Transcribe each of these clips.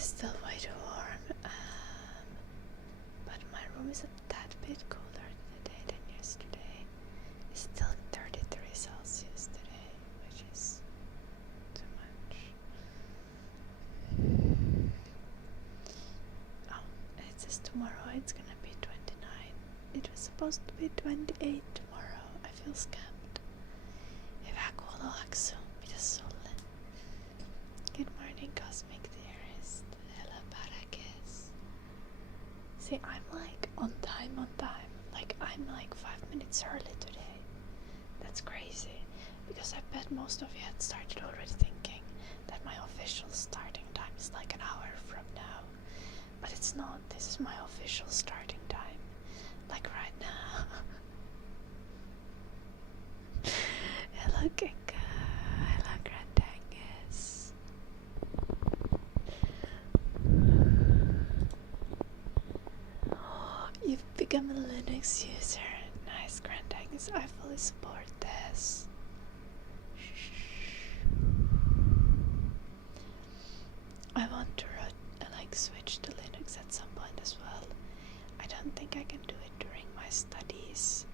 is still way too warm, but my room is a tad bit cooler today than yesterday. It's still 33 Celsius today, which is too much. Oh, and it says tomorrow it's gonna be 29. It was supposed to be 28 tomorrow. I feel scammed. Hyvää kuuloa Aksu. Mitäs sulle? Good morning, Cosmic Theorist. Hello, Parakis. See, I'm like on time. Like, I'm like 5 minutes early today. That's crazy. Because I bet most of you had started already thinking that my official starting time is like an hour from now. But it's not. This is my official starting time. Like right now. Hello, Kika. Hello, Grandangus. Oh, you've become a Linux user. Nice, Grandangus. I fully support this. I want to like switch to Linux at some point as well. I don't think I can do it during my studies.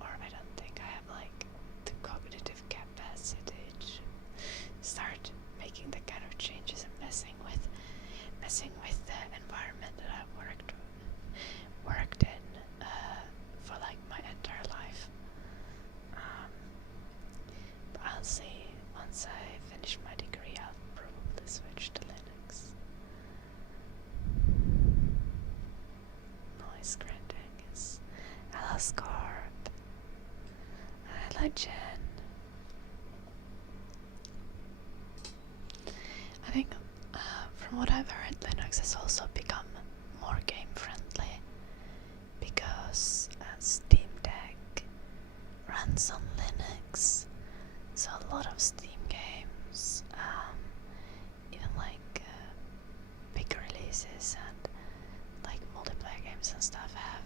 Or I don't think I have like the cognitive capacity to start making the kind of changes and messing with the environment that I've worked in for like my entire life. But I'll see. Once I finish my degree, I'll probably switch to Linux. Nice, Grandangus. Hello, Scarp. Hello, Jen. I think, from what I've heard, Linux has also become more game friendly because Steam Deck runs on Linux, so a lot of Steam games, even like big releases and like multiplayer games and stuff have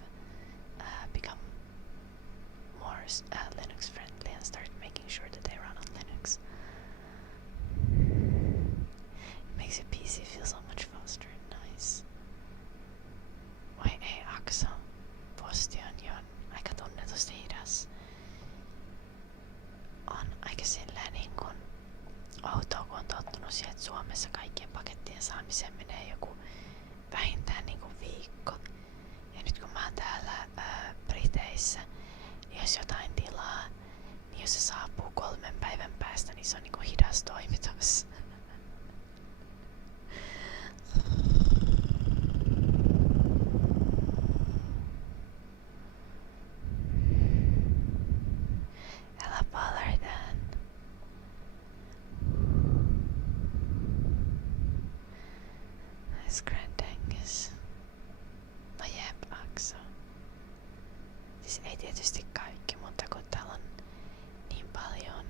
become more Linux friendly and start making sure that they run on Linux. It makes your PC feel so much faster and nice. Vai ei Aksa, posti on jo aika tunnetusti hidas. On aika silleen niin kun outoa, kun on tottunut siihen, että Suomessa kaikkien pakettien saamiseen menee joku vähintään niin kuin viikko. Ja nyt kun mä oon täällä Briteissä, niin jos jotain tilaa, niin jos se saapuu 3 päivän päästä, niin se on niin kuin hidas toimitus. Älä palardan. Nice, Grandangus. No jep, Akso. Siis ei tietysti kaikki, mutta kun täällä on niin paljon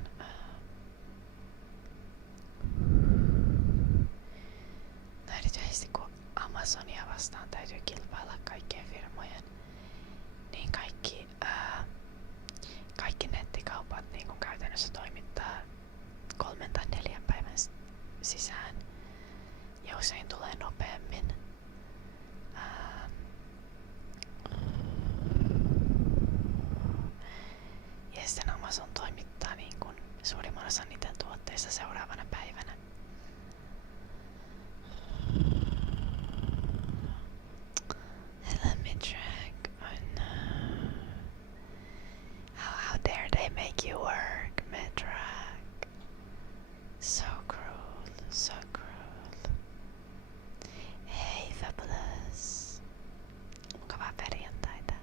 no erityisesti kun Amazonia vastaan täytyy kilpailla kaikkien firmojen, niin kaikki nettikaupat niin kun käytännössä toimittaa 3 tai 4 päivän sisään ja usein tulee nopeammin. Ja sitten Amazon toimittaa niin kun suurimman osan niiden tuotteista seuraavana päivänä. Hello, Midtrack. Oh no. How dare they make you work, Midtrack? So cruel, so cruel. Hey, Fabulous. Mukavaa perjantaita.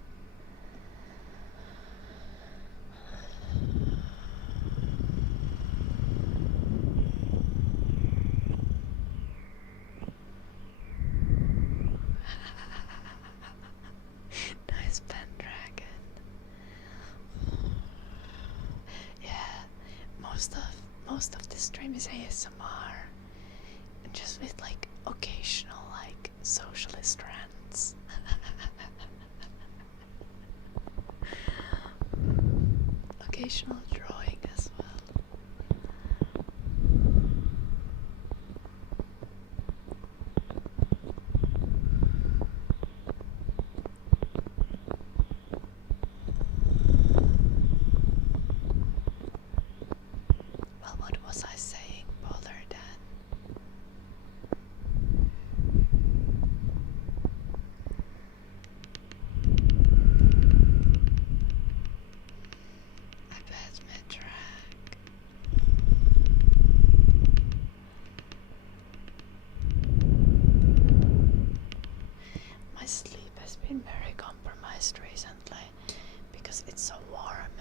Nice Pendragon. Yeah, most of this stream is ASMR, and just with like occasional like socialist rants. Occasional drawing as well. because it's so warm,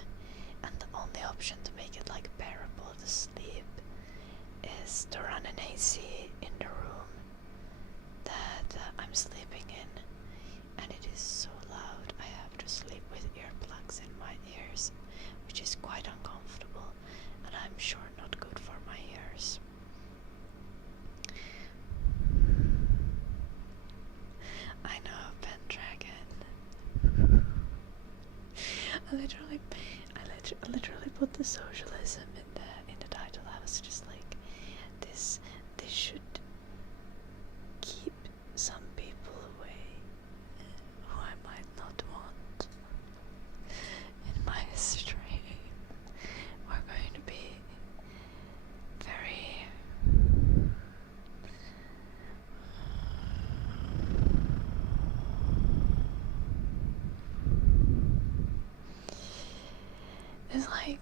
and the only option to make it like bearable to sleep is to run an AC in the room that I'm sleeping in, and it is so loud I have to sleep with earplugs in my ears, which is quite uncomfortable and I'm sure not good for my ears. I know, Pendragon. I literally put the socialism in the title. I was just like, this should keep some people away who I might not want in my stream. We're going to be very it's like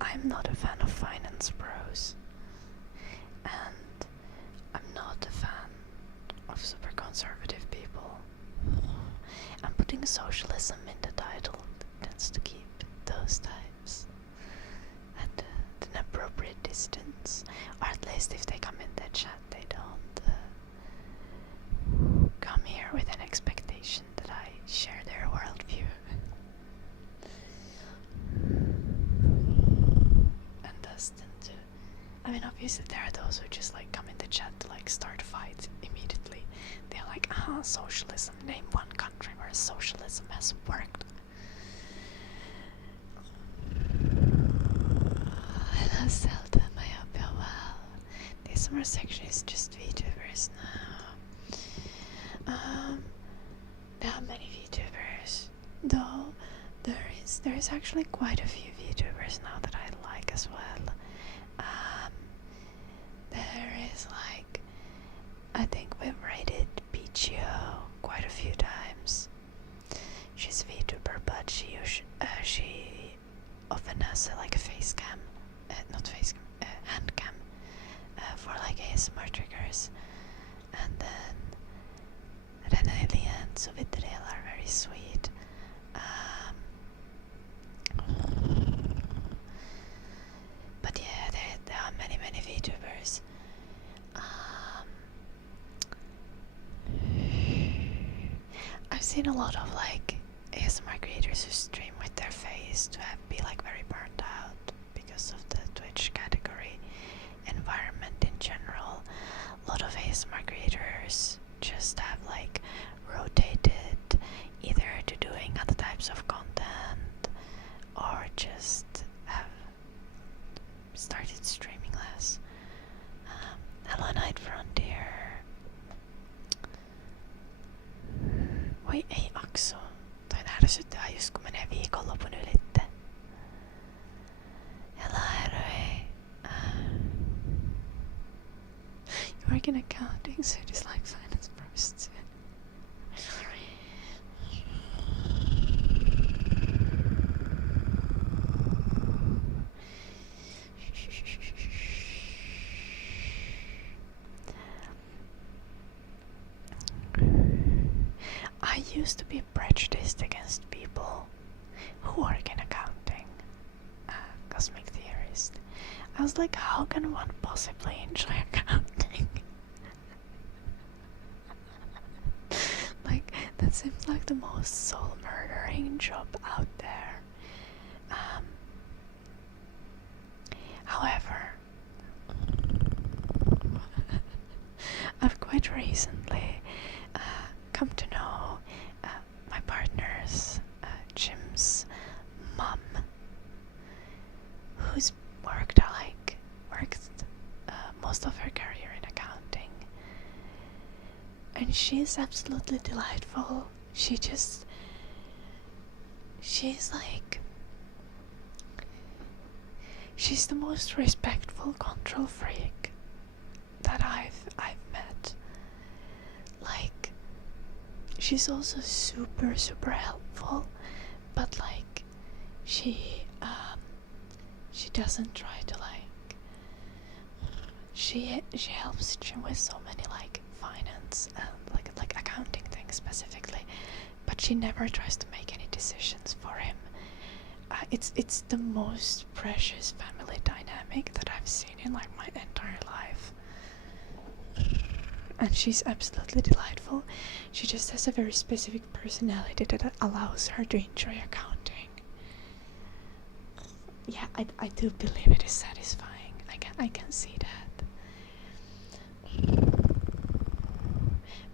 I'm not a fan of finance bros, and I'm not a fan of super conservative people. And putting socialism in the title tends to keep those types at an appropriate distance, or at least if they come in the chat, they don't come here with an expectation that I share their worldview. And thus tend to, I mean, obviously there are those who just like come in the chat to like start a fight immediately. They're like, socialism, name one country where socialism has worked. Hello Zelda, I hope you're well. The summer section is just VTubers now. There are many VTubers, though there is actually quite a few VTubers now that I like as well. There is like, I think we've rated Pichio quite a few times. She's a VTuber, but she often has like a face cam, not face cam, hand cam, for like ASMR triggers. And then Reneli and Suvitrel are very sweet. But yeah, there are many VTubers. I've seen a lot of like ASMR creators who stream with their face to be like very burnt out because of the Twitch category environment in general. A lot of ASMR creators just have like rotated either to doing other types of content or just have started streaming less. Hello Night Frontier. Voi ei Aksu. Toi ärsyttää just kun menee viikonlopun ylitte. Hello Harry. You work in accounting, so it is like finance process. I used to be prejudiced against people who work in accounting, cosmic theorist. I was like, how can one possibly enjoy accounting? Like, that seems like the most soul-murdering job out there. However, I've quite recently come to know my partner's Jim's mum, who's worked most of her career in accounting, and she's absolutely delightful. She's the most respectful control freak that I've met. Like, she's also super helpful, but like she doesn't try to like she helps Jim with so many like finance accounts, like accounting things specifically, but she never tries to make any decisions for him. It's the most precious family dynamic that I've seen in like my entire life. And she's absolutely delightful. She just has a very specific personality that allows her to enjoy accounting. Yeah, I do believe it is satisfying. I can see that.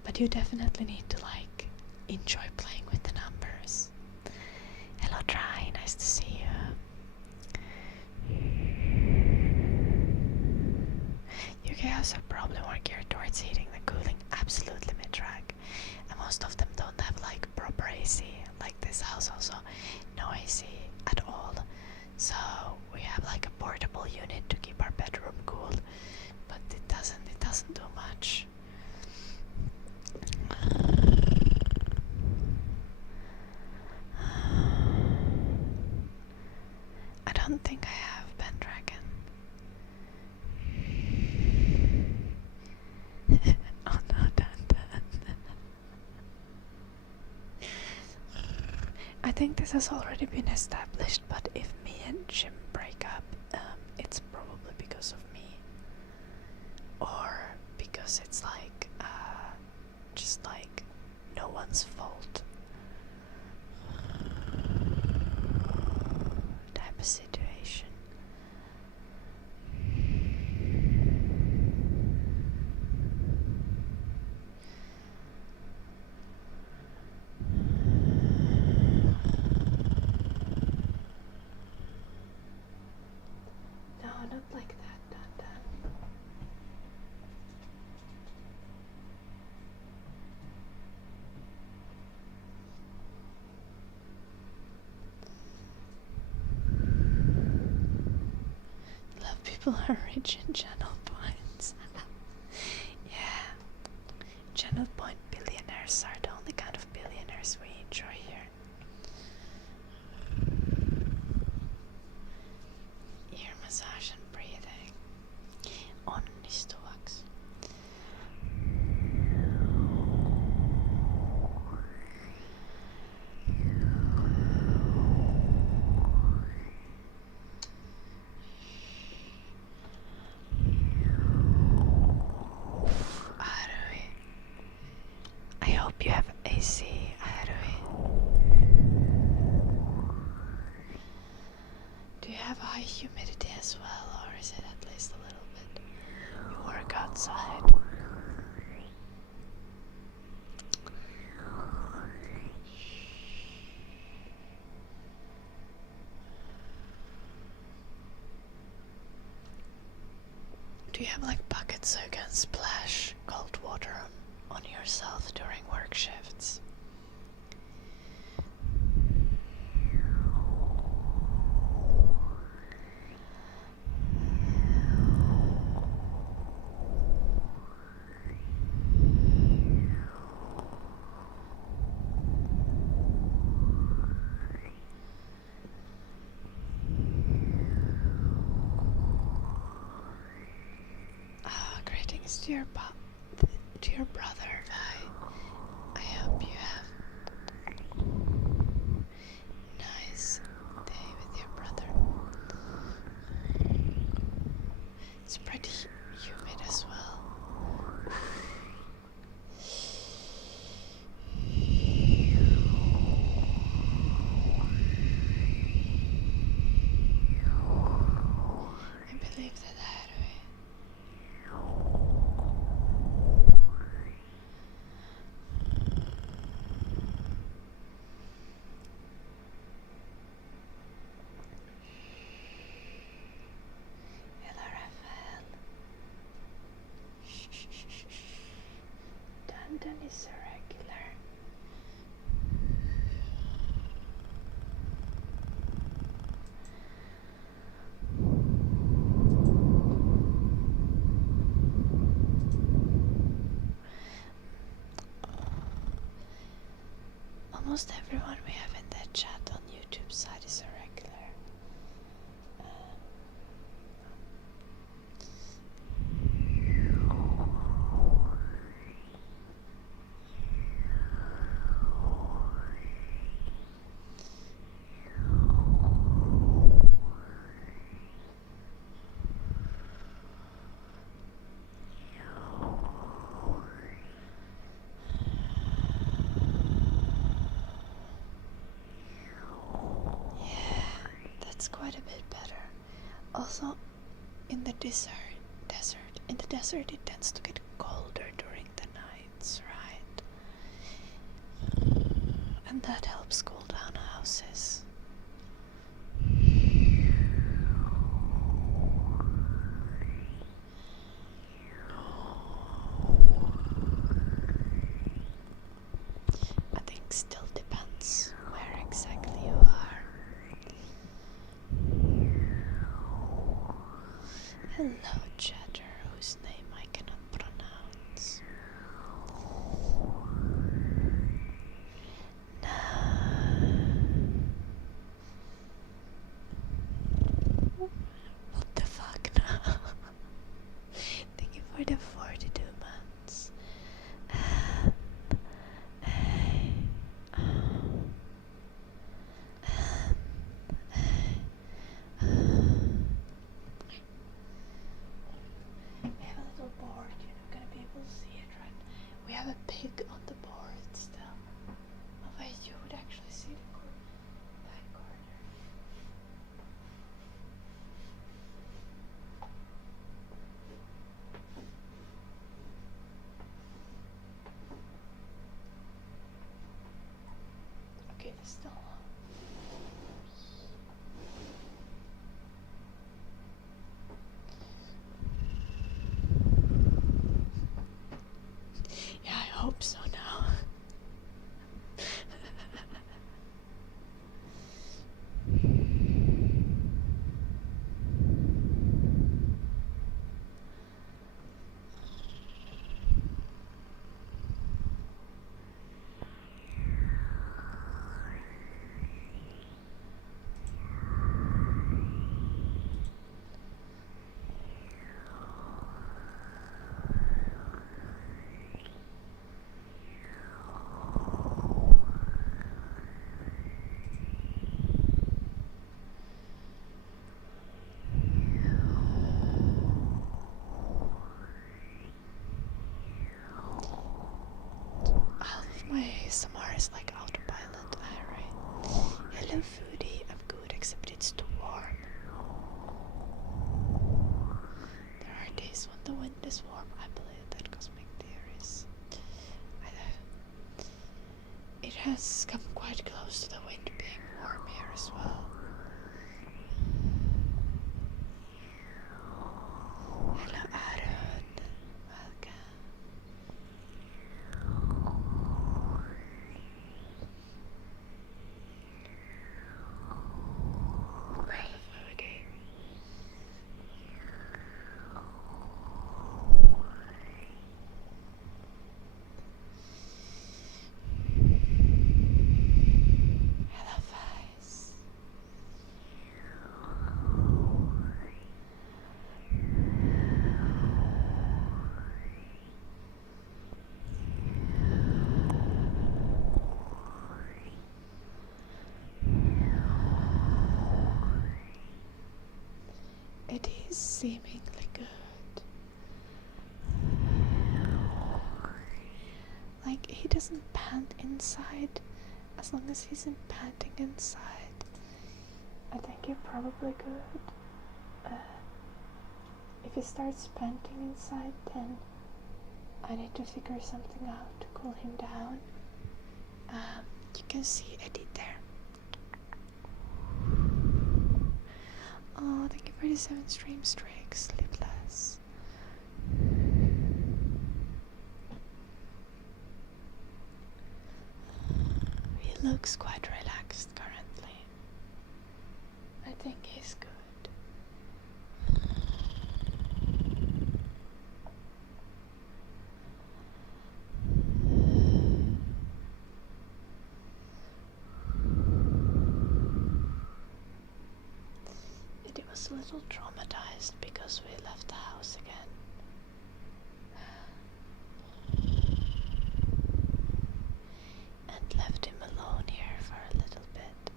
But you definitely need to like enjoy playing with the numbers. Hello Try, nice to see you. UK has a problem where geared towards heating and cooling absolutely mid-track, and most of them don't have like proper AC. Like this house also, no AC at all. So we have like a portable unit to keep our bedroom cool, but it doesn't do much. I don't think I have Pendragon. Oh no, dun. I think this has already been established, but if me and Jim break up, it's probably because of me. Or because it's like, just like, no one's fault type of situation. No, not like that, Dun. Love people are rich in channel points. Yeah. Channel point billionaires are the only kind of billionaires we enjoy here. Ear massage and breathing. Onnistuaks. Arui. I hope you have AC, Arui. Do you have high humidity as well, or is it at least a little bit? You work outside. Do you have like buckets so you can splash cold water on yourself during work shifts? Greetings to your brother. I hope you have nice day with your brother. It's pretty humid as well. I believe that London is irregular. Almost everyone we have in that chat on YouTube side is irregular. In the desert it tends to get colder during the nights, right? And that helps cool down houses. I think still depends where exactly you are. Hello, chatter, whose name I cannot pronounce. What the fuck now? Thank you for the 42 months. We have a little board, you're not gonna be able to see it, right? We have a pig on the board still. Oh wait, you would actually see that corner. Okay, it's still on. Yeah, I hope so now. My ASMR is like autopilot, alright. Hello foodie, I'm good except it's too warm. There are days when the wind is warm, I believe that cosmic theories. I know. It has come quite close to the wind being warm here as well. Hello Aaron, welcome. Hello Vice. It is seemingly good. Like, he doesn't pant inside. As long as he's not panting inside, I think you're probably good. If he starts panting inside, then I need to figure something out to cool him down. You can see Eddie there. Oh, thank you for the 7 stream streaks, Sleepless. He looks quite relaxed currently. I think he's good. It was a little traumatized because we left the house again. And left him alone here for a little bit.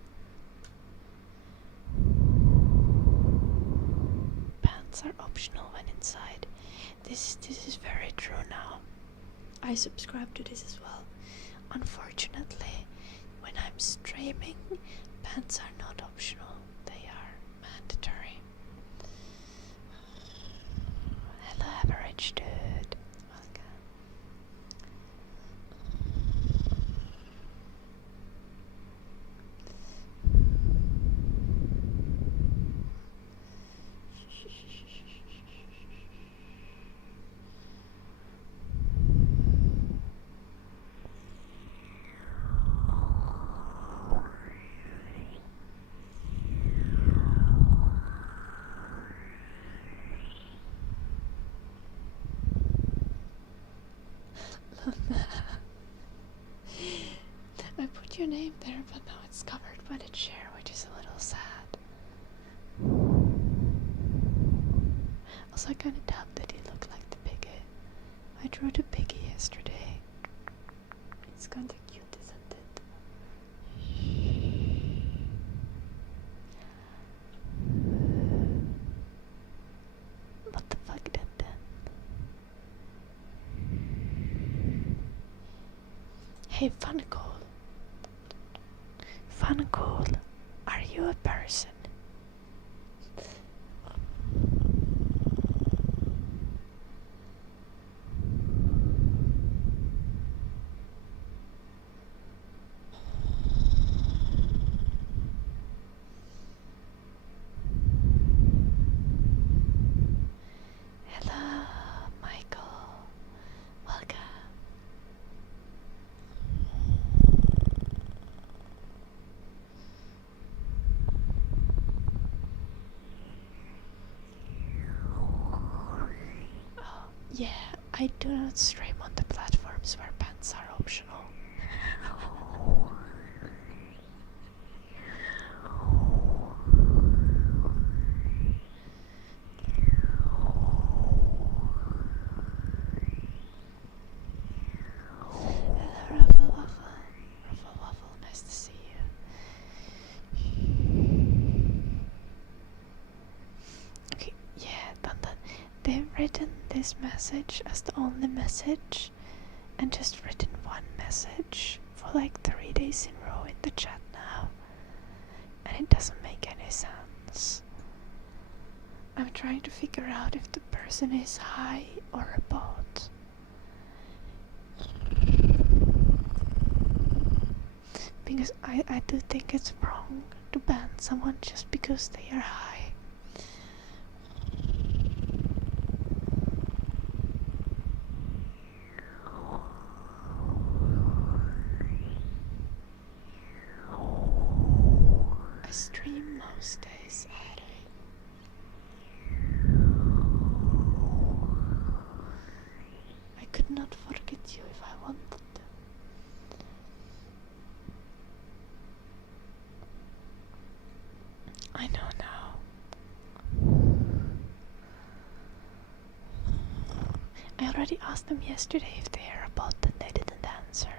Pants are optional when inside. This is very true now. I subscribe to this as well. Unfortunately, when I'm streaming, pants are not optional. They are mandatory. average dude. Welcome. I put your name there, but now it's covered by the chair, which is a little sad. Also, I kinda doubt that you look like the piggy. I drew the piggy yesterday. It's kinda cute, isn't it? What the fuck did that? Hey, Funcool. Funcool, are you a person? Hello, Michael. Welcome. Yeah, I do not stream on the platforms where pants are optional. Hello, Ruffle Waffle. Ruffle Waffle, nice to see you. Okay, yeah, done. They've written this message as the only message and just written one message for like 3 days in a row in the chat now, and it doesn't make any sense. I'm trying to figure out if the person is high or a bot. Because I do think it's wrong to ban someone just because they are high. I stream most days, Saturday. I could not forget you if I wanted to. I know now. I already asked them yesterday if they are a bot and they didn't answer.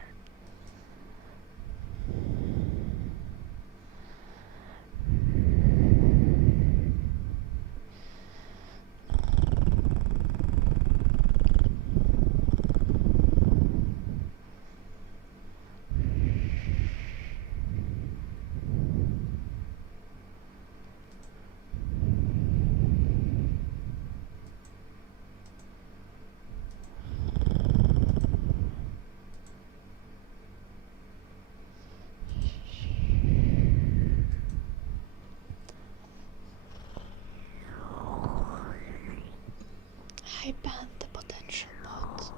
I banned the potential bot.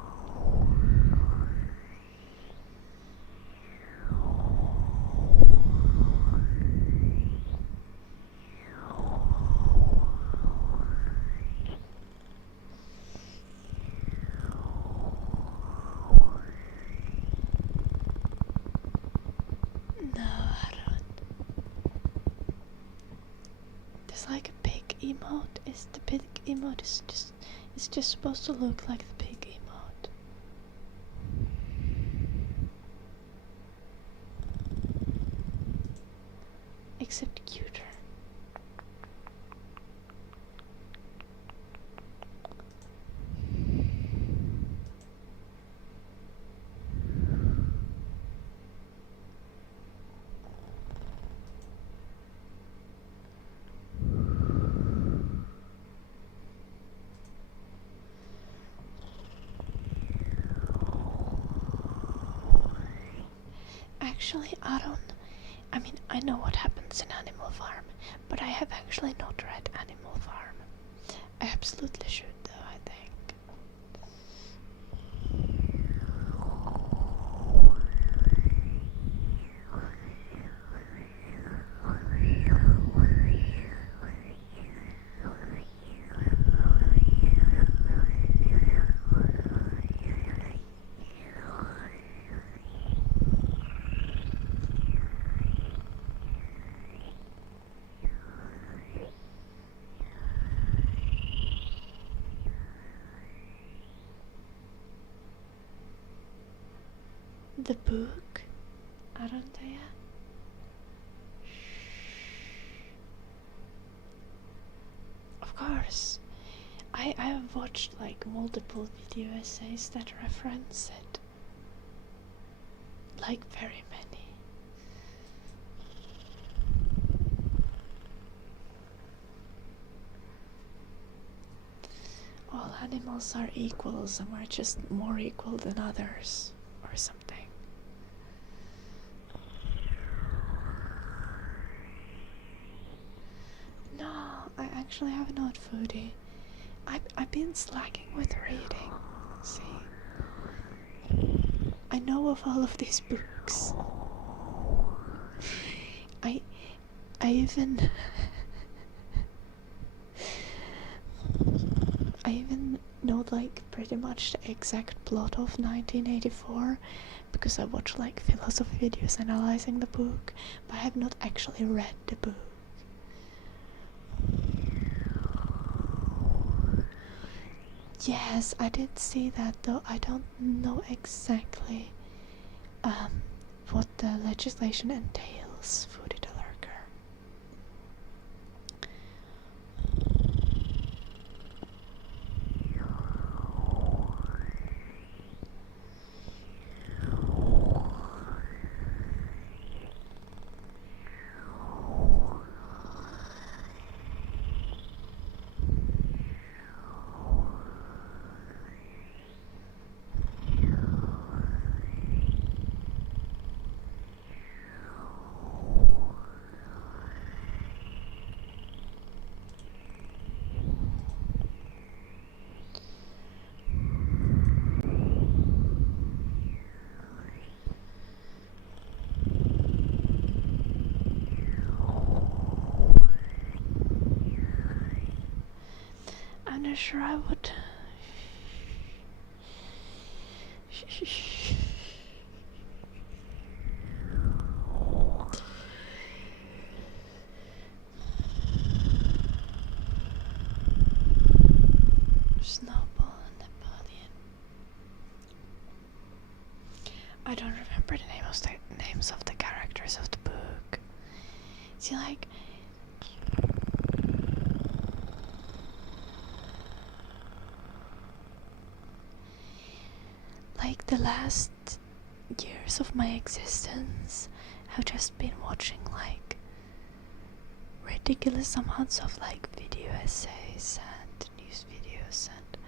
No, I don't. There's like a pig emote. Is the pig emote is just it's just supposed to look like the pig emote. Except cuter. Actually, I mean, I know what happens in Animal Farm, but I have actually not read Animal Farm. I absolutely should, though, I think. The book? Arantaya? Of course. I have watched like multiple video essays that reference it. Like very many. All animals are equal, some are just more equal than others, or something. No, I actually have not, Foodie. I've been slacking with reading. See? I know of all of these books. I even I even know like pretty much the exact plot of 1984 because I watch like philosophy videos analyzing the book, but I have not actually read the book. Yes, I did see that, though I don't know exactly what the legislation entails, Foodie the Lurker. I'm not sure I would. Snowball and Napoleon. I don't remember the names of the characters of the book. See, like the last years of my existence have just been watching like ridiculous amounts of like video essays and news videos and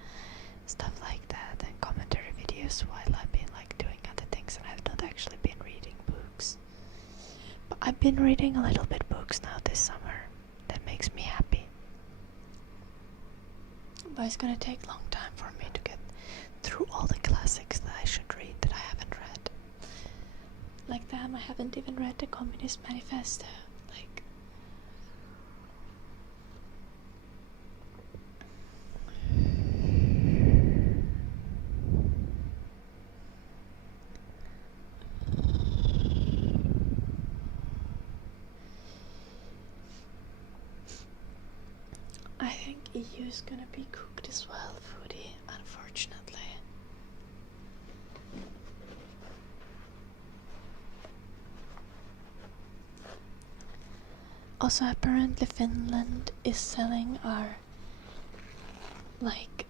stuff like that, and commentary videos while I've been like doing other things, and I've not actually been reading books. But I've been reading a little bit books now this summer. That makes me happy. But it's gonna take a long time for me to get through all the classics that I should read that I haven't read. Like damn, I haven't even read the Communist Manifesto. Like, I think EU's gonna be cooked as well, Foodie, unfortunately. Also, apparently Finland is selling our like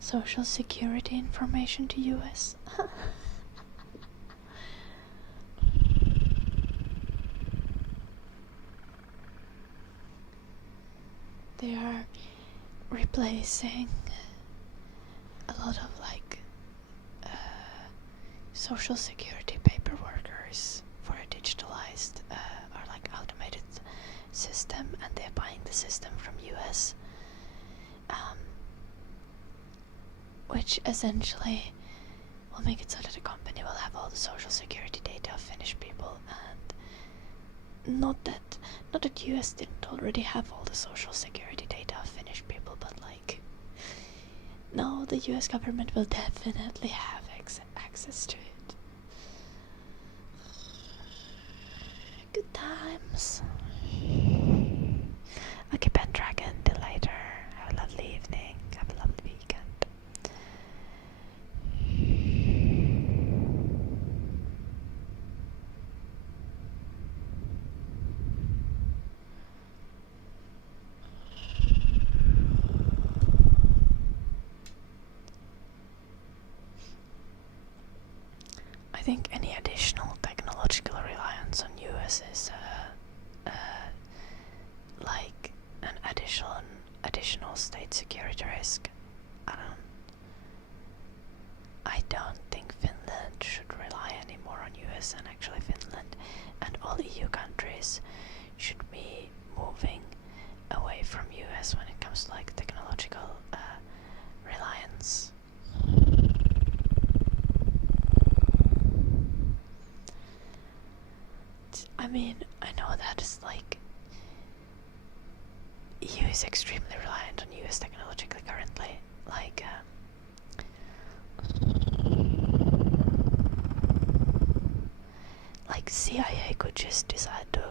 social security information to US. They are replacing a lot of social security paper workers for a digitalized or like automated system, and they're buying the system from US, which essentially will make it so that the company will have all the social security data of Finnish people, and not that US didn't already have all the social security data of Finnish people, but like, no, the US government will definitely have access to it. Good times. Okay, Pendragon, till later. Have a lovely evening. Have a lovely weekend. I think any additional technological reliance on US is like an additional state security risk. I don't think Finland should rely anymore on US, and actually Finland and all EU countries should be moving away from US when it comes to like technological reliance. I mean, I know that it's like EU is extremely reliant on US technologically currently. Like CIA could just decide to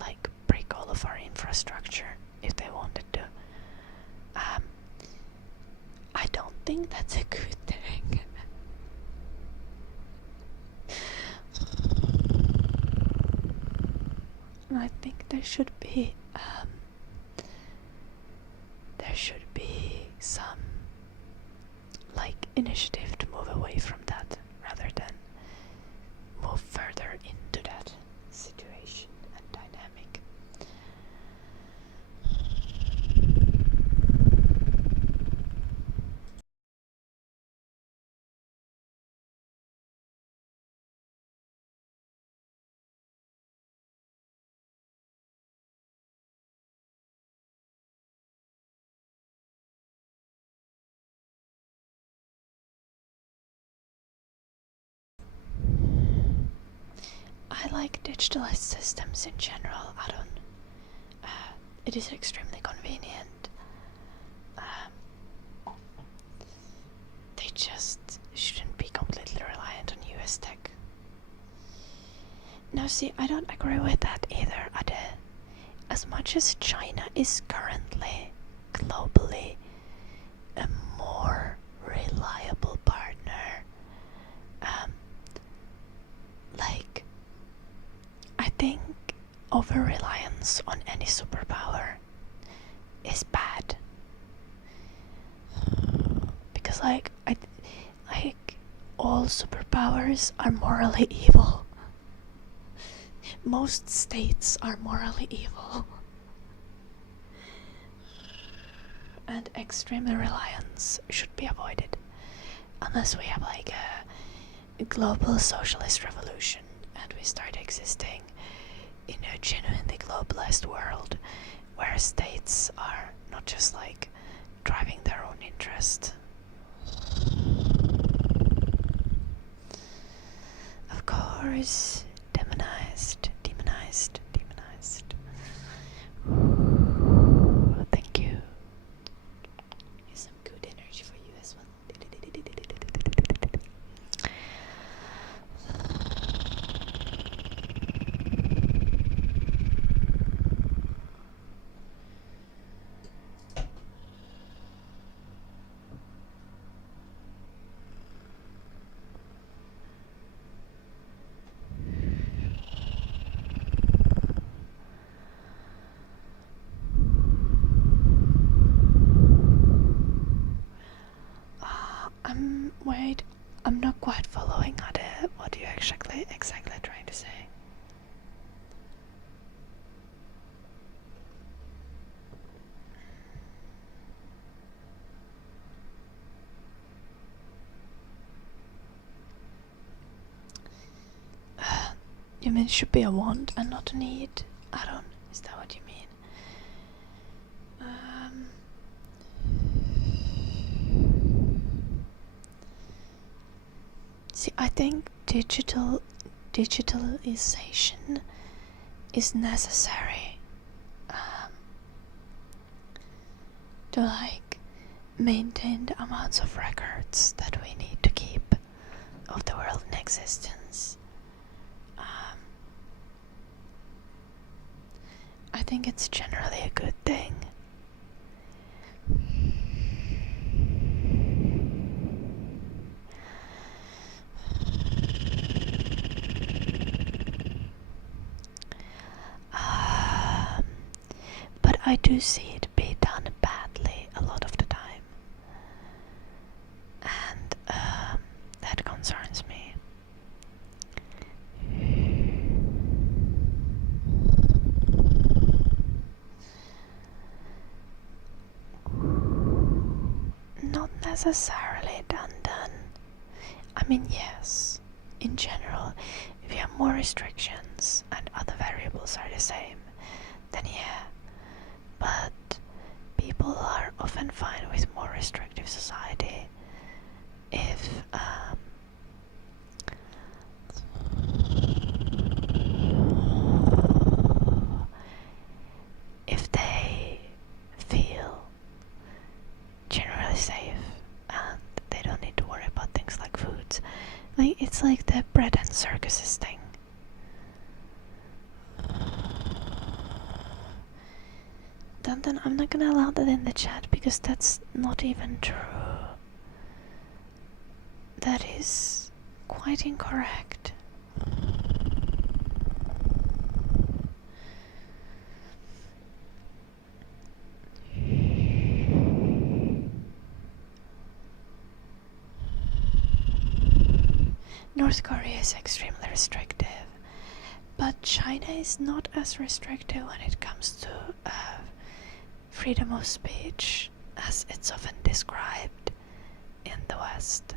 like break all of our infrastructure if they wanted to. I don't think that's a good thing. I think there should be some like initiative to move away from that rather than move further into that situation and dynamic. I like digitalized systems in general. It is extremely convenient. They just shouldn't be completely reliant on US tech. Now see, I don't agree with that either, Ade. As much as China is currently globally a more reliable partner, like, I think over-reliance on any superpower is bad. Because like all superpowers are morally evil. Most states are morally evil. And extreme reliance should be avoided. Unless we have like a global socialist revolution and we start existing in a genuinely globalized world where states are not just like driving their own interest. Of course, demonized. Thank you. Here's some good energy for you as well. Wait, I'm not quite following what you're exactly trying to say. You mean it should be a want and not a need? Is that what you mean? See, I think digitalization is necessary to like maintain the amounts of records that we need to keep of the world in existence. I think it's generally a good thing. But I do see it be done badly a lot of the time. And that concerns me. Not necessarily done. I mean, yes, in general, if you have more restrictions and other variables are the same, then yeah. But people are often fine with more restrictive society if they feel generally safe and they don't need to worry about things like foods. Like, it's like the bread and circuses thing. Then I'm not gonna allow that in the chat because that's not even true. That is quite incorrect. North Korea is extremely restrictive, but China is not as restrictive when it comes to freedom of speech as it's often described in the West.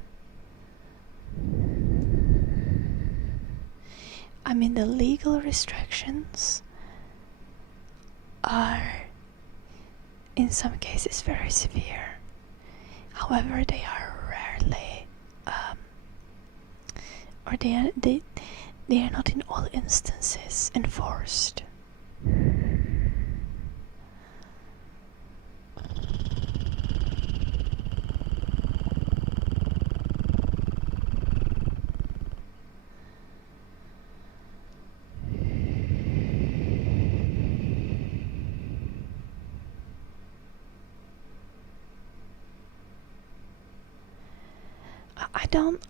I mean, the legal restrictions are in some cases very severe. However, they are rarely or they are not in all instances enforced.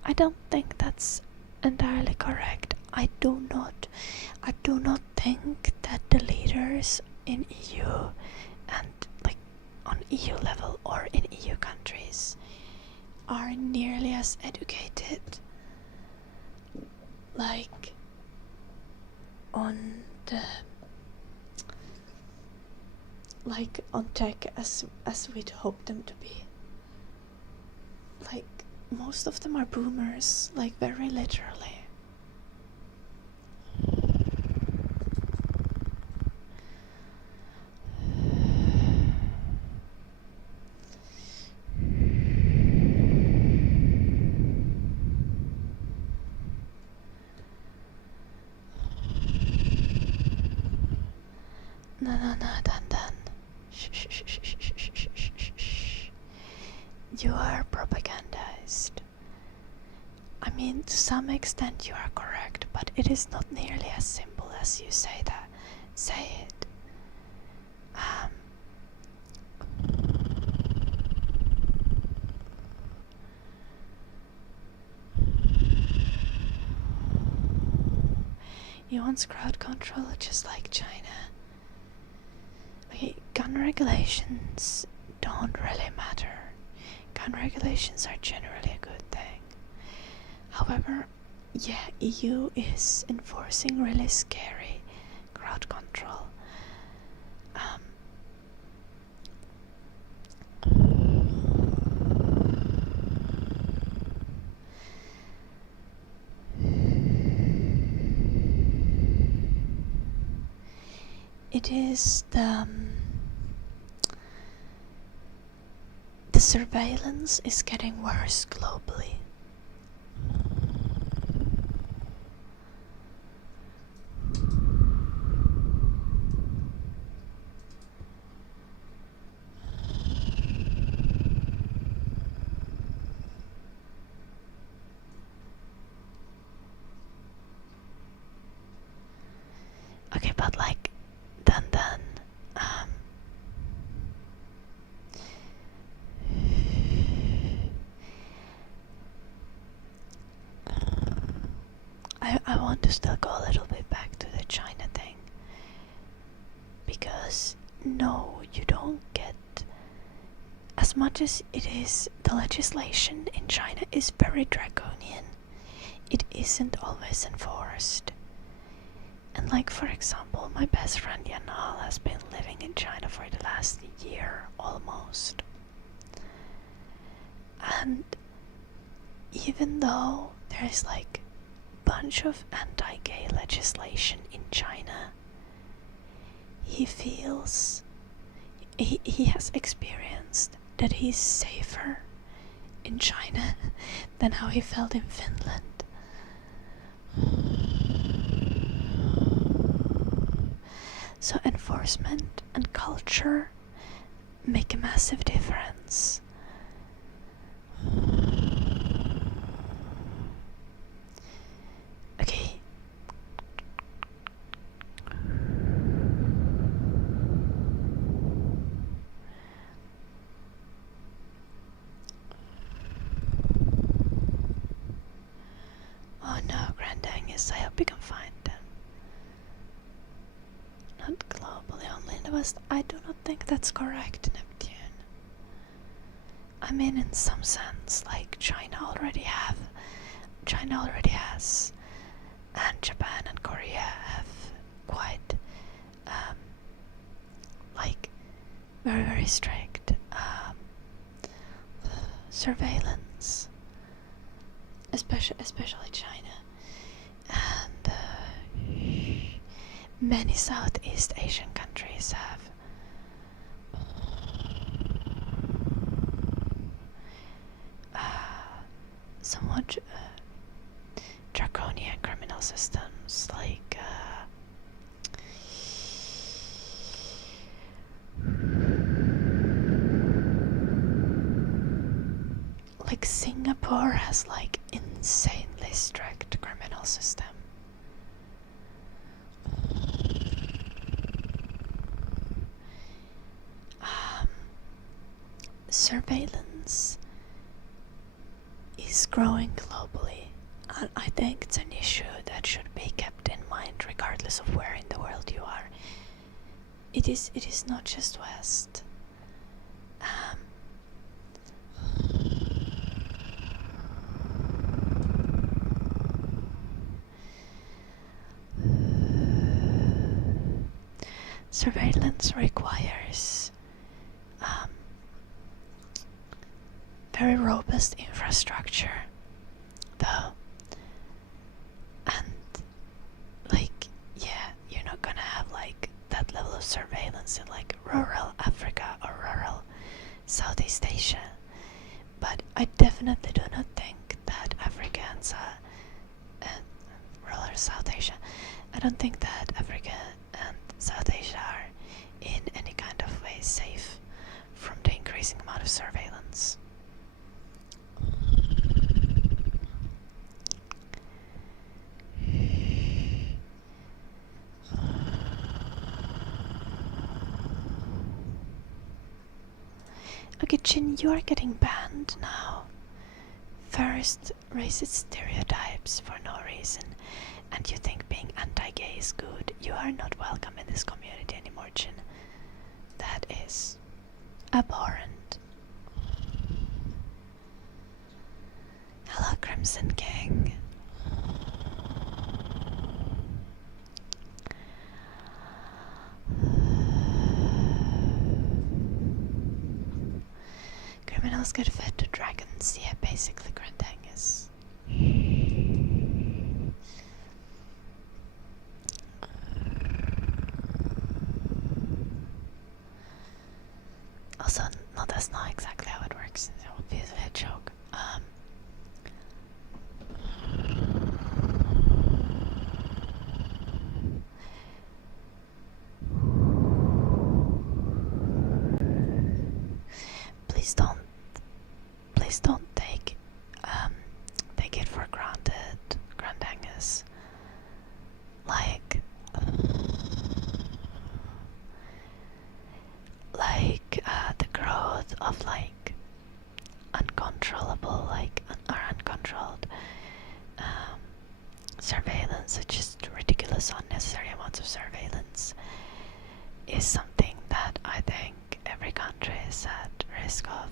I don't think that's entirely correct. I do not think that the leaders in EU and like on EU level or in EU countries are nearly as educated like on tech as we'd hope them to be. Like, most of them are boomers, like very literally. No, done. Shh. You are propagandized. I mean, to some extent you are correct, but it is not nearly as simple as you say that. Say it. He wants crowd control just like China. Okay, gun regulations don't really matter. Gun regulations are generally a good thing. However, yeah, EU is enforcing really scary crowd control. it is the surveillance is getting worse globally. Okay, but like then I want to still go a little bit back to the China thing, because no, you don't get, as much as it is, the legislation in China is very draconian, it isn't always enforced. And like, for example, my best friend Yanal has been living in China for the last year almost. And even though there is like a bunch of anti-gay legislation in China, he feels, he has experienced that he's safer in China than how he felt in Finland. So enforcement and culture make a massive difference. Okay. Oh no, Grand Angus, I hope you can find them. Not globally, only in the West. I do not think that's correct, Neptune. I mean, in some sense, like China already has, and Japan and Korea have quite, like, very, very strict surveillance, especially China, and many Southeast Asian countries have somewhat draconian criminal systems, like Singapore has like insanely strict criminal system. Surveillance is growing globally, and I think it's an issue that should be kept in mind regardless of where in the world you are. It is not just West. Surveillance requires very robust infrastructure, though, and like, yeah, you're not gonna have like that level of surveillance in like rural Africa or rural Southeast Asia, but I definitely do not think that Africa and rural South Asia, I don't think that Africa and South Asia are in any kind of way safe from the increasing amount of surveillance. Okay, Jin, you are getting banned now. First, racist stereotypes for no reason, and you think being anti-gay is good. You are not welcome in this community anymore, Jin. That is abhorrent. Hello, Crimson King. Criminals get fed to dragons. Yeah, basically Grandangus. crisis. Like the growth of like uncontrollable, or uncontrolled surveillance, just ridiculous, unnecessary amounts of surveillance, is something that I think every country is at risk of.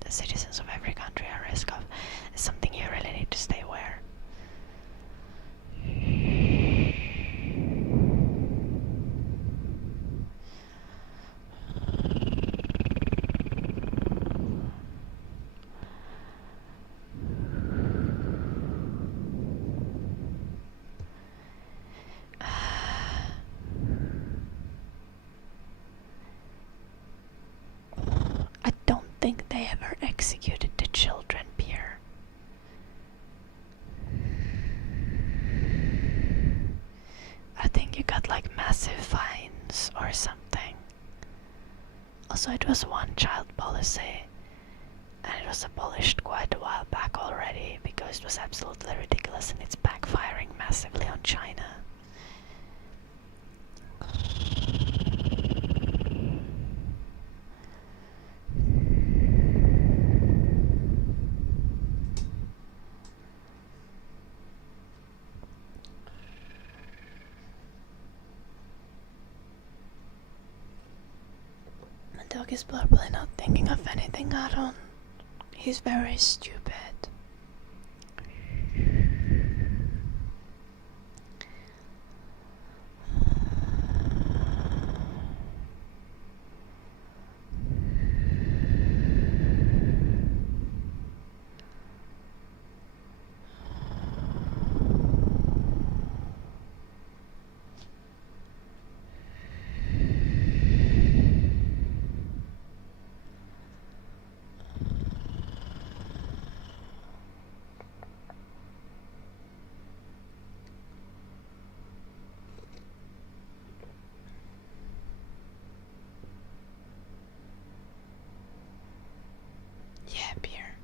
The citizens of every country are at risk of. It's something you really need to stay aware. I don't think they ever executed the children, Pierre. I think you got like massive fines or something. Also, it was one child policy, and it was abolished quite a while back already because it was absolutely ridiculous and it's backfiring massively on China. My dog is probably not thinking of anything at all. He's very stupid. Yeah, Pierre.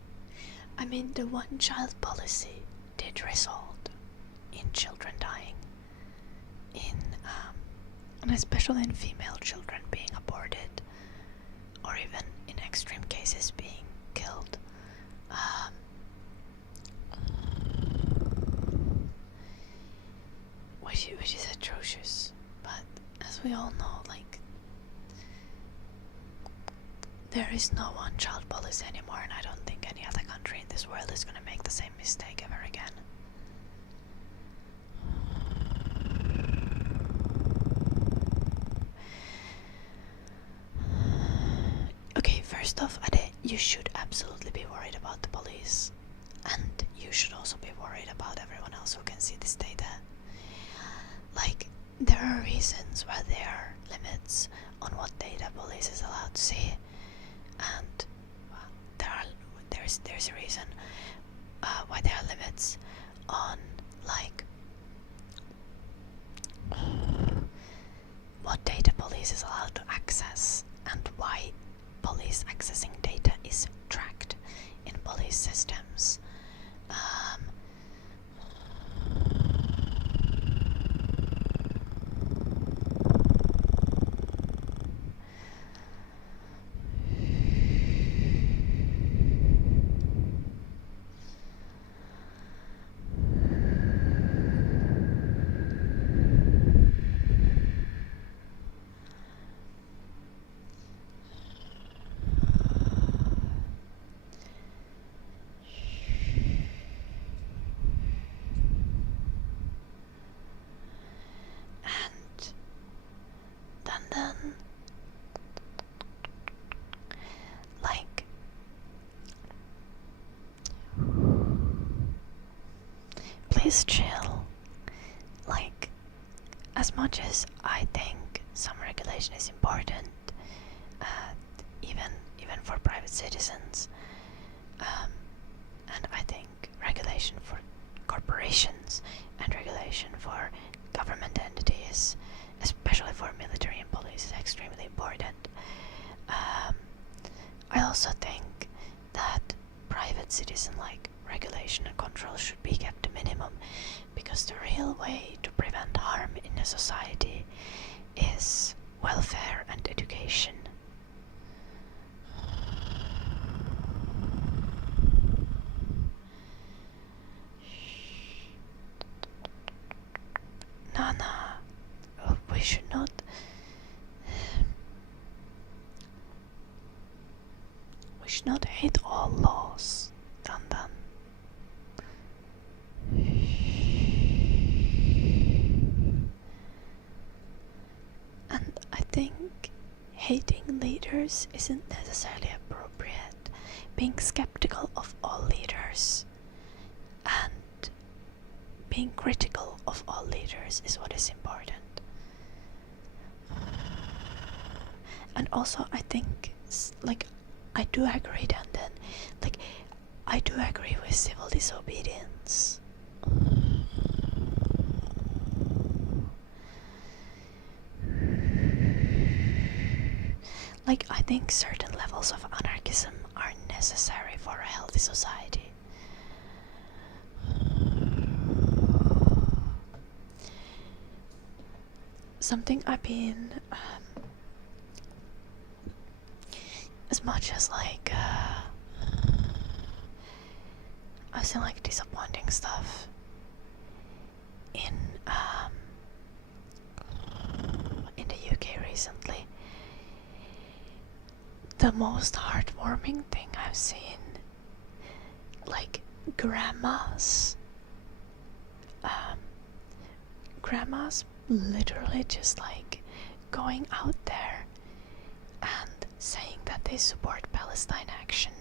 I mean, the one-child policy did result in children dying, and especially in female children being aborted, or even in extreme cases being killed. Which is atrocious. But as we all know, like, there is no one-child policy anymore, and I don't think any other country in this world is going to make the same mistake ever again. Okay, first off, Ade, you should absolutely be worried about the police, and you should also be worried about everyone else who can see this data. Like, there are reasons why there are limits on what data police is allowed to see. And well, there's a reason why there are limits on like what data police is allowed to access and why police accessing data is tracked in police systems. Like, please chill. Like, as much as I think some regulation is important, even for private citizens, and I think regulation for corporations and regulation for government entities, especially for military and police, is extremely important. I also think that private citizen, like regulation and control should be kept to minimum, because the real way to prevent harm in a society is welfare and education. Nana, we should not. We should not hate all laws, Dandan. And I think hating leaders isn't necessarily appropriate. Being skeptical of all leaders and being critical of all leaders is what is important. And also I think, like, I do agree, Dandan. Like, I do agree with civil disobedience. Like, I think certain levels of anarchism are necessary for a healthy society. Something I've been, as much as like, I've seen like disappointing stuff in the UK recently. The most heartwarming thing I've seen, like grandmas literally just like going out there and saying that they support Palestine action.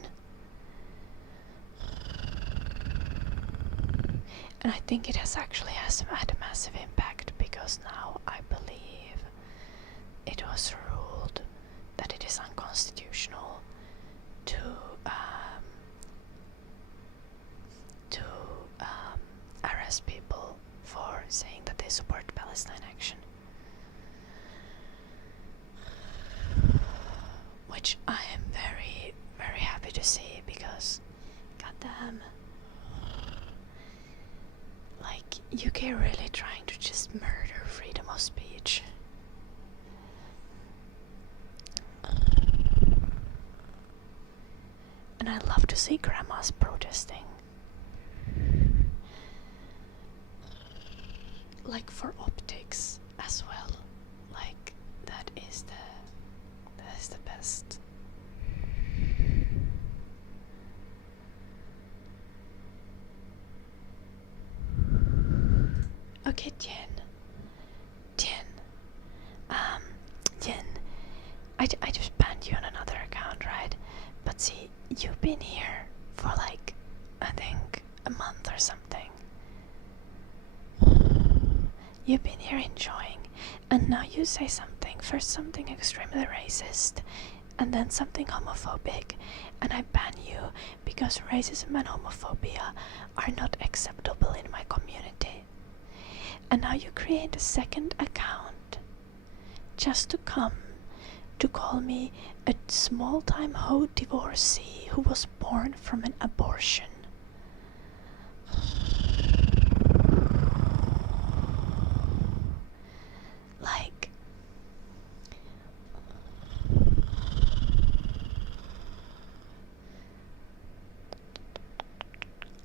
And I think it has actually had a massive impact, because now I believe it was ruled that it is unconstitutional to arrest people for saying that they support Palestine action. Which I am very, very happy to see, because goddamn, like, UK really trying to just murder freedom of speech. And I love to see grandmas protesting. Like, for optics as well. Like, that is the best. Okay, Jen, I just banned you on another account, right? But see, you've been here for like, I think, a month or something. You've been here enjoying, and now you say something, first something extremely racist, and then something homophobic, and I ban you because racism and homophobia are not acceptable in my community. And now you create a second account just to come to call me a small-time hoe divorcee who was born from an abortion. Like,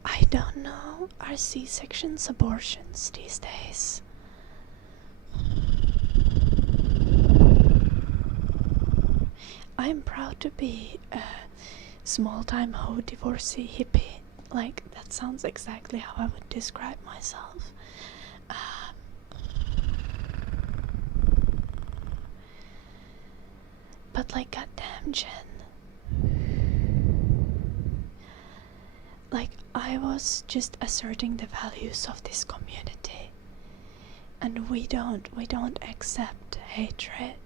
I don't know, are C-sections abortions these days? I'm proud to be a small-time hoe divorcee hippie. Like, that sounds exactly how I would describe myself. But like, goddamn, Jen. Like, I was just asserting the values of this community. And we don't accept hatred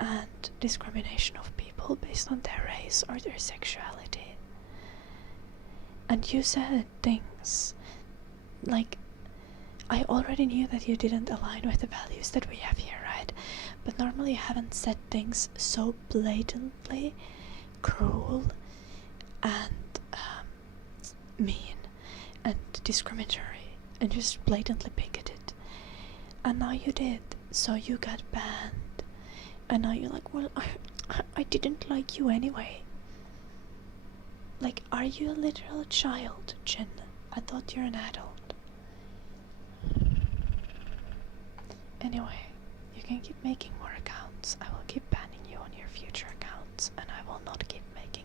and discrimination of people based on their race or their sexuality. And you said things like, I already knew that you didn't align with the values that we have here, right? But normally you haven't said things so blatantly cruel and mean and discriminatory and just blatantly bigoted. And now you did, so you got banned. And now you're like, well, I didn't like you anyway. Like, are you a literal child, Jin? I thought you're an adult. Anyway, you can keep making more accounts. I will keep banning you on your future accounts, and I will not keep making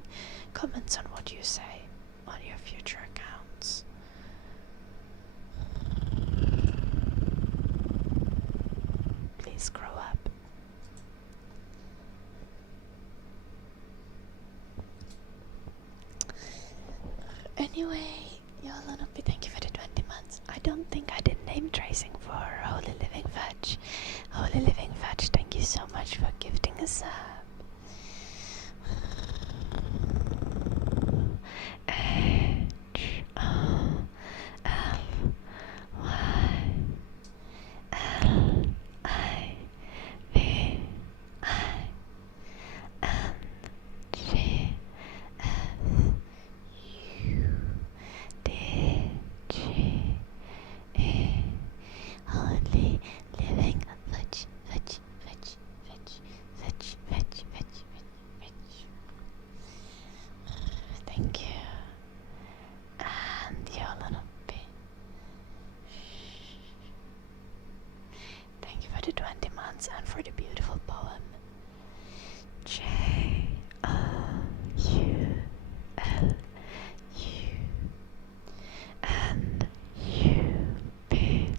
comments on what you say on your future accounts. Please grow up. Anyway, Yolanopi, thank you for the 20 months. I don't think I did name tracing for Holy Living Fudge. Holy Living Fudge, thank you so much for gifting us up. And for the beautiful poem. J-O-U-L-U and U-B-B-I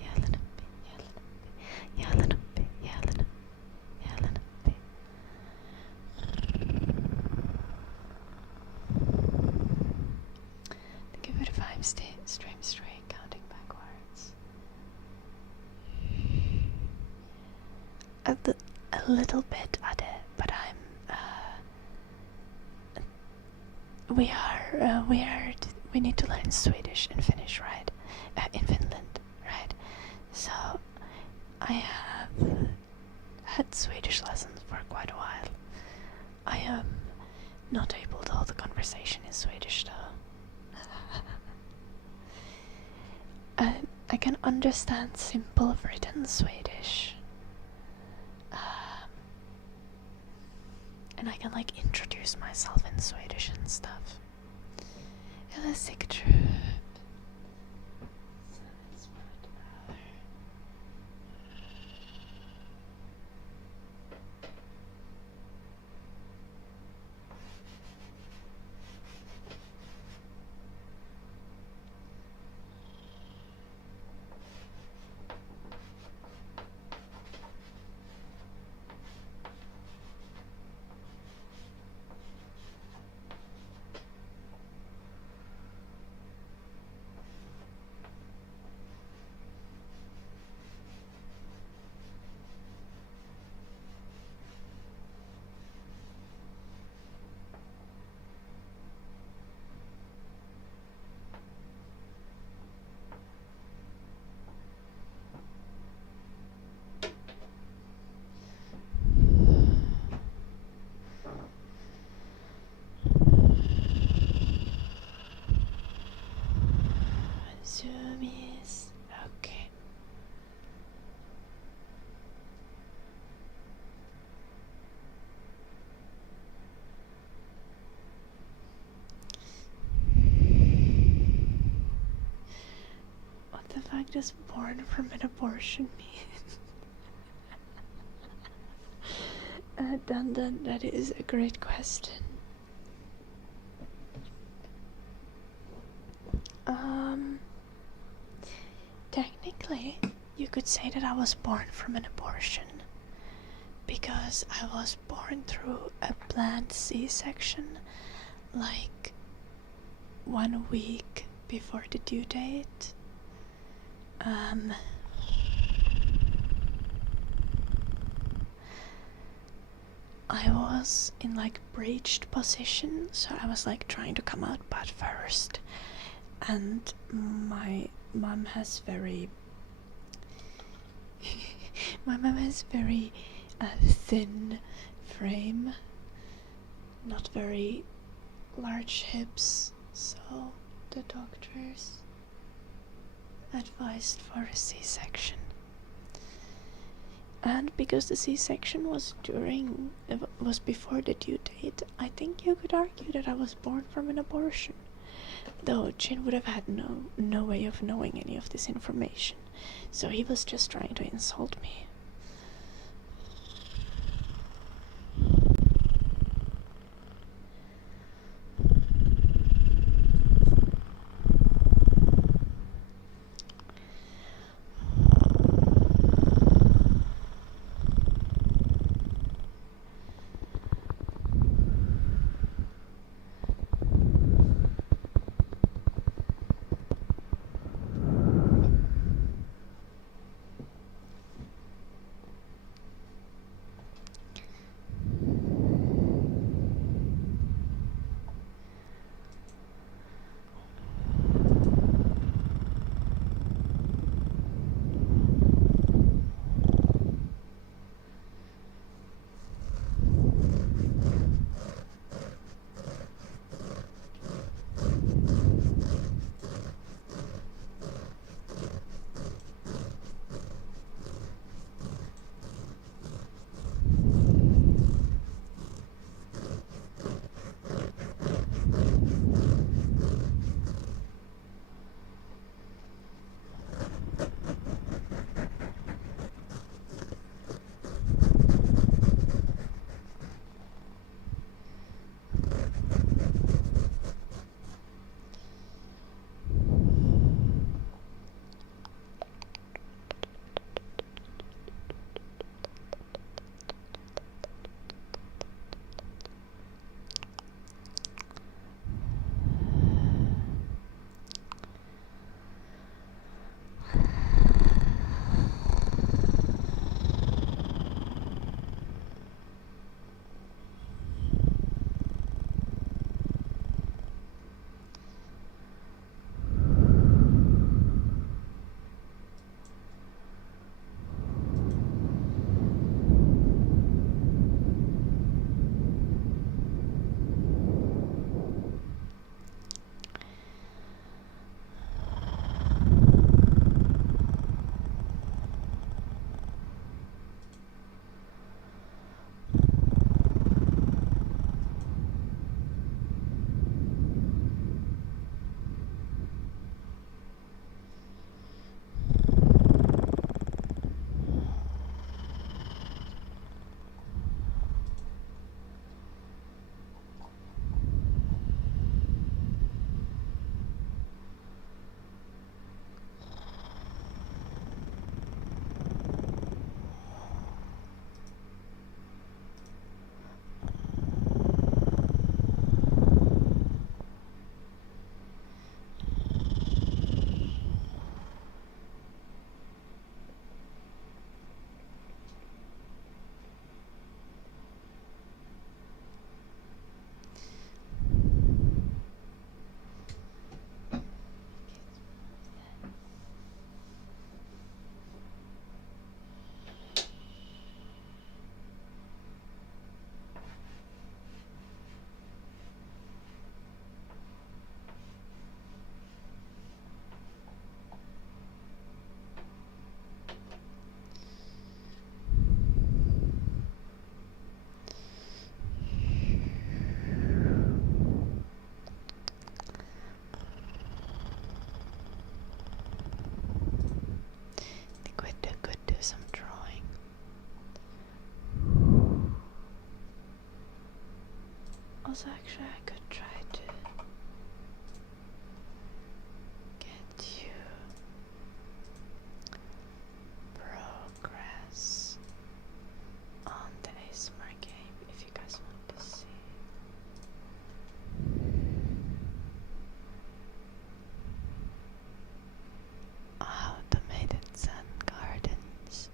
Yalanapi, Yalanapi, Yalanapi, Yalanapi. Thank you for the 5 stream straight, counting backwards. A little bit at it, but I'm we need to learn Swedish and Finnish, right? In Finland, right? So I have had Swedish lessons for quite a while. I am not able to hold a conversation in Swedish though. I can understand simple written Swedish. And I can like introduce myself in Swedish and stuff. Elastic troop. Zoomies. Okay. What the fuck does born from an abortion mean? Dun, that is a great question. Technically, you could say that I was born from an abortion because I was born through a planned C-section like 1 week before the due date. I was in like breached position, so I was like trying to come out butt first, and my mom has very thin frame, not very large hips, so the doctors advised for a C-section. And because the C-section was before the due date, I think you could argue that I was born from an abortion. Though Chin would have had no way of knowing any of this information, so he was just trying to insult me. Also, actually, I could try to get you progress on the ASMR game if you guys want to see. Automated sun gardens.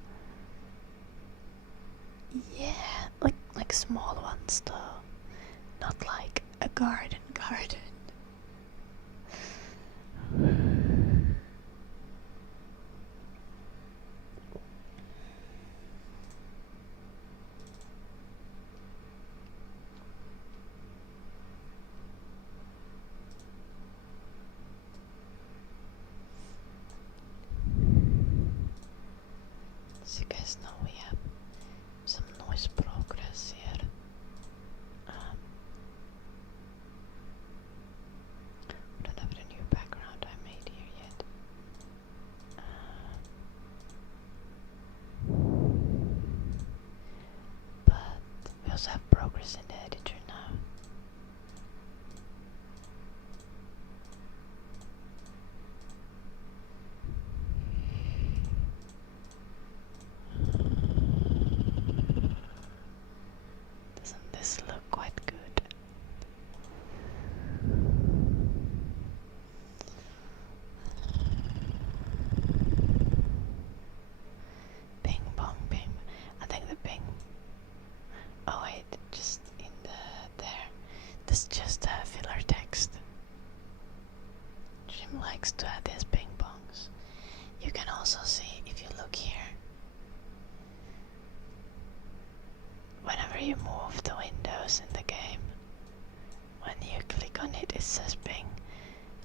Yeah, like small ones though. Not like a garden. likes to have these ping pongs. You can also see, if you look here, whenever you move the windows in the game, when you click on it, it says ping,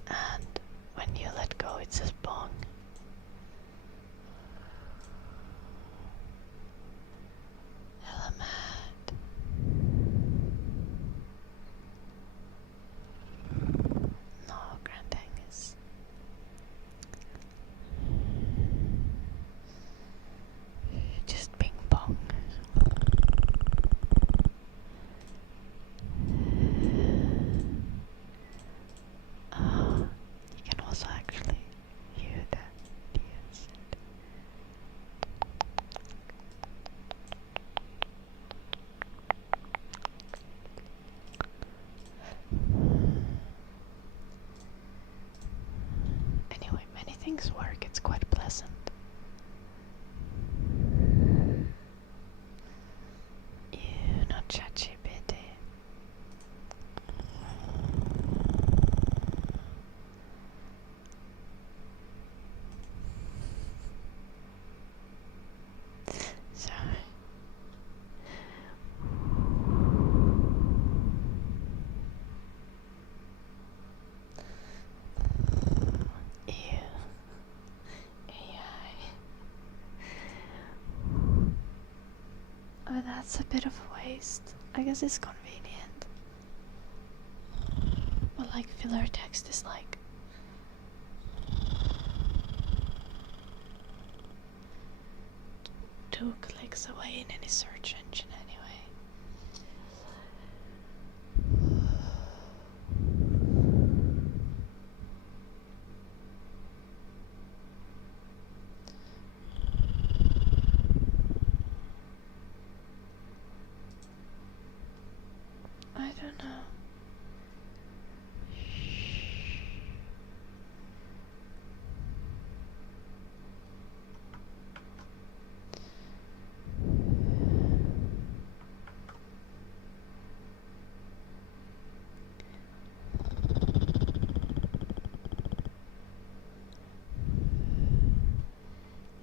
and when you let go, it says bong. Hello, Matt. No, Grand Angus. Just ping pong. You can also actually hear that. Yes. Anyway, many things work. It's quite pleasant. Ew, not ChatGPT. Sorry. Ew. AI. Oh, that's a bit of a waste. I guess it's convenient. But like filler text is like 2 clicks away in any search engine anyway. I don't know.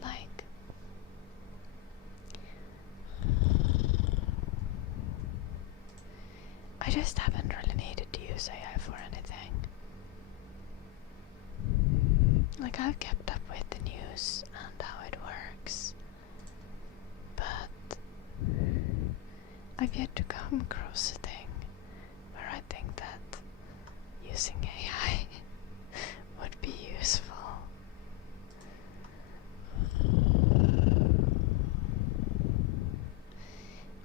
Like, I just haven't really needed to use AI for anything. Like, I've kept up with the news and how it works, but I've yet to come across a thing where I think that using AI would be useful.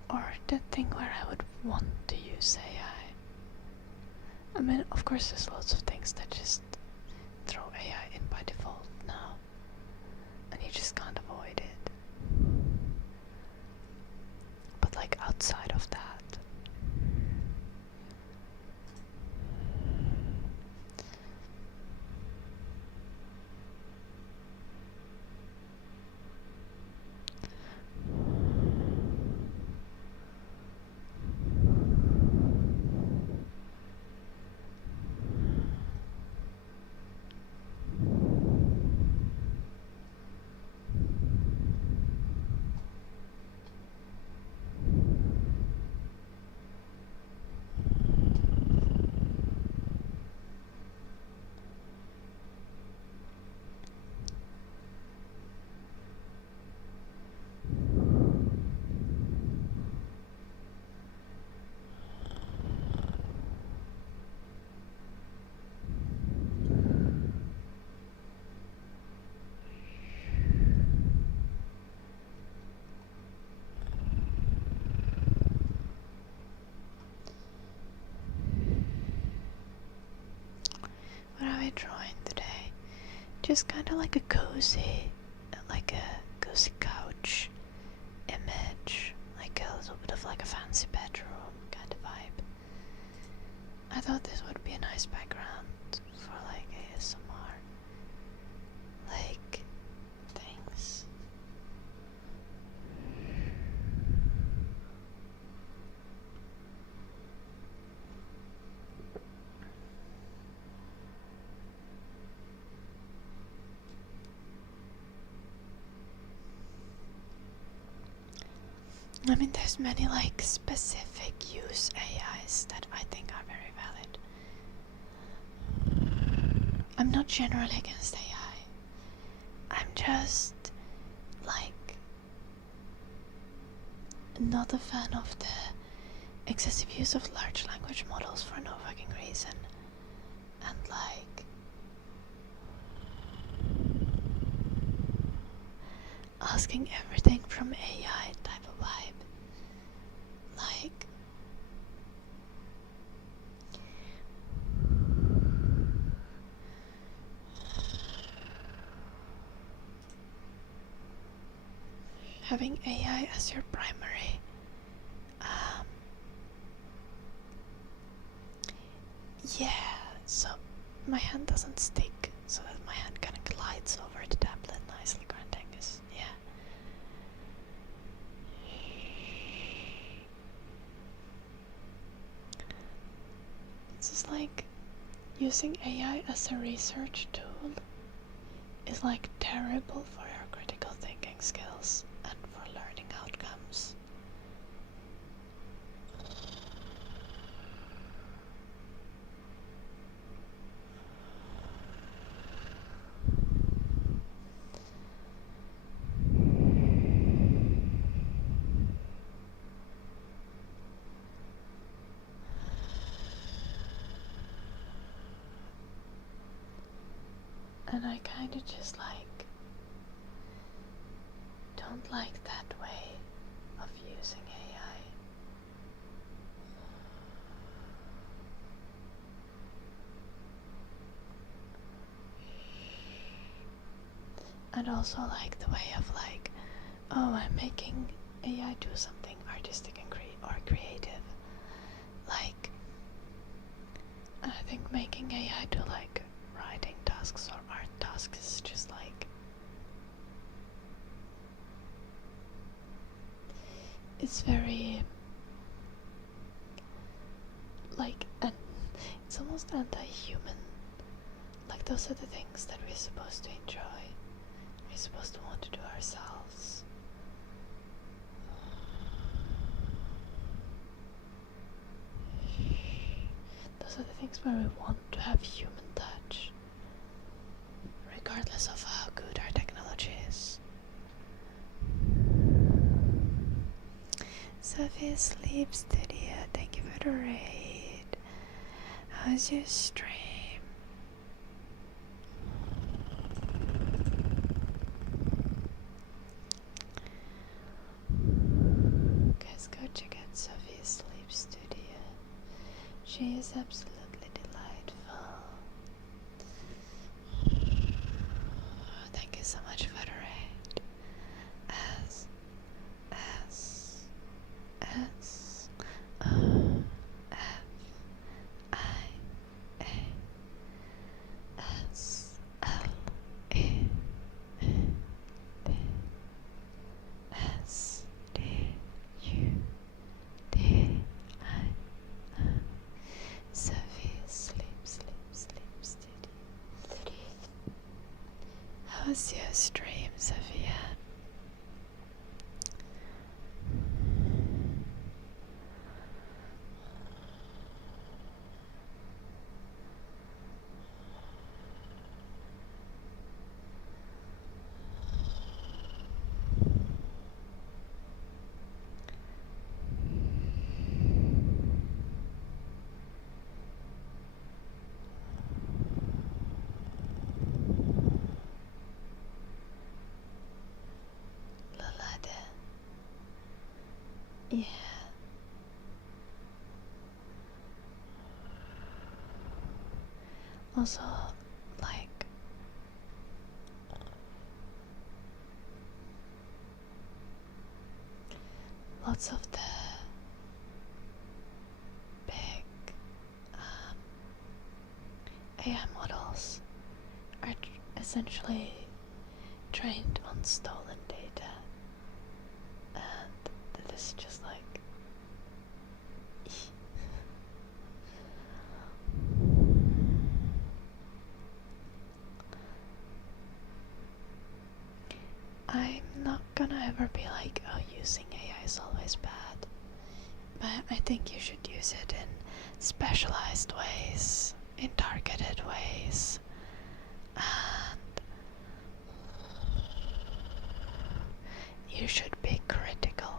Or the thing where I would want to use AI. I mean, of course there's lots of things that just throw AI in by default now, and you just can't avoid it. But like outside of that, what are we drawing today? Just kind of like a cozy couch image, like a little bit of like a fancy bedroom kind of vibe. I thought this would be a nice background for like ASMR, like things. I mean, there's many like specific use AIs that I think are very valid. I'm not generally against AI. I'm just like not a fan of the excessive use of large language models for no fucking reason. And like asking everything from AI type of vibe. Like having AI as your primary yeah, so my hand doesn't stick, so that my hand kind of glides over the tablet nicely, granting this, yeah. It's just like using AI as a research tool is like terrible for your critical thinking skills and for learning outcomes. And I kinda just like don't like that way of using AI. And also like the way of like, oh, I'm making AI do something artistic and creative. Like, I think making AI do like writing tasks or art tasks is just like, it's very like, and it's almost anti-human. Like those are the things that we're supposed to enjoy. We're supposed to want to do ourselves. Those are the things where we want to have human touch, regardless of how good our technology is. Sophie Sleep Studio, thank you for the raid. How's your stream? Guys, go check out Sophie Sleep Studio. She is absolutely delightful. Thank you so much for the raid. S O F I A S L E N D S D U D I O. Sophie Sleep Studio. How's your stream, Sophia? Yeah. Also, like, lots of the big AI models are essentially trained on stolen data, and that is just like I'm not gonna ever be like, oh, using AI is always bad. But I think you should use it in specialized ways, in targeted ways, and you should be critical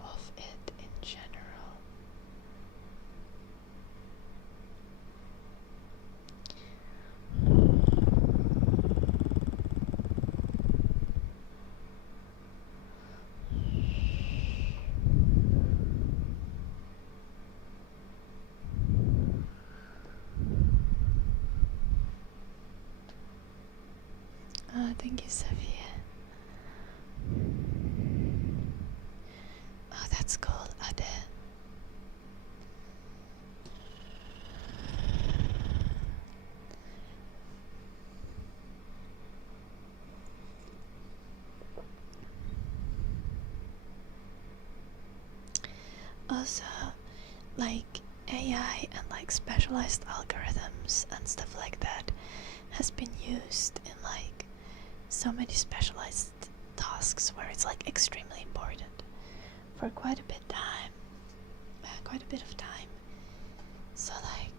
of it in general. Thank you, Sophia. Oh, that's cool, Ade. Also, like AI and like specialized algorithms and stuff like that has been used in like so many specialized tasks where it's like extremely important for quite a bit of time. So like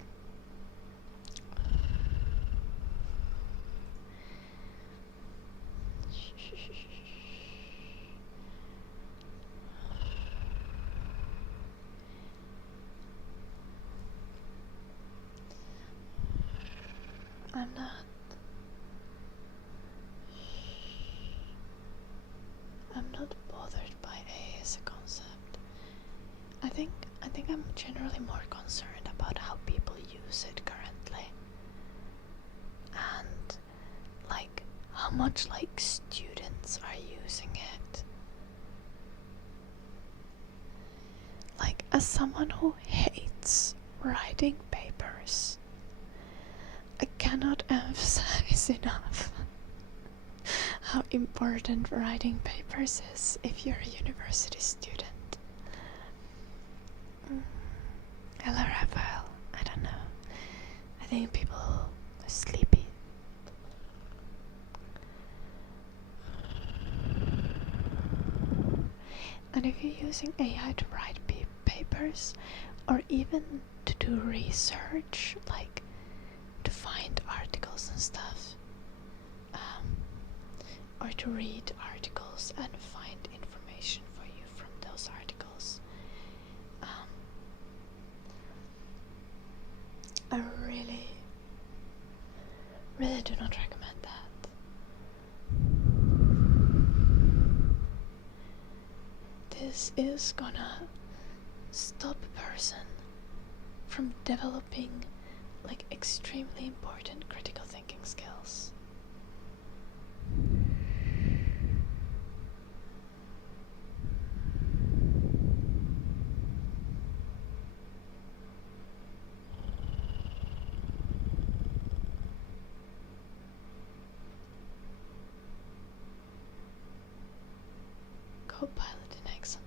I'm not bothered by A as a concept. I think I'm generally more concerned about how people use it currently. And like how much like students are using it. Like as someone who hates writing papers, I cannot emphasize enough how important writing papers is if you're a university student. Hello, Raphael. I don't know. I think people are sleepy. And if you're using AI to write papers, or even to do research, like to find articles and stuff, or to read articles and find information for you from those articles, I really do not recommend that. This is gonna stop a person from developing like extremely important critical thinking skills. Copilot in Excel.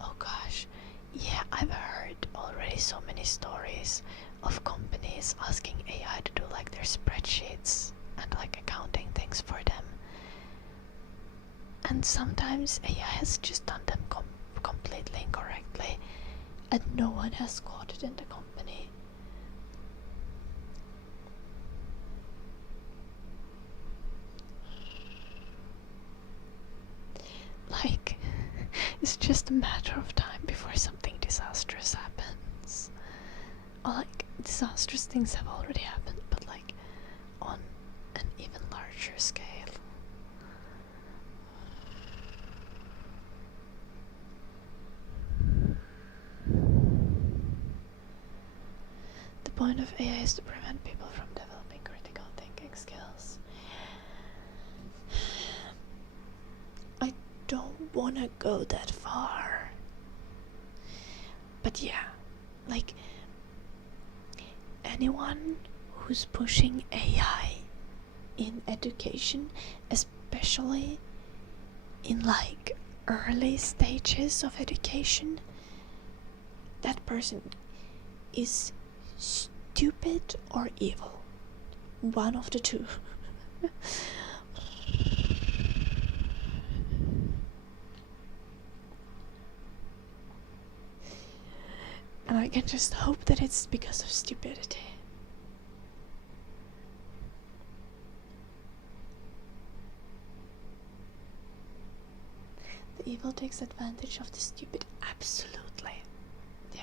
Oh gosh, yeah, I've heard already so many stories of companies asking AI to do like their spreadsheets and like accounting things for them. And sometimes AI has just done them completely incorrectly and no one has caught it in the company. Like, it's just a matter of time before something disastrous happens. Or like, disastrous things have already happened, but like, on an even larger scale. The point of AI is to prevent people from developing critical thinking skills. I don't wanna go that far. But yeah, like anyone who's pushing AI in education, especially in like early stages of education, that person is stupid or evil. One of the two. I can just hope that it's because of stupidity. The evil takes advantage of the stupid. Absolutely. Yeah.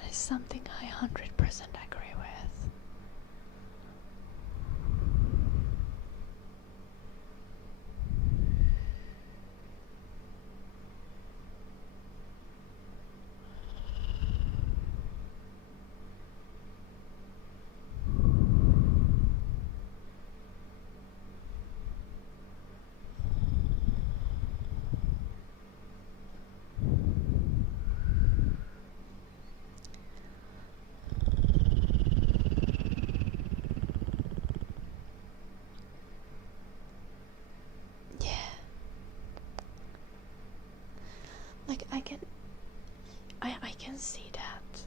That is something I 100% agree with. Like I can see that,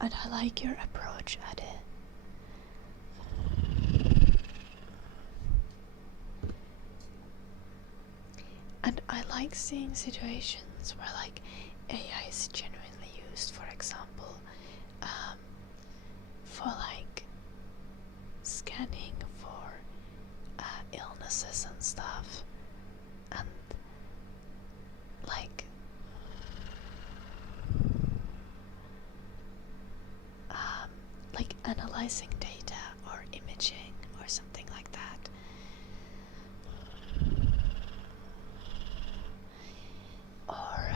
and I like your approach at it. And I like seeing situations where like AI is genuinely used, for example, for like scanning for illnesses and stuff, and like analyzing data or imaging or something like that. Or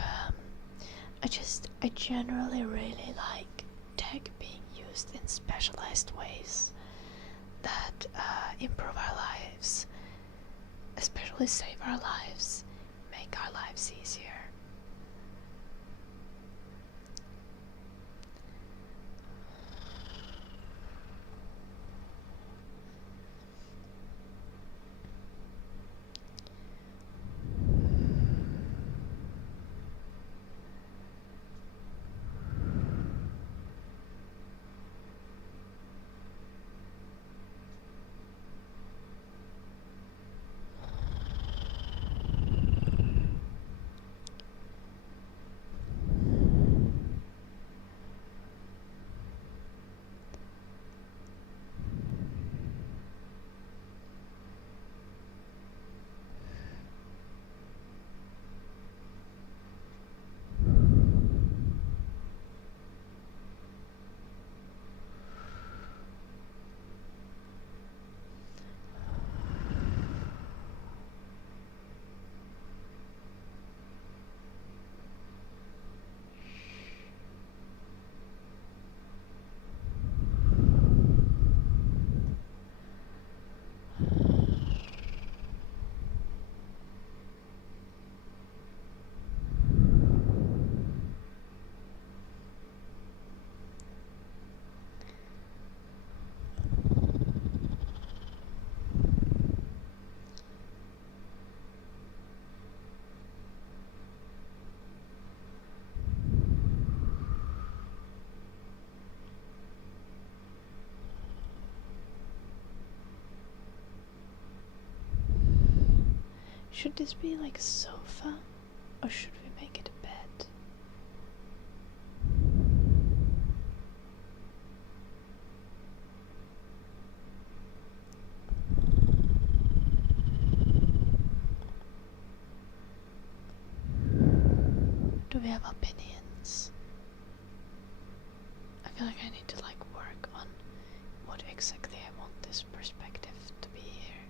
I generally really like tech being used in specialized ways that improve our lives, especially save our lives, make our lives easier. Should this be like a sofa, or should we make it a bed? Do we have opinions? I feel like I need to like work on what exactly I want this perspective to be here.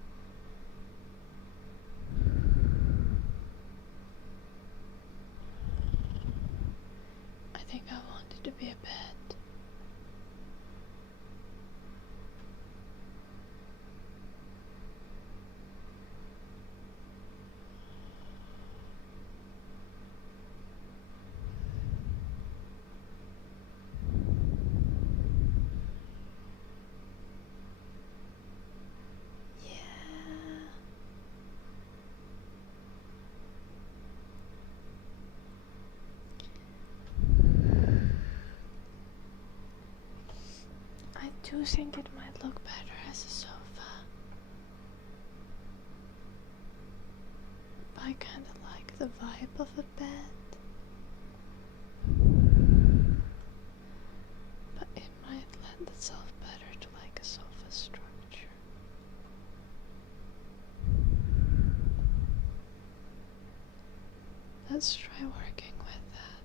I think I want it to be a bed. Yeah. do think it might look better as a sofa. I kinda like the vibe of a bed. But it might lend itself better to like a sofa structure. Let's try working with that.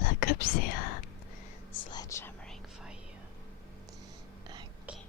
Helicopsian, sledgehammering for you. Okay.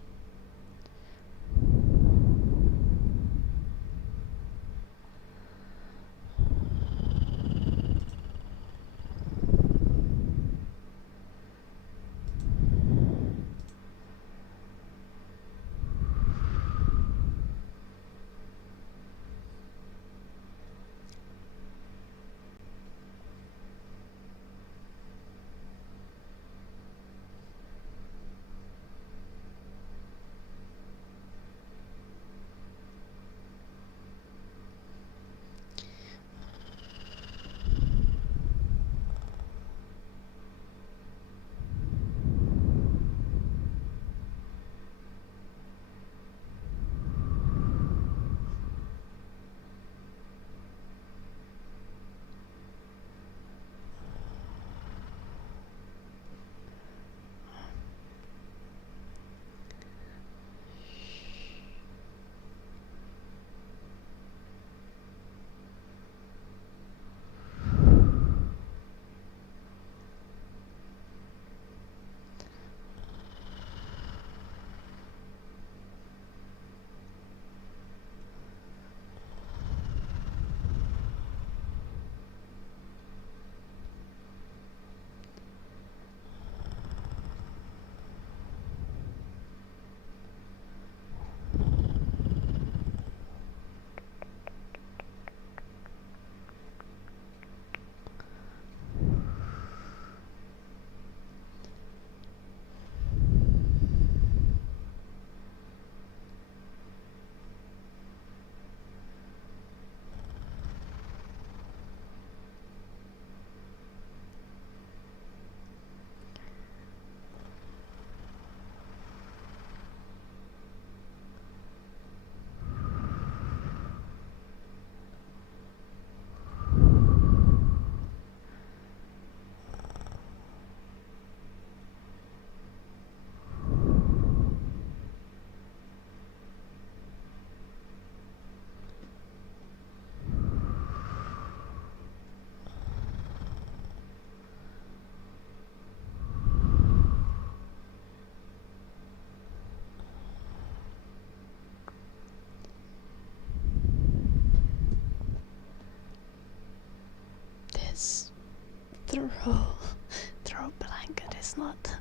throw blanket is not.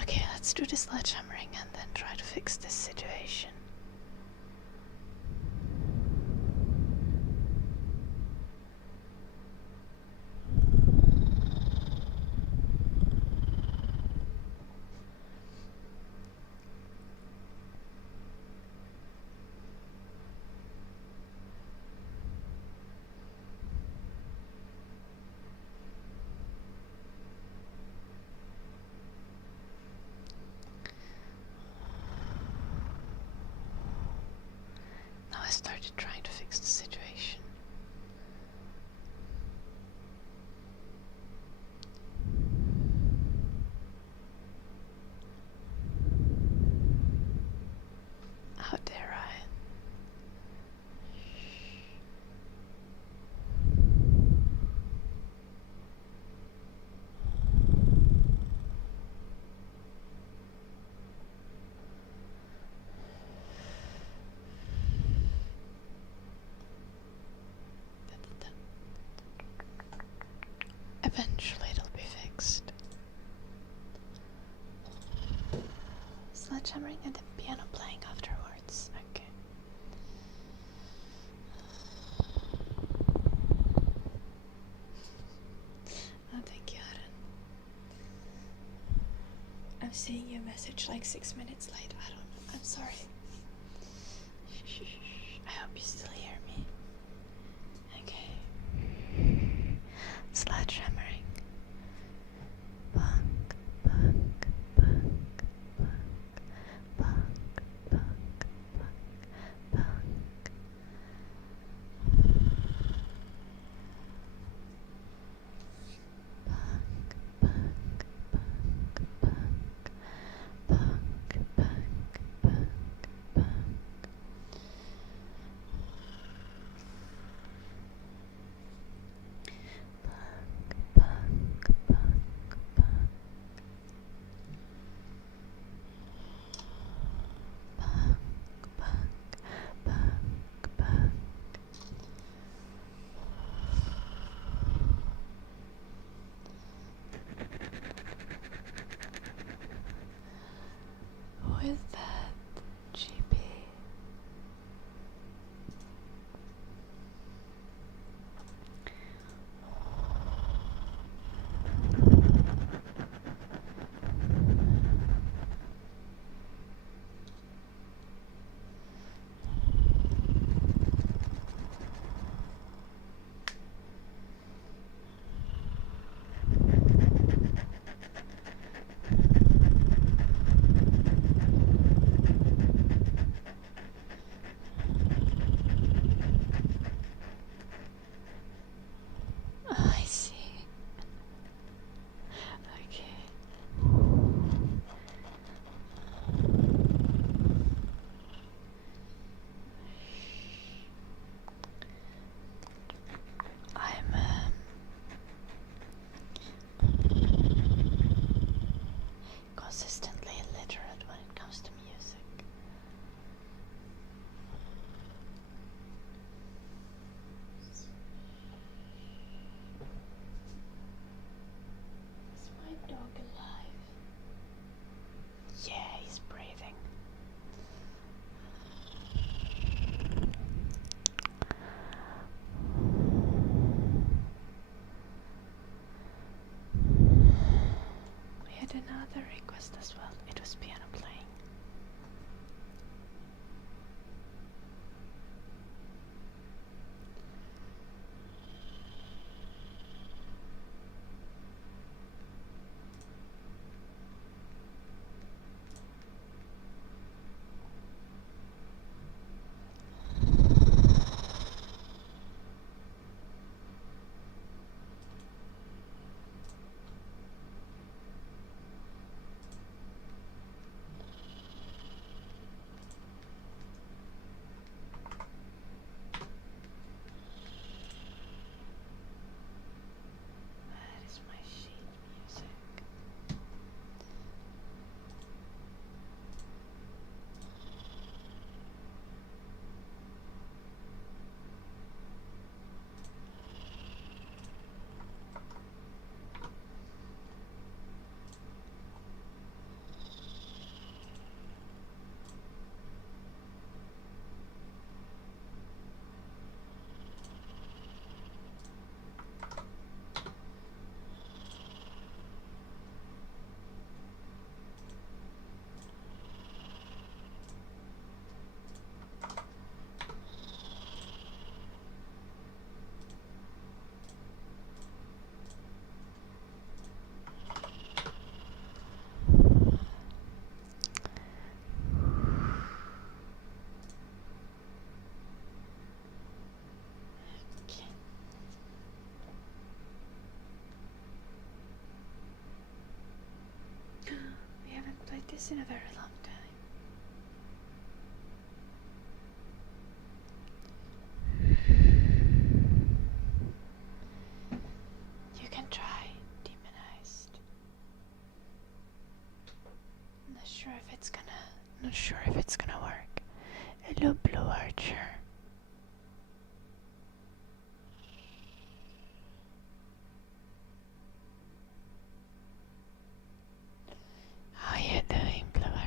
Okay, let's do the sledgehammering and then try to fix this situation. I started trying to fix the situation. How dare I? Eventually it'll be fixed. Sledgehammering and the piano playing afterwards. Okay. Oh, thank you, Aaron. I'm seeing your message like 6 minutes late. I don't know. I'm sorry. I hope you still hear me. Okay. Sledgehammering. Bunk, bunk, bunk, bunk, bunk, bunk, bunk, bunk. Who is that, GB? I see. Okay. I'm consistently illiterate when it comes to music. Is my dog alive? Yeah, he's breathing. We had another request as well. It was piano playing. this in a very long time. You can try demonized. Not sure if it's gonna work. Hello, Blue Archer. How you doing, Blue Archer?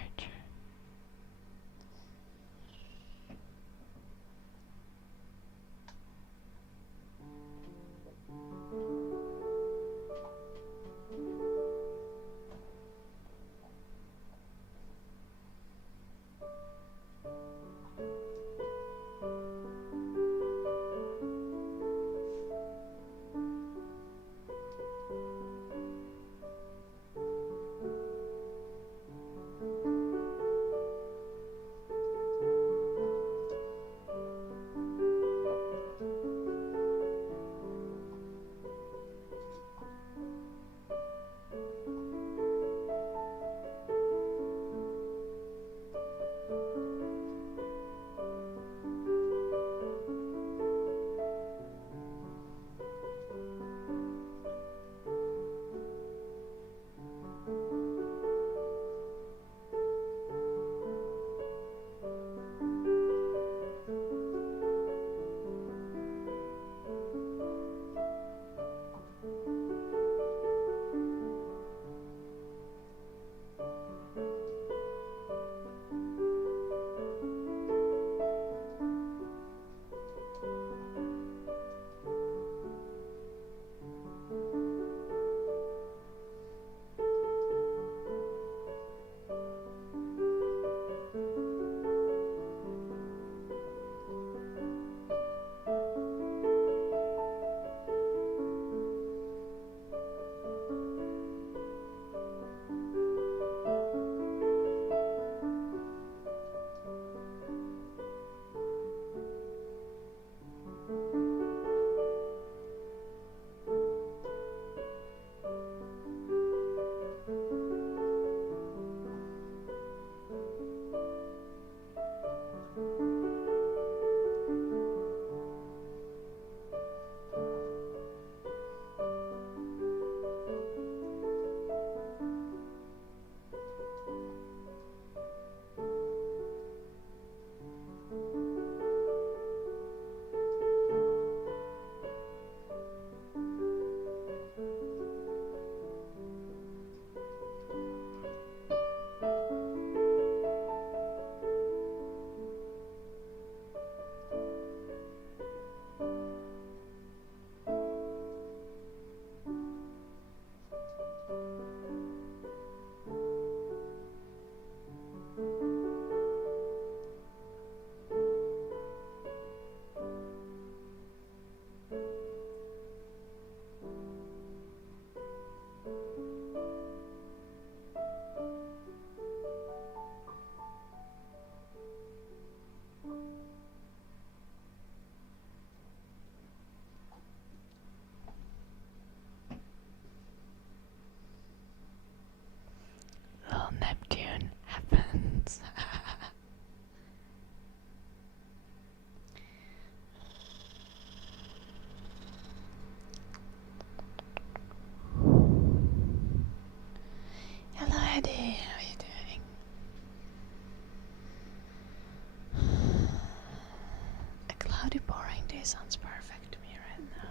Sounds perfect to me right now.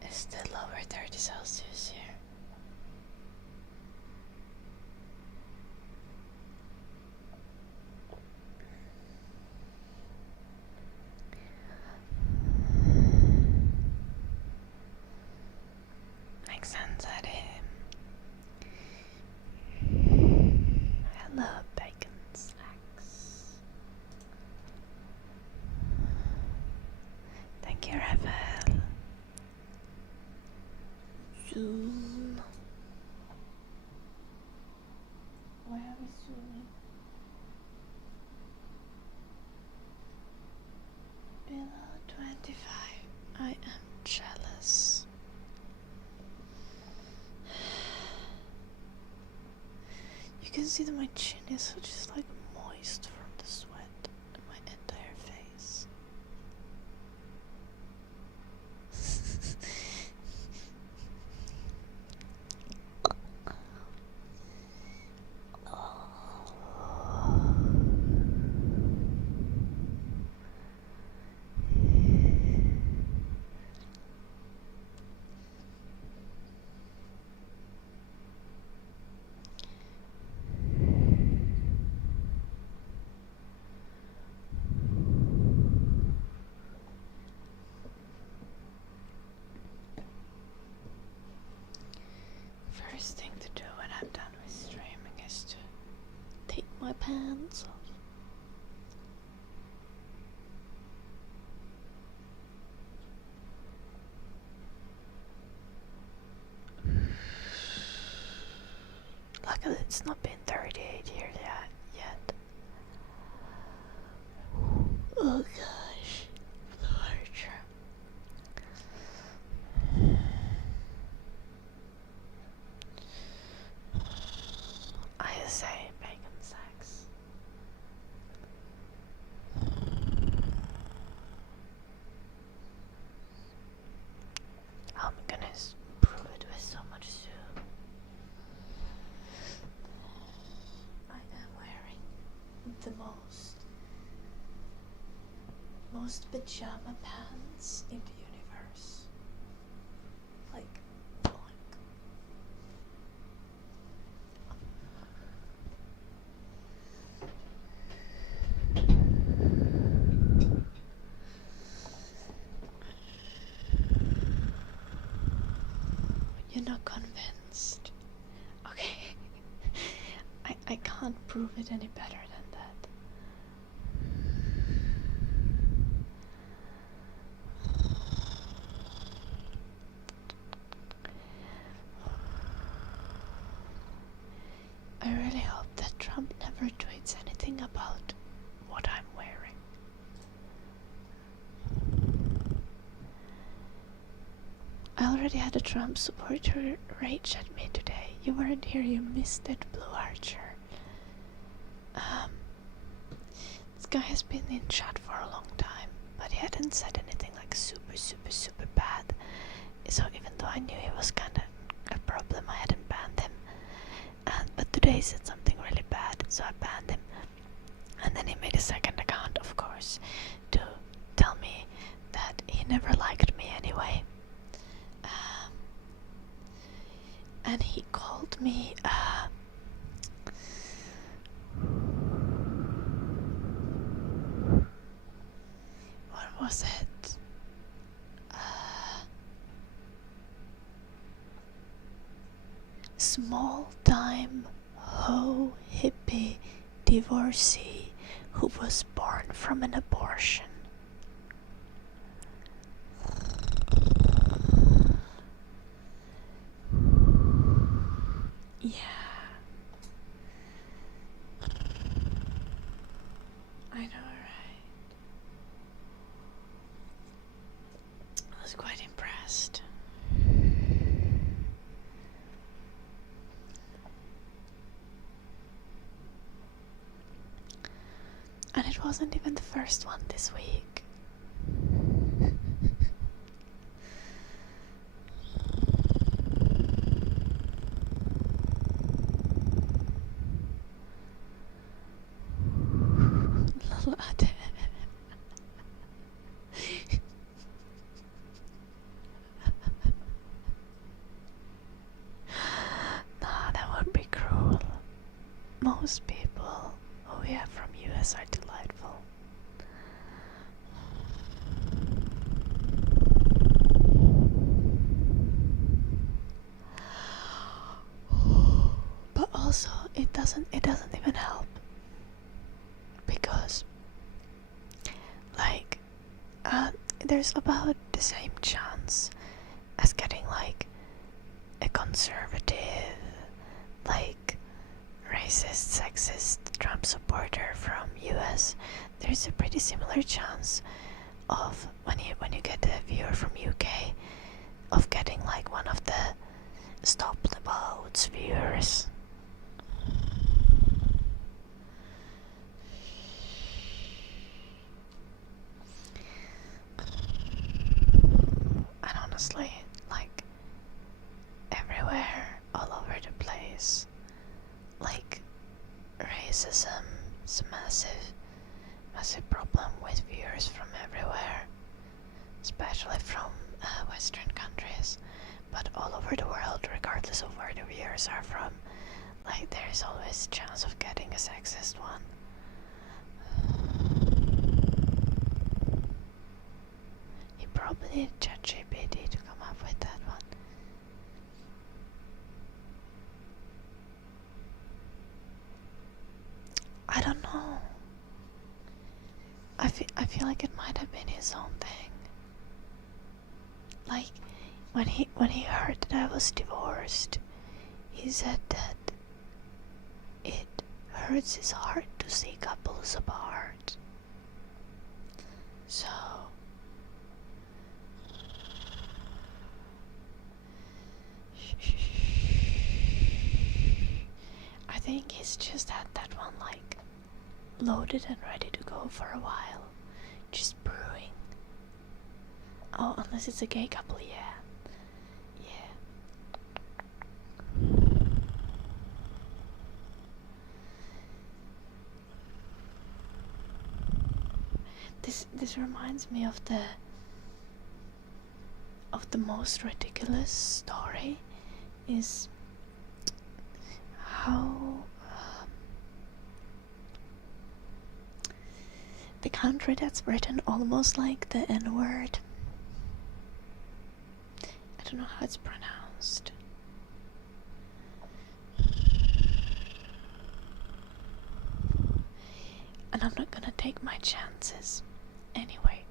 It's still over 30 Celsius here. Makes sense, Eddie. Hello, bacon snacks. Thank you, Rafael. Zoom. Why are we zooming? Below 25. I am jealous. You You can see that my chin is just like moist from the sweat in my entire face. First thing to do when I'm done with streaming is to take my pants off. Luckily it's not been 38 years yet. Oh gosh, larger. I say bacon sex. I'm gonna prove it with so much soup. I am wearing the most pajama pants in the universe. Like, boink. You're not convinced? Okay. I can't prove it any better than that. I really hope that Trump never tweets anything about what I'm wearing. I already had a Trump supporter rage at me today. You weren't here, you missed it, Blue Archer. This guy has been in chat for a long time, but he hadn't said anything like super bad. So even though I knew he was kinda a problem, I hadn't banned him. But today he said something really bad, so I banned him. And then he made a second account, of course, to tell me that he never liked me anyway. And he called me what was it? Small time ho hippie divorcee who was born from an abortion. Yeah. I know, right? I was quite impressed. And it wasn't even the first one this week. Latte. Nah, that would be cruel. Most people who we have from US are delightful. But also it doesn't even help, because like there's about the same chance as getting like a conservative, like racist, sexist Trump supporter from US. There's a pretty similar chance of when you get a viewer from UK of getting like one of the Stop the Boats viewers. racism is a massive problem with viewers from everywhere, especially from Western countries, but all over the world, regardless of where the viewers are from. Like, there is always a chance of getting a sexist one. You probably need ChatGPT to come up with that one. I don't know. I feel like it might have been his own thing. Like, when he heard that I was divorced, he said that it hurts his heart to see couples apart. So I think he's just had that one like loaded and ready to go for a while, just brewing. Oh, unless it's a gay couple, yeah. This reminds me of the most ridiculous story is how the country that's written almost like the N-word. I don't know how it's pronounced. And I'm not gonna take my chances. Anyway.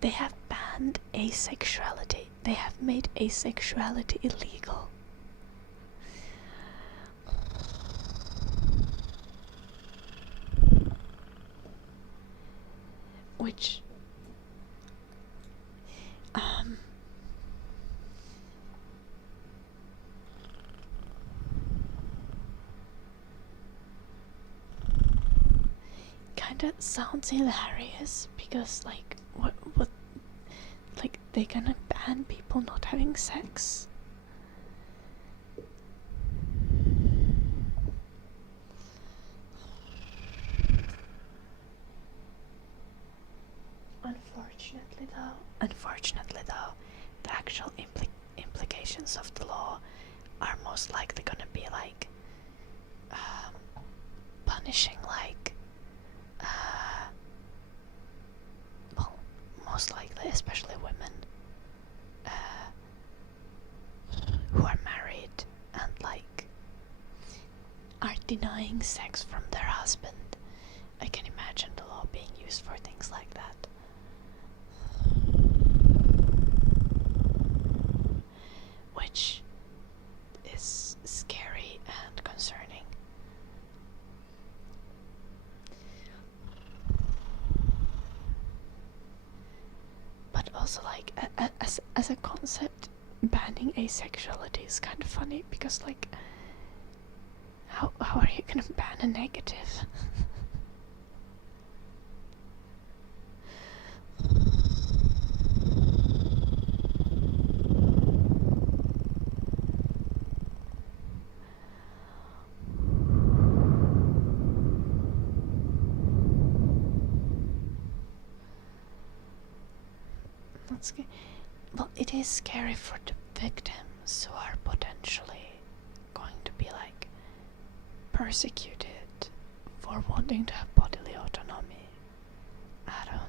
They have banned asexuality. They have made asexuality illegal. Which kinda sounds hilarious because like what like they gonna ban people not having sex. Unfortunately though, the actual implications of the law are most likely gonna be like punishing like well, most likely especially women who are married and like are denying sex from their husband. I can imagine the law being used for things like that. Which is scary and concerning. But also like as a concept, banning asexuality is kind of funny because like how are you gonna ban a negative? Well, it is scary for the victims who are potentially going to be like persecuted for wanting to have bodily autonomy. I don't.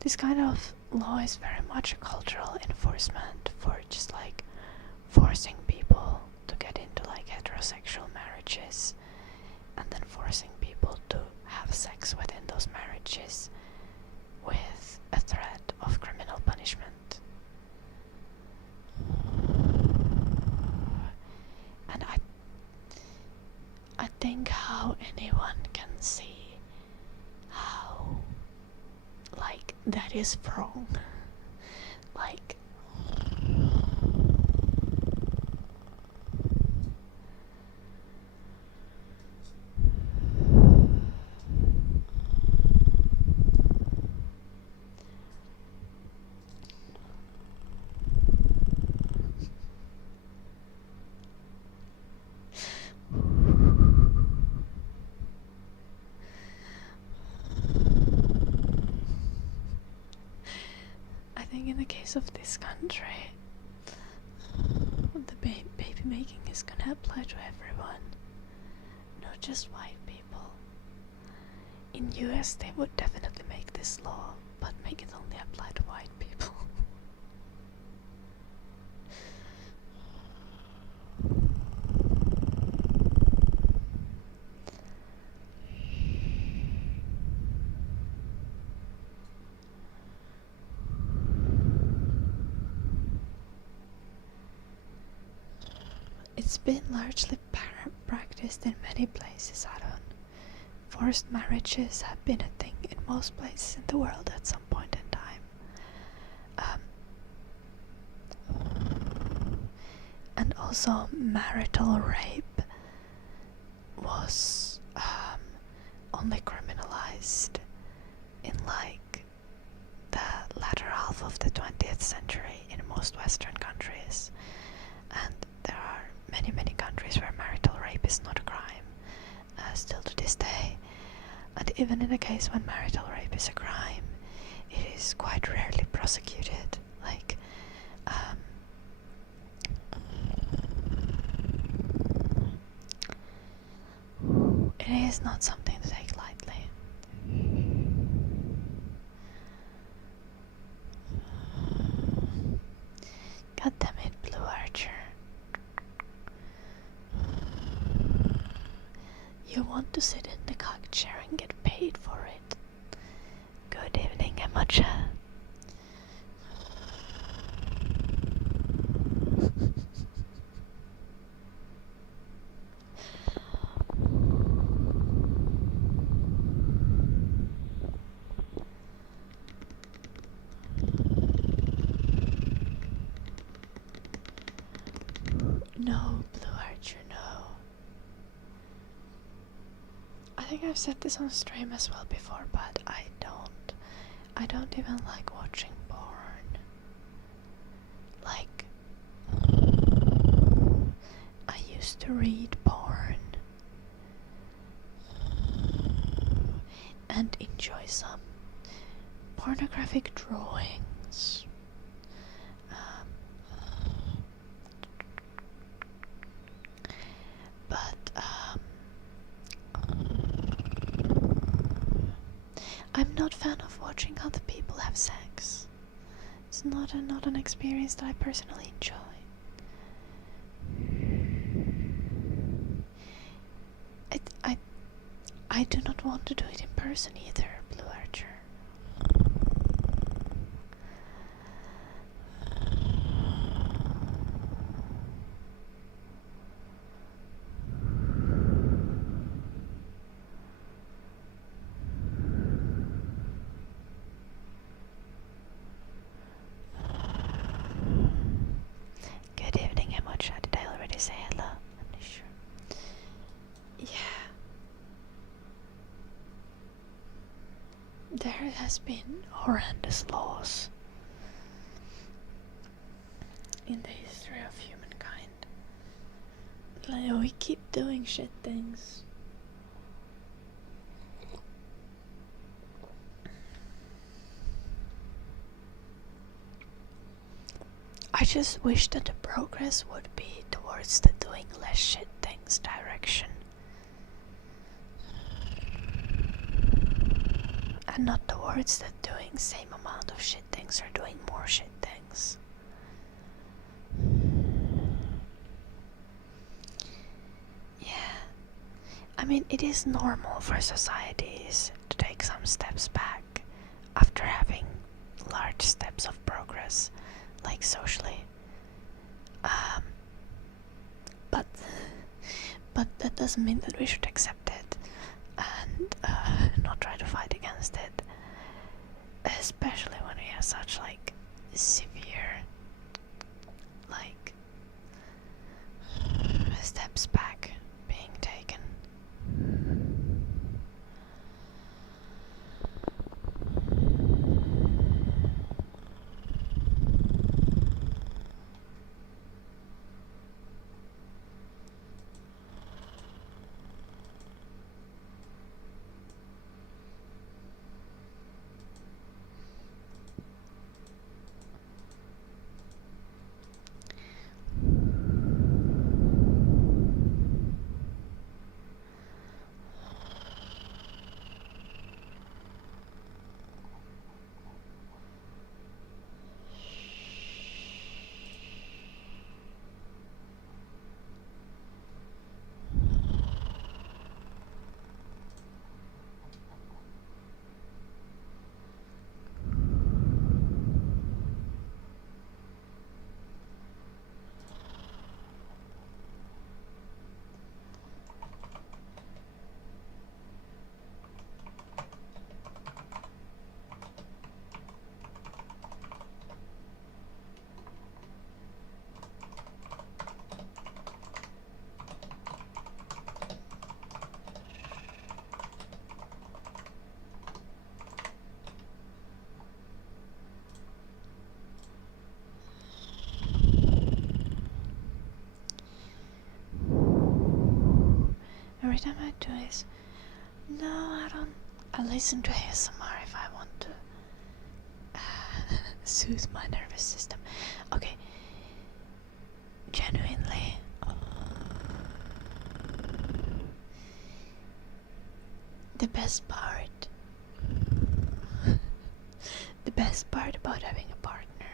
This kind of law is very much a cultural enforcement for just like forcing people to get into like heterosexual marriages and then forcing people to have sex within those marriages with a threat of criminal punishment. And I think how anyone can see how like that is wrong. Like think in the case of this country, the baby making is gonna apply to everyone, not just white people. In US they would definitely make this law, but make it only apply to white people. It's been largely practiced in many places, Aaron. Forced marriages have been a thing in most places in the world at some point in time. And also marital rape was only criminalized in like the latter half of the 20th century in most Western countries. And there are many countries where marital rape is not a crime, still to this day. And even in a case when marital rape is a crime, it is quite rarely prosecuted. Like, it is not something to take lightly. God damn it, Blue Archer. You want to sit in the cock chair and get paid for it. Good evening, Emocha. No, Blue Archer, no. I think I've said this on stream as well before, but I don't even like watching porn. Like, I used to read porn and enjoy some pornographic drawings. I'm not a fan of watching other people have sex. It's not an experience that I personally enjoy. I do not want to do it in person either, Blue Archer. Good evening, Emocha. Did I already say hello? I'm not sure. Yeah. There has been horrendous laws in the history of humankind. Like, we keep doing shit things. I just wish that the progress would be towards the doing less shit things direction. And not towards the doing same amount of shit things or doing more shit things. Yeah. I mean, it is normal for societies to take some steps back after having large steps of progress, like socially. But that doesn't mean that we should accept it and not try to fight against it, especially when we have such like severe like steps back being taken. time I do is no, I don't. I listen to ASMR if I want to soothe my nervous system. Okay, genuinely. The best part about having a partner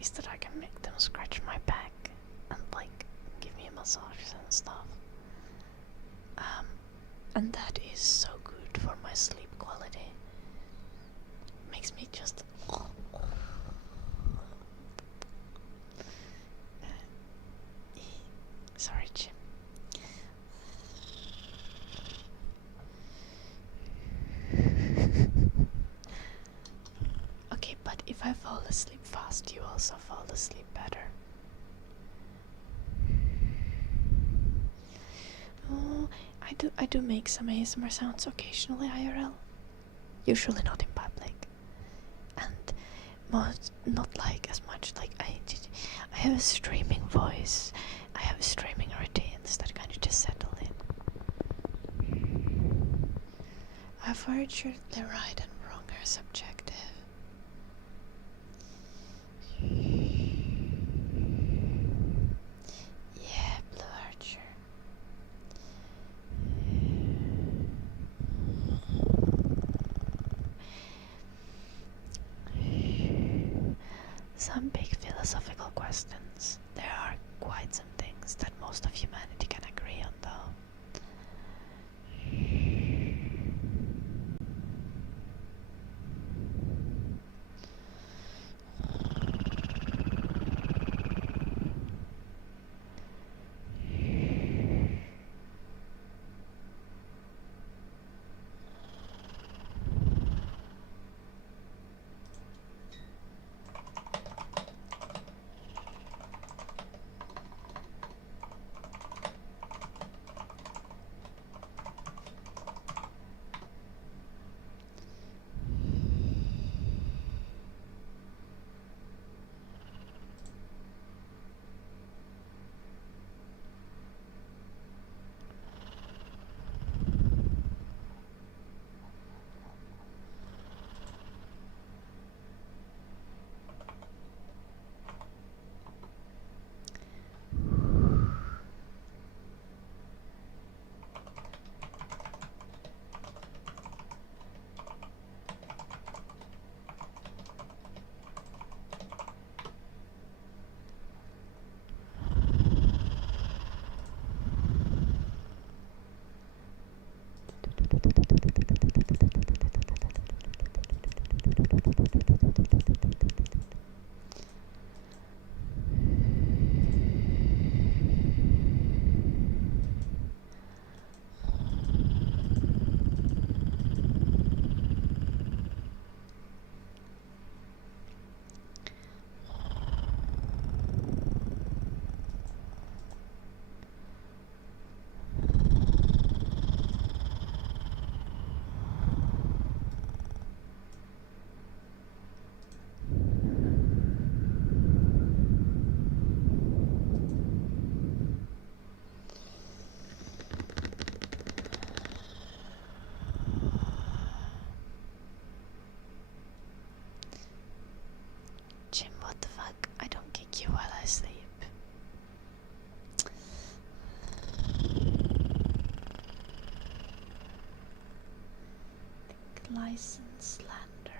is that I can make them scratch my back and like give me massages and stuff. And that is so good for my sleep quality. Makes me just sorry, Jim. Okay, but if I fall asleep fast, you also fall asleep better. Oh, I do make some ASMR sounds occasionally IRL. Usually not in public. And not like as much like I have a streaming voice. I have streaming routines that kind of just settle in. I've heard the right and wrong are subjective. Yeah, Blue Archer. Some big philosophical questions. There are quite some things that most of humanity can agree on, though. Jim, what the fuck? I don't kick you while I sleep. License slander.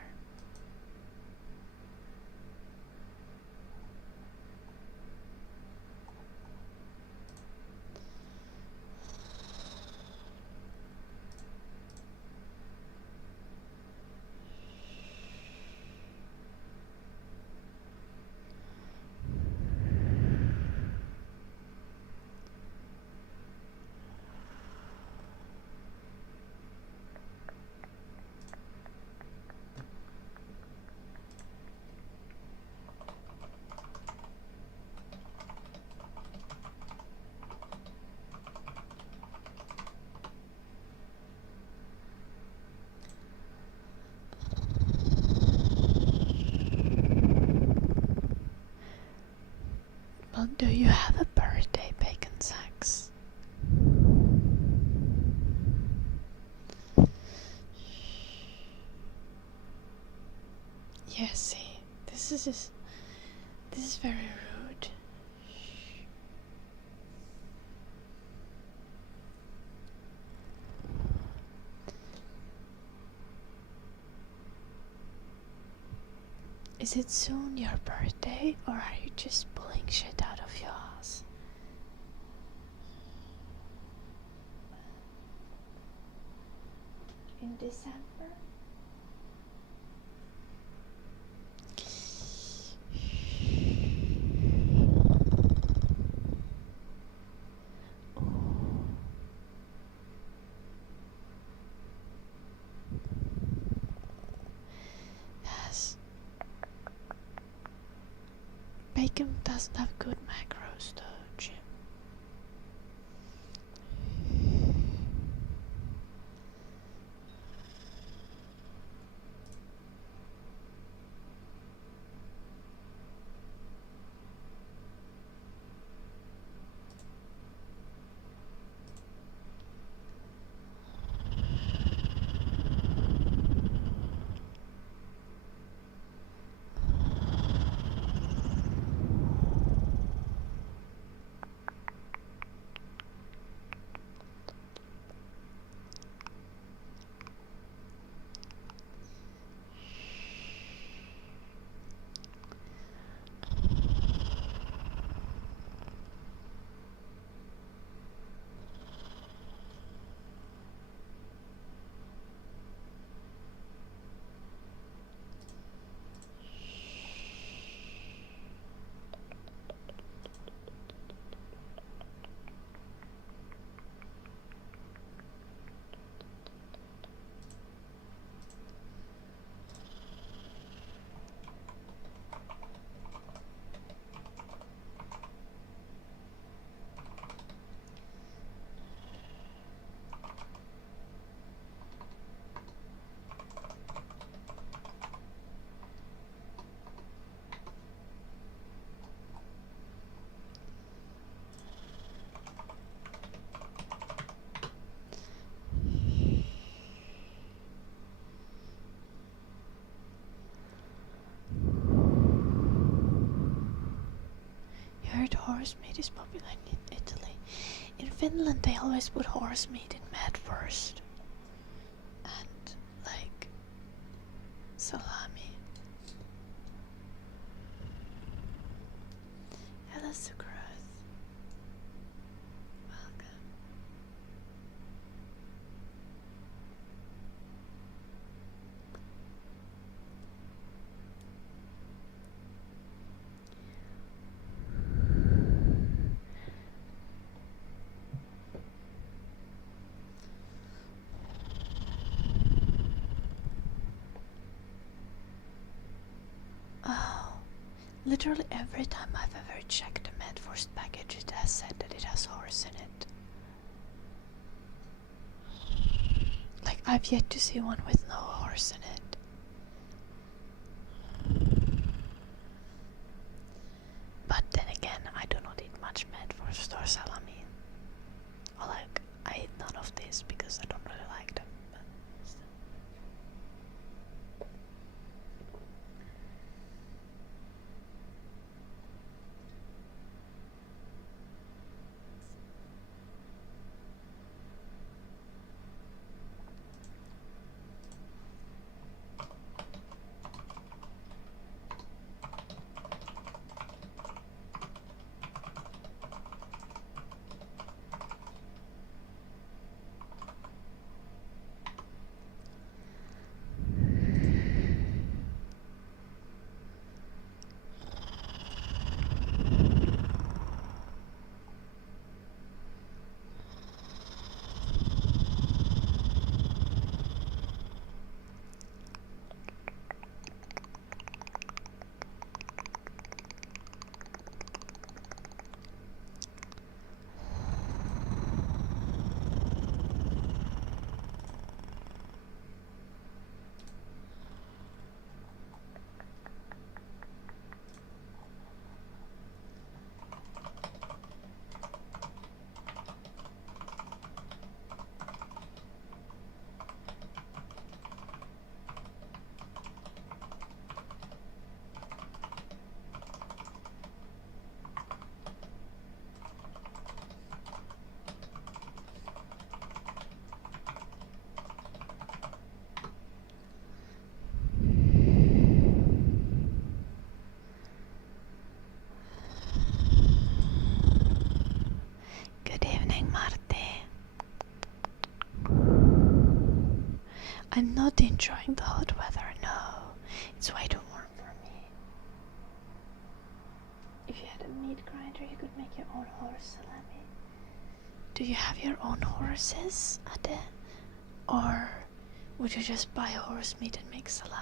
Well, do you have a birthday, Bacon Sacks? Yeah, see, this is very rude. Is it soon your birthday, or are you just pulling shit out of your ass? In December? Yes. Bacon doesn't have good macros though, Jim. Heard horse meat is popular in Italy. In Finland they always put horse meat in med first. And like salami. Hello Sucrose. Welcome. Oh, literally every time I've ever checked the Medforce package, it has said that it has horse in it. Like, I've yet to see one with no horse in it. But then again, I do not eat much Medforce or salami. Or like, I eat none of this because I don't really like them. But still. enjoying the hot weather? No, it's way too warm for me. If you had a meat grinder, you could make your own horse salami. Do you have your own horses, Ade? Or would you just buy horse meat and make salami?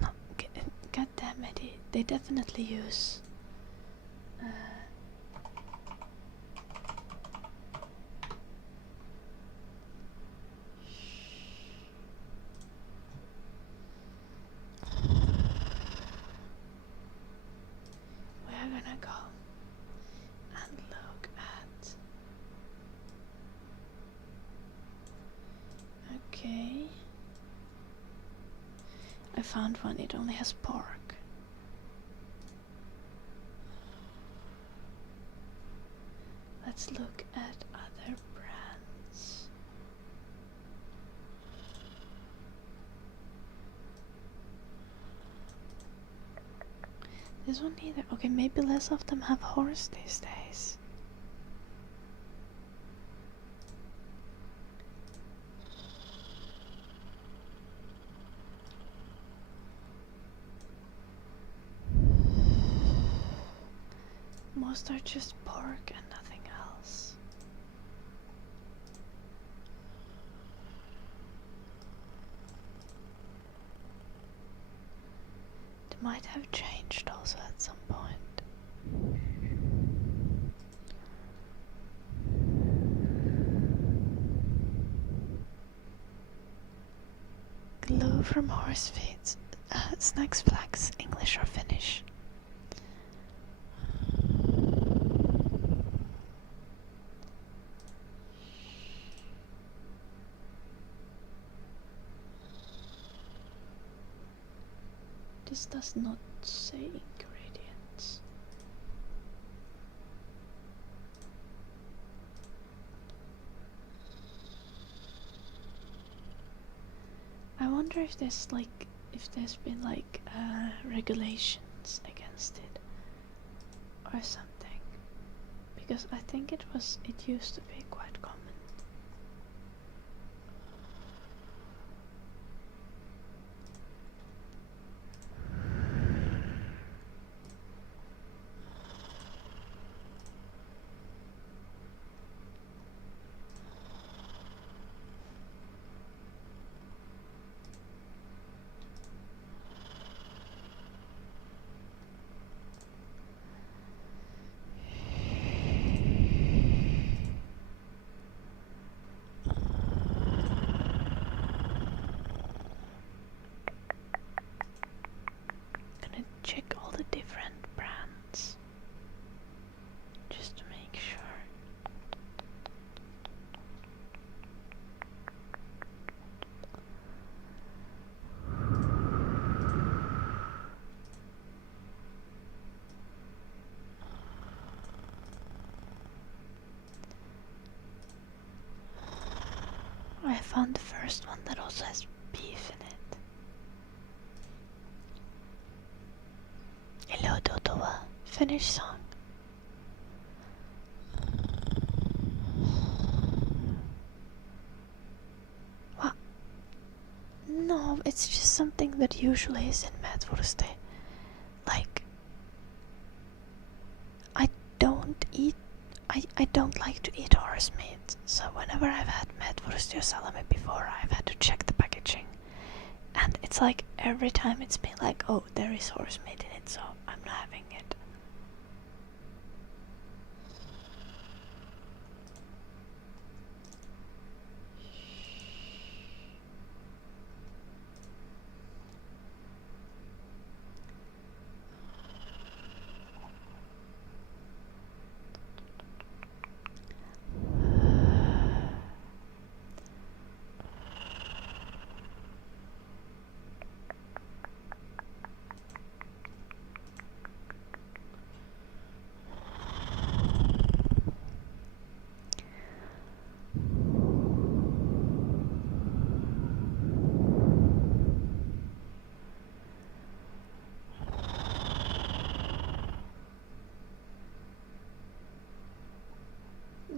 No, god damn it, they definitely use we're gonna go and look at. Okay. I found one, it only has pork. Let's look at other brands. This one neither. Okay, maybe less of them have horse these days. Most are just pork and nothing else. They might have changed also at some point. Glue from horse feet. Snacks, flax, English or Finnish? This does not say ingredients. I wonder if there's been regulations against it or something, because I think it used to be quite common. Check all the different brands just to make sure. I found the first one that also has beef in it. Hello Dodowa, Finnish song. What? No, it's just something that usually is in Mätvurste. Like, I don't like to eat horse meat, so whenever I've had Mätvurste or salami before, I've had to check the packaging. And it's like every time it's been like, oh, there is horse meat in it, so I'm not having it.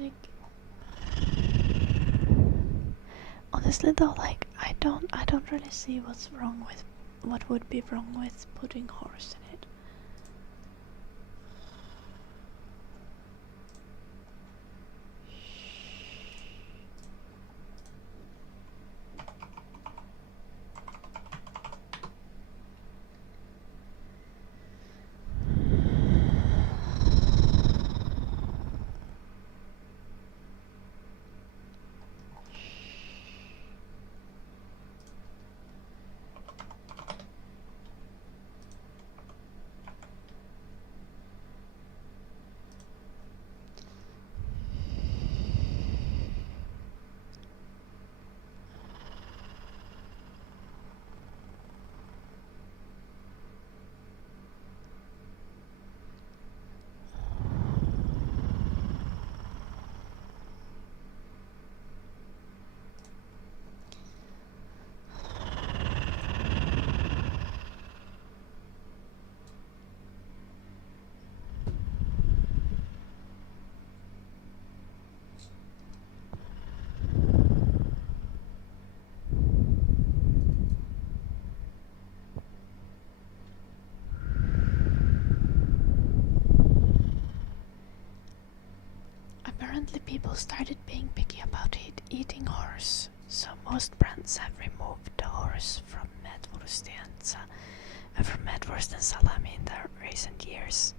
Like, honestly though, like I don't really see what's wrong with what would be wrong with putting horse in it. Apparently people started being picky about eating horse, so most brands have removed the horse from medwurst and salami in the recent years.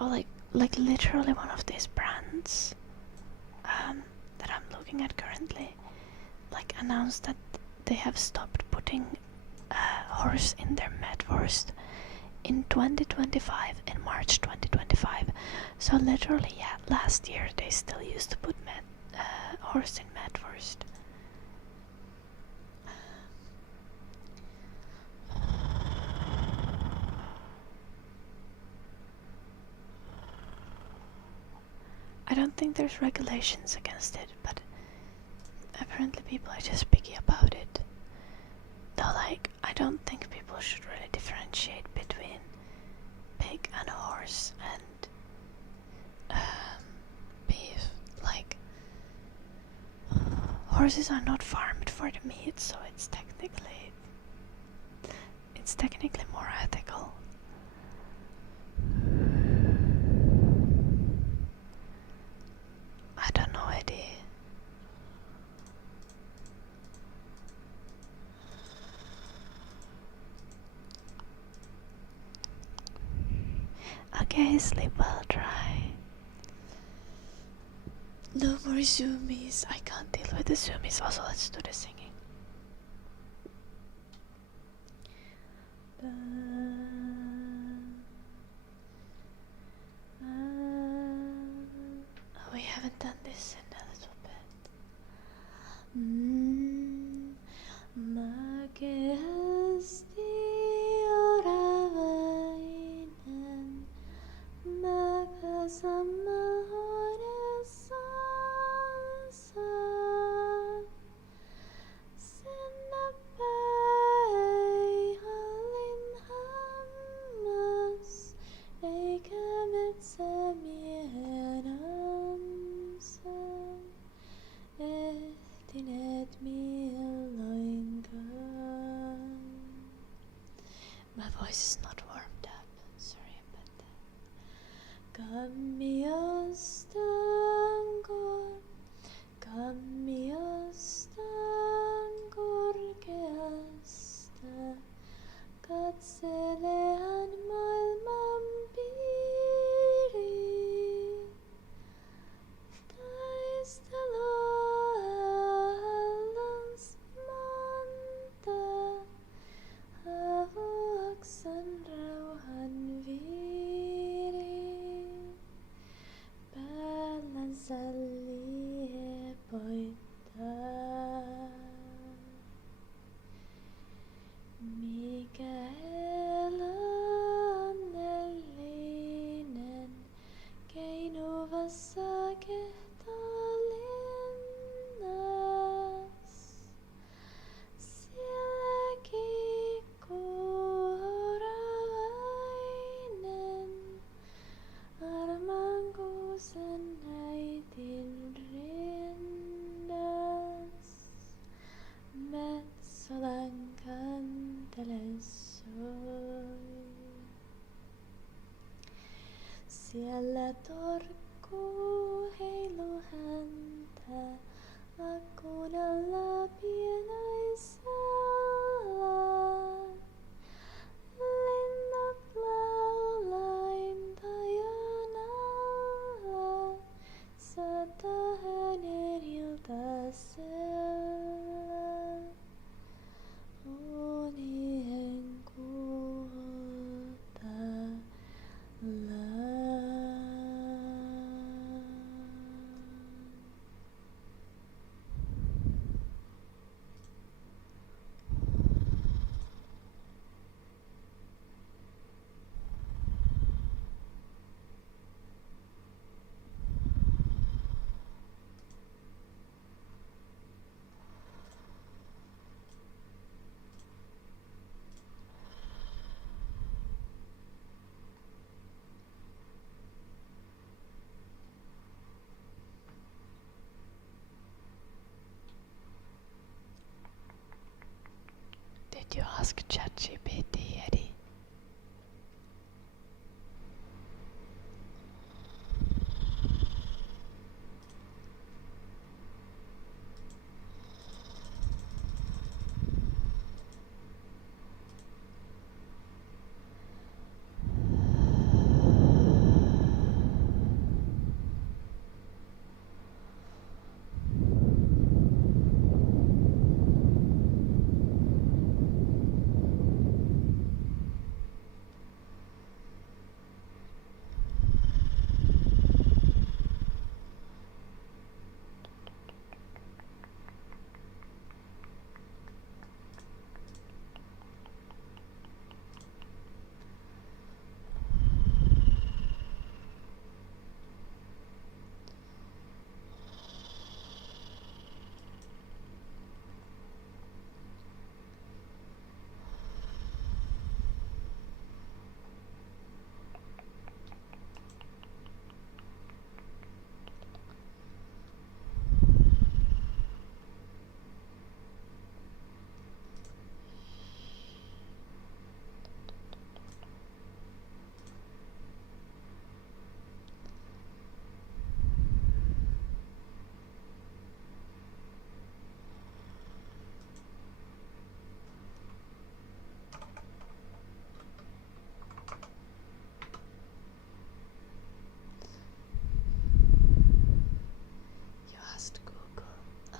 Oh, like literally one of these brands that I'm looking at currently, like announced that they have stopped putting horse in their medwurst in 2025, in March 2025. So literally, yeah, last year they still used to put horse in medwurst. I don't think there's regulations against it, but apparently people are just picky about it. Though, like, I don't think people should really differentiate between pig and horse and beef. Like, horses are not farmed for the meat, so it's technically more ethical. I don't know idea. Okay, sleep well, try. No more zoomies. I can't deal with the zoomies. Also, let's do the singing. Oh, we haven't done this in a little bit. My voice is not warmed up. Sorry about that. Katselen maailman piiriin. Taisteluallas monta, havuaksan rauhan viiriin. Päällänsä liepoittaa. Mikä bancante soy. Siellä torkkuu heiluhäntä akkunalla pienaisella. Linnut laulain tajan alla, sata hänen iltasella. Unien kuottala. Did you ask ChatGPT, Eddie?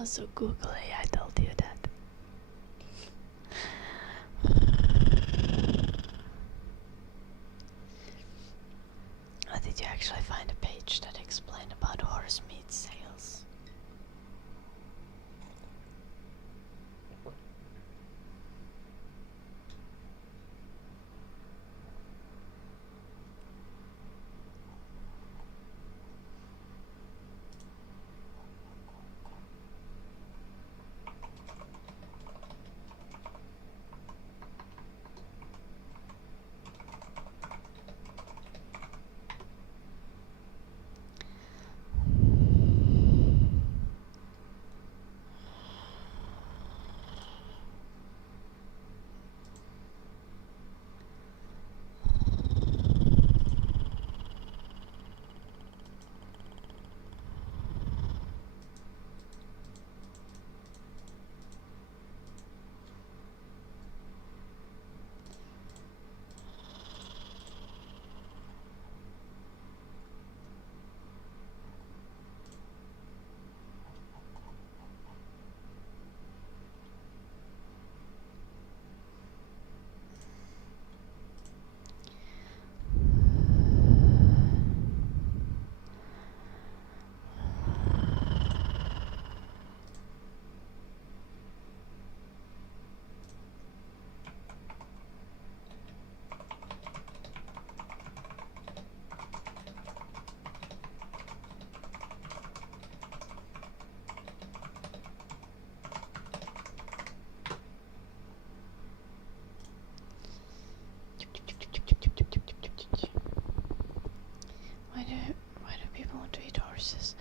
Also Google AI told you that. Or did you actually find a page that explained about horse meat sales? Why do people want to eat horses?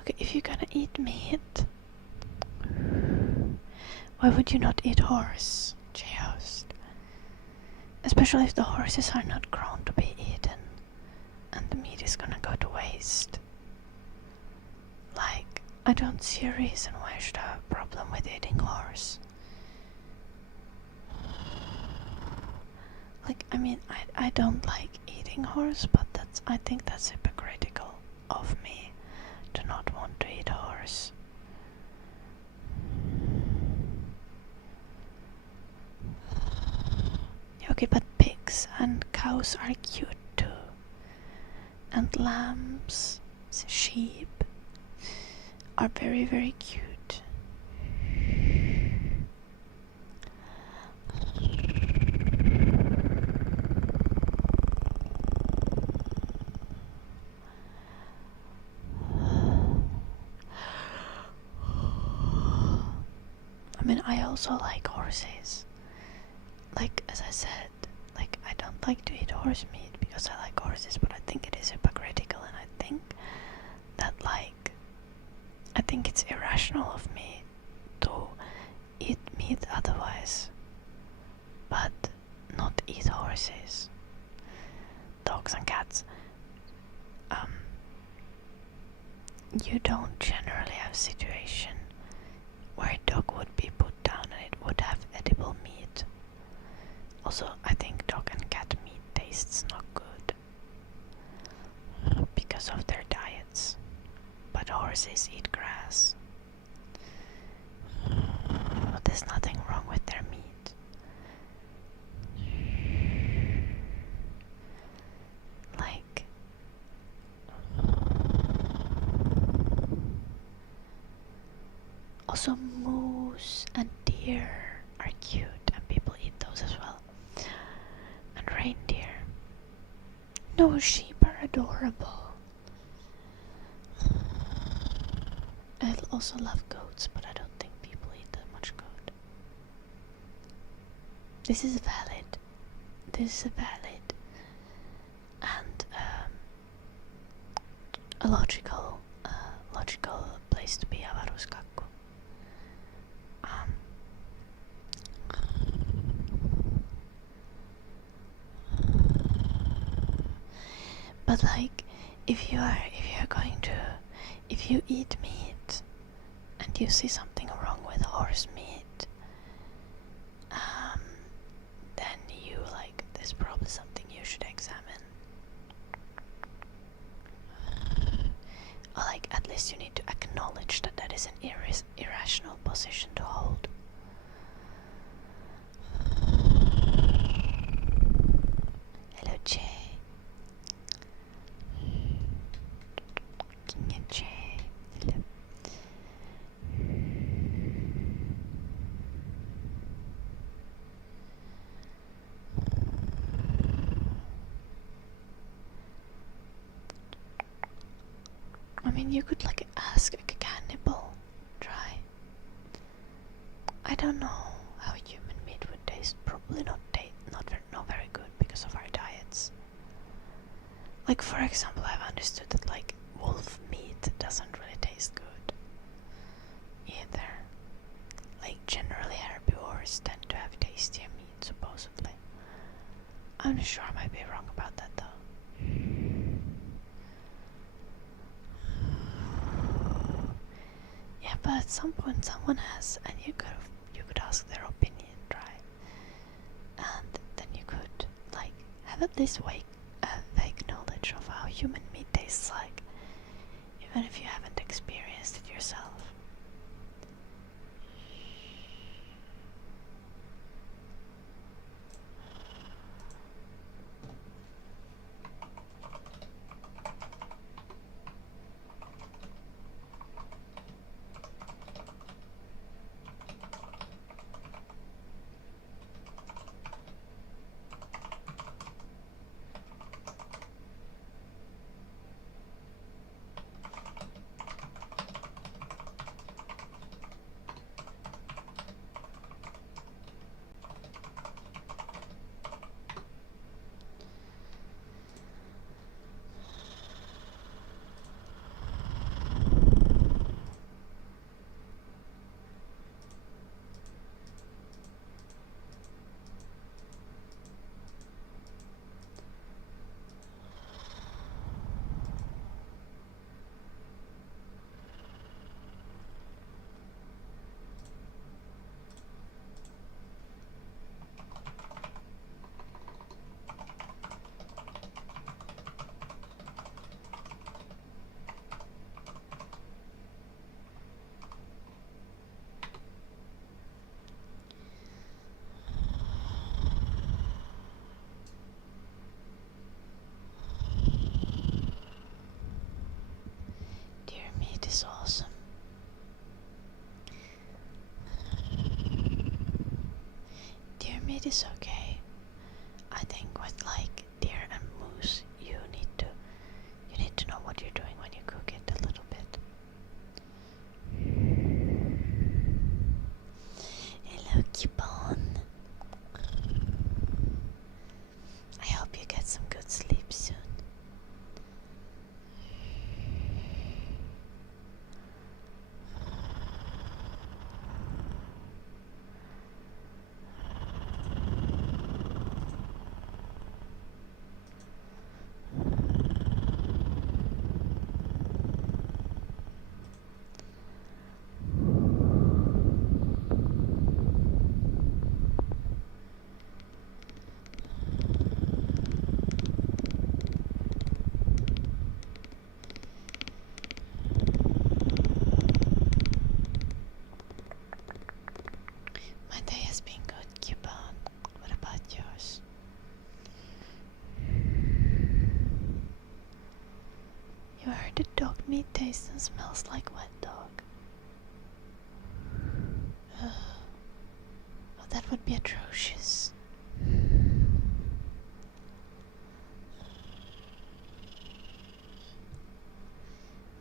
Okay, if you're gonna eat meat, Why would you not eat horse, J-host? Especially if the horses are not grown to be eaten, and the meat is gonna go to waste. Like, I don't see a reason why I should have a problem with eating horse. Like, I mean, I don't like eating horse, but I think that's hypocritical of me to not want to eat horse. Okay, but pigs and cows are cute too. And lambs, sheep are very, very cute. I mean, I also like horses. Like, as I said, like, I don't like to eat horse meat because I like horses, but I think it is hypocritical, and I think that, like, I think it's irrational of me to eat meat otherwise, but not eat horses, dogs and cats. You don't generally have a situation where a dog would be put down and it would have edible meat. Also, I think dog and cat meat tastes not good because of their diets, but horses eat grass. But there's nothing wrong with their meat. Like, also moose and deer are cute, and people eat those as well. And reindeer. No, sheep are adorable. I also love goats, but I don't think people eat that much goat. This is valid. This is valid. And a logical place to be, avaruuskakku. But like, if you eat meat and you see something wrong with horse meat, then you like, there's probably something you should examine. Or like, at least you need to acknowledge that that is an irrational position to hold. Hello, Jay. King and Jay. Hello. I mean, you could like ask a cannibal, try. I don't know how human meat would taste. Probably not very good because of our diets. Like, for example, I've understood that like wolf meat doesn't really taste good either. Like, generally herbivores tend to have tastier meat, supposedly. I'm not sure, I might be wrong about that though. Yeah, but at some point someone has, and you could ask their opinion, right? And then you could like have at least vague knowledge of how human meat tastes like, even if you haven't experienced it yourself. meat is okay. I think with like deer and moose, you need to know what you're doing when you cook it a little bit. Hello, Kibon. I hope you get some good sleep soon. My day has been good, Kibon. What about yours? You heard the dog meat tastes and smells like wet dog. Oh, that would be atrocious.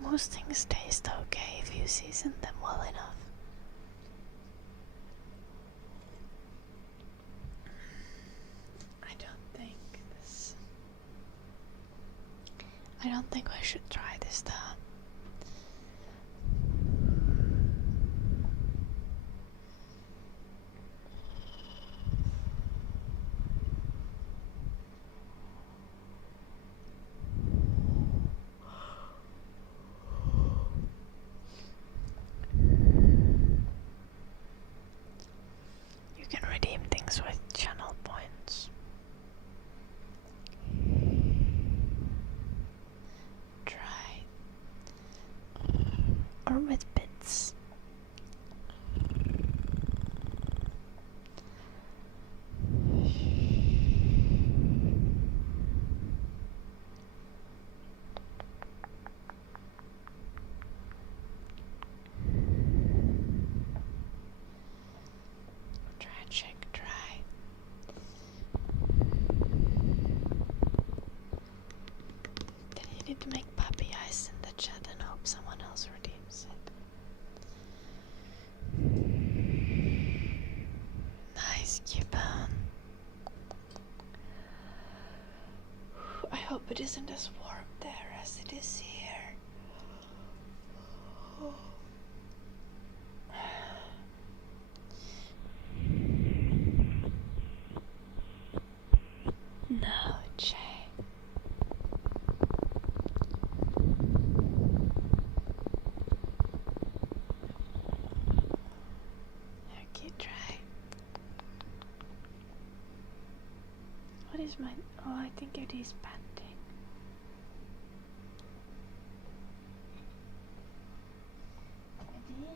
Most things taste okay if you season them well enough. I don't think we should try this though. You can redeem things with channel points. Try. Or with bits. Tragic, try. Then you need to make puppy eyes in the chat and hope someone else redeems it. Nice, Gibbon. I hope it isn't as warm there as it is here. No, Jay. Okay, try. What is mine? Oh, I think it is panting. Eddie?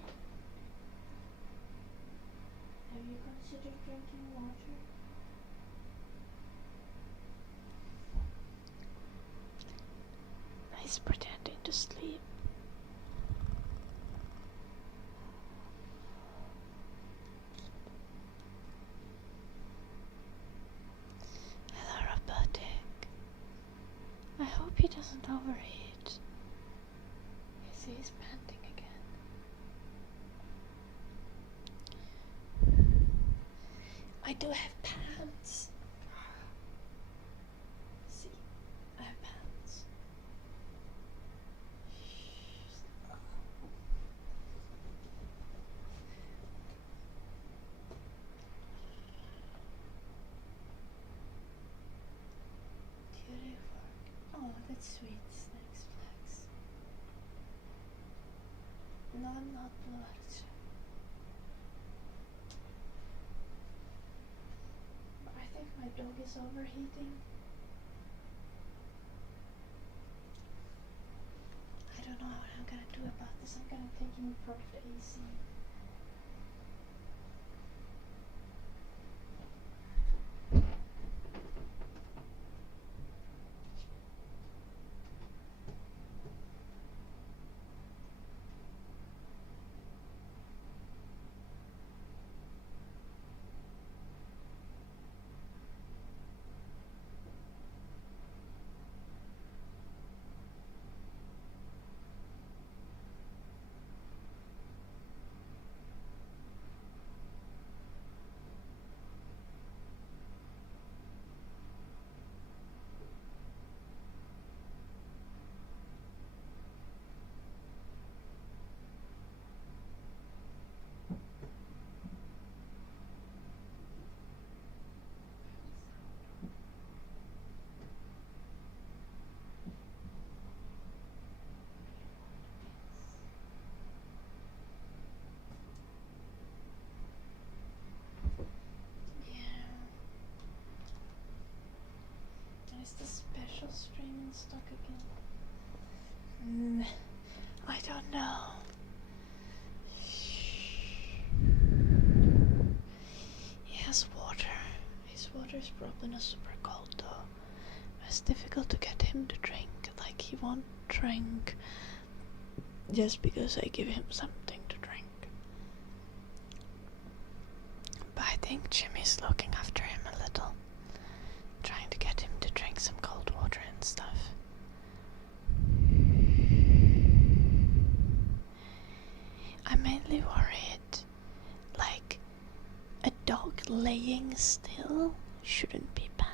Have you considered drinking water? He's pretending to sleep. Hello, Robotic. I hope he doesn't overheat. You see, he's panting again. I do have pants. See, I have pants. Oh, that's sweet. Thanks, Flex. No, I'm not blood. I think my dog is overheating. I don't know what I'm gonna do about this. I'm gonna take him in front of the AC. is the special streaming stuck again? I don't know. He has water. His water is probably not super cold though. It's difficult to get him to drink. Like, he won't drink just because I give him something to drink. But I think Jimmy's looking after him a little, trying to get him to drink some cold water and stuff. I'm mainly worried, like, a dog laying still shouldn't be panting.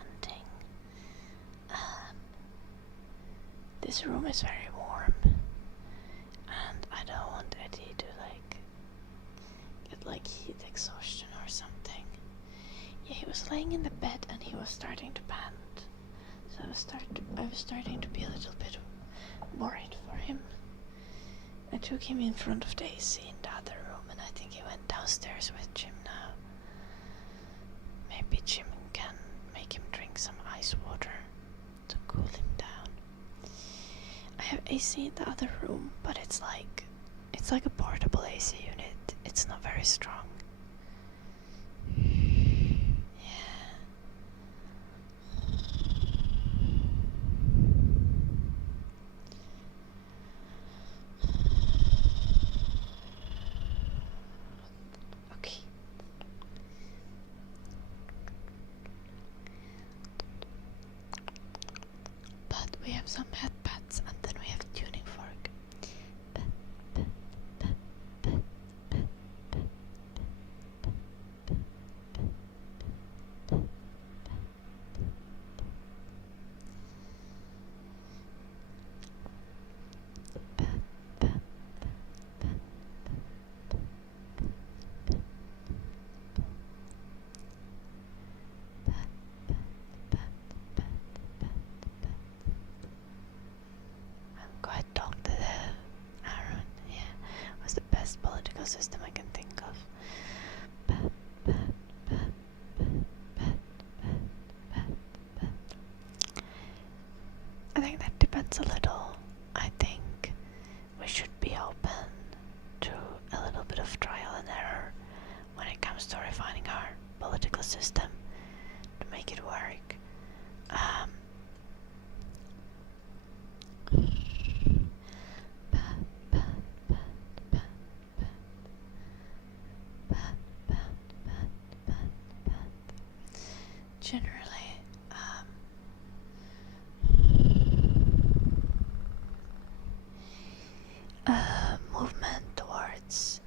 This room is very warm, and I don't want Eddie to get heat exhaustion or something. Yeah, he was laying in the bed and he was starting to pant, so I was starting to be a little bit worried for him. I took him in front of the AC in the other room, and I think he went downstairs with Jim now. Maybe Jim can make him drink some ice water to cool him down. I have AC in the other room, but it's like a portable AC unit. It's not very strong. We have some headpads, and then we have a tuning fork. Political system I can think of. I think that depends a little. I think we should be open to a little bit of trial and error when it comes to refining our political system to make it work. Generally, movement towards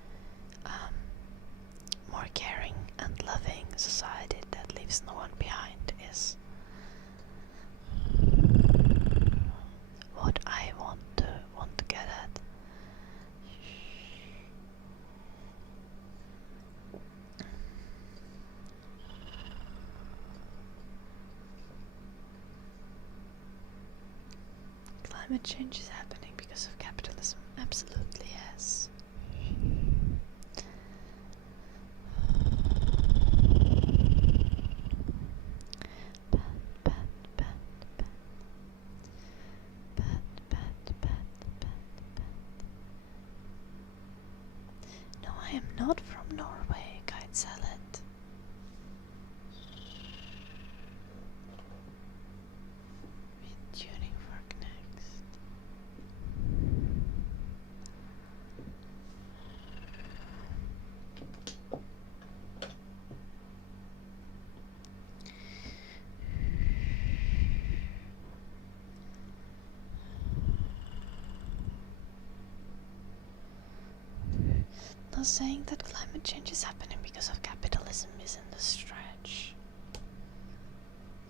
more caring and loving society that leaves no one behind is what I want to get at. Climate change is happening because of capitalism. Absolutely, yes. No, I am not from Norway, Kite Salad. Tuning fork next. Now, saying that climate change is happening because of capitalism isn't a stretch.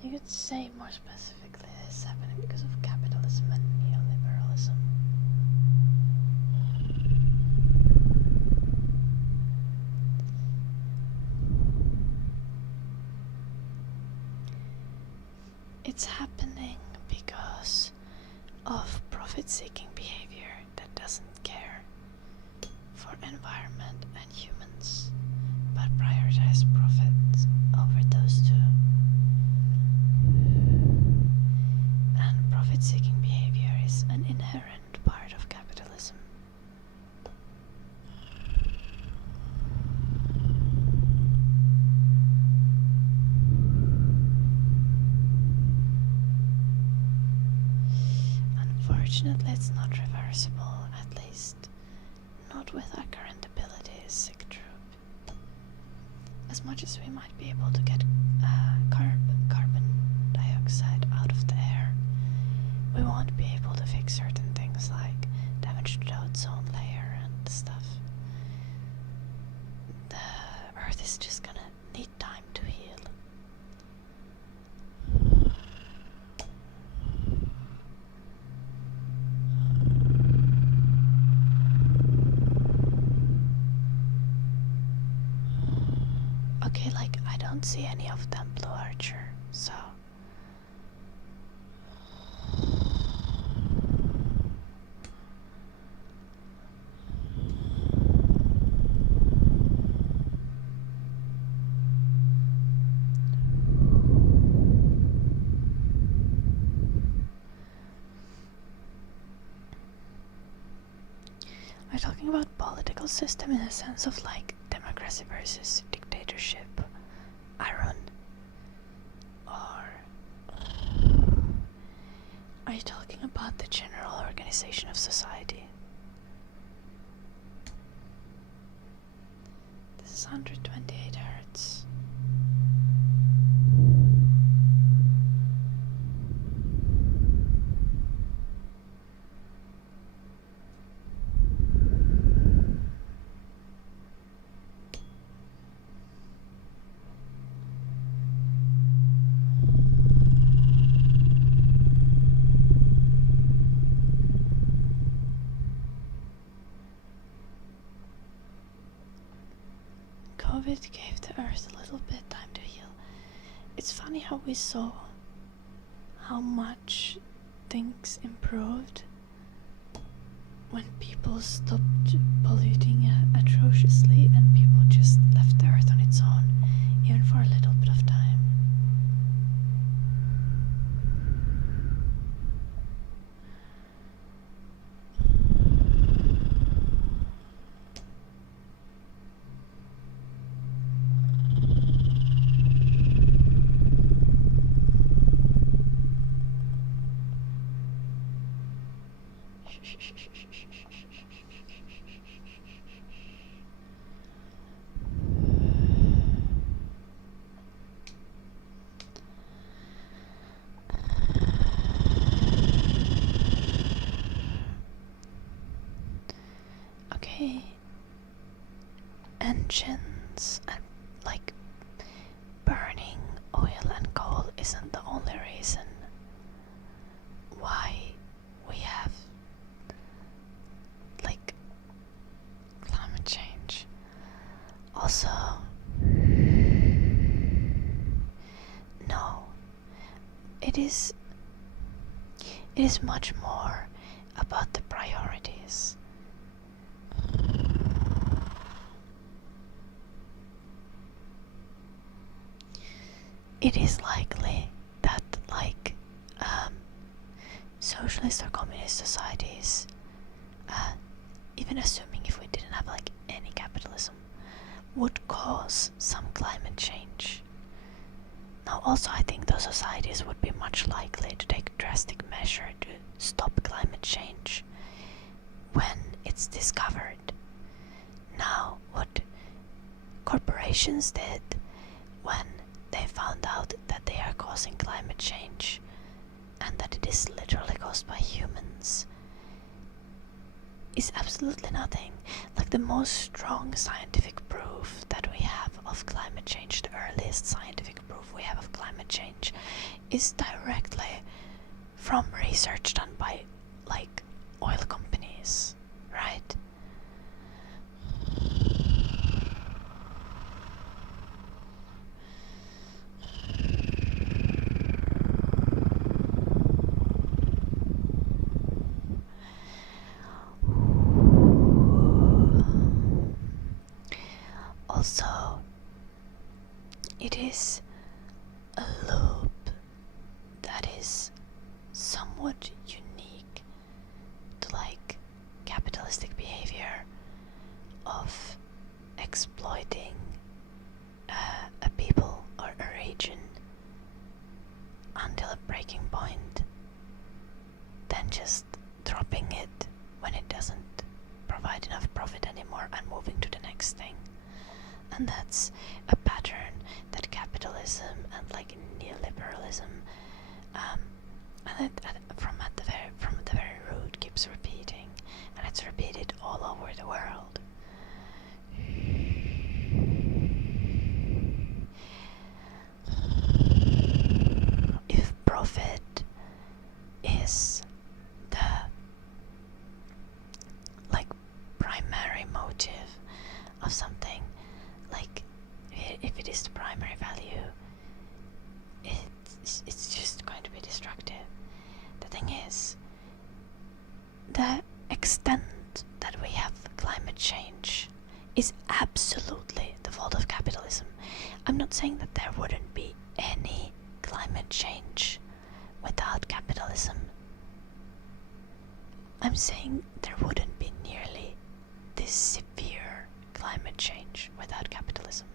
You could say more specifically that it's happening because of capitalism and neoliberalism. It's happening because of profit-seeking behavior that doesn't care for environment and humans, but prioritize profit over those two. Unfortunately, it's not reversible, at least not with our current abilities, sick troop. As much as we might be able to get carbon dioxide out of the air, we won't be able to fix certain things like damage to the ozone layer and stuff. The Earth is just gonna need time to heal. Okay, like, I don't see any of them, Blue Archer, so... We're talking about political system in a sense of like democracy versus dictatorship, Iron, or are you talking about the general organization of society? This is 128 hertz. COVID gave the Earth a little bit time to heal. It's funny how we saw how much things improved when people stopped polluting atrociously and people just left the Earth on its own, even for a little bit of time. Okay, engines and like burning oil and coal isn't the only reason why we have like climate change. Also, no, it is much more about the priorities. It is likely that like socialist or communist societies, even assuming if we didn't have like any capitalism, would cause some climate change. Now also I think those societies would be much likely to take drastic measure to stop climate change when it's discovered. Now what corporations did when they found out that they are causing climate change and that it is literally caused by humans is absolutely nothing. Like the most strong scientific proof that we have of climate change, the earliest scientific proof we have of climate change, is directly from research done by like oil companies, right? Also, it is a loop that is somewhat unique to like capitalistic behavior of exploiting a people or a region until a breaking point, then just dropping it when it doesn't provide enough profit anymore and moving to the next thing. And that's a pattern that capitalism and like neoliberalism from the very root keeps repeating, and it's repeated all over the world. If profit is the like primary motive of something, like if it is the primary value, it's just going to be destructive. The thing is, the extent that we have climate change is absolutely the fault of capitalism. I'm not saying that there wouldn't be any climate change without capitalism. I'm saying there wouldn't be nearly this severe climate change without capitalism.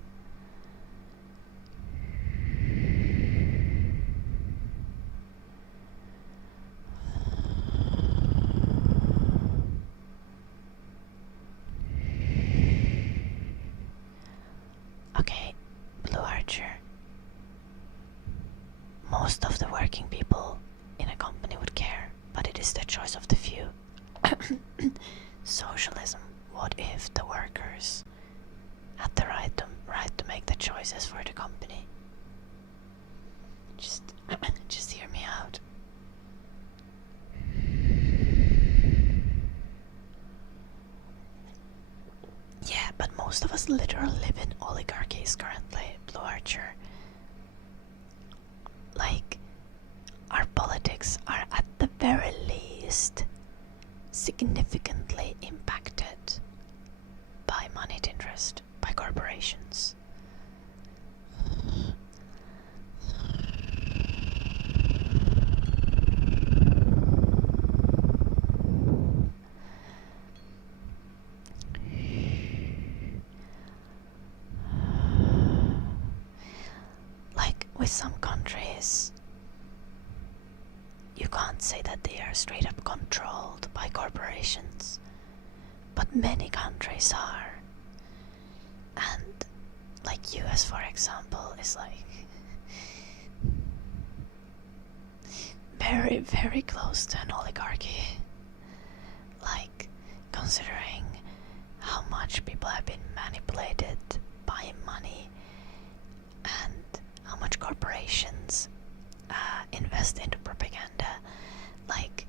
Okay, Blue Archer. Most of the working people in a company would care, but it is the choice of the few. Socialism. What if the workers had the right to make the choices for the company? Just hear me out. Yeah, but most of us literally live in oligarchies currently, Blue Archer. Like, our politics are at the very least significantly impacted by moneyed interest, by corporations. Like with some countries, you can't say that they are straight up controlled by corporations, but many countries are. And like US, for example, is like very, very close to an oligarchy. Like, considering how much people have been manipulated by money and how much corporations invest into propaganda, like,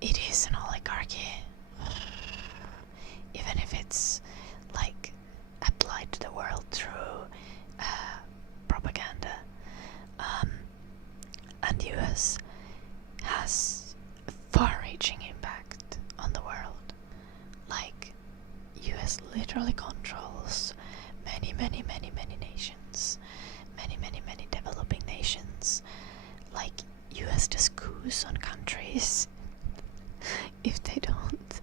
it is an oligarchy, even if it's like applied to the world through propaganda. And US has a far-reaching impact on the world. Like, US literally controls many nations, many developing nations. Like, US does coups on countries if they don't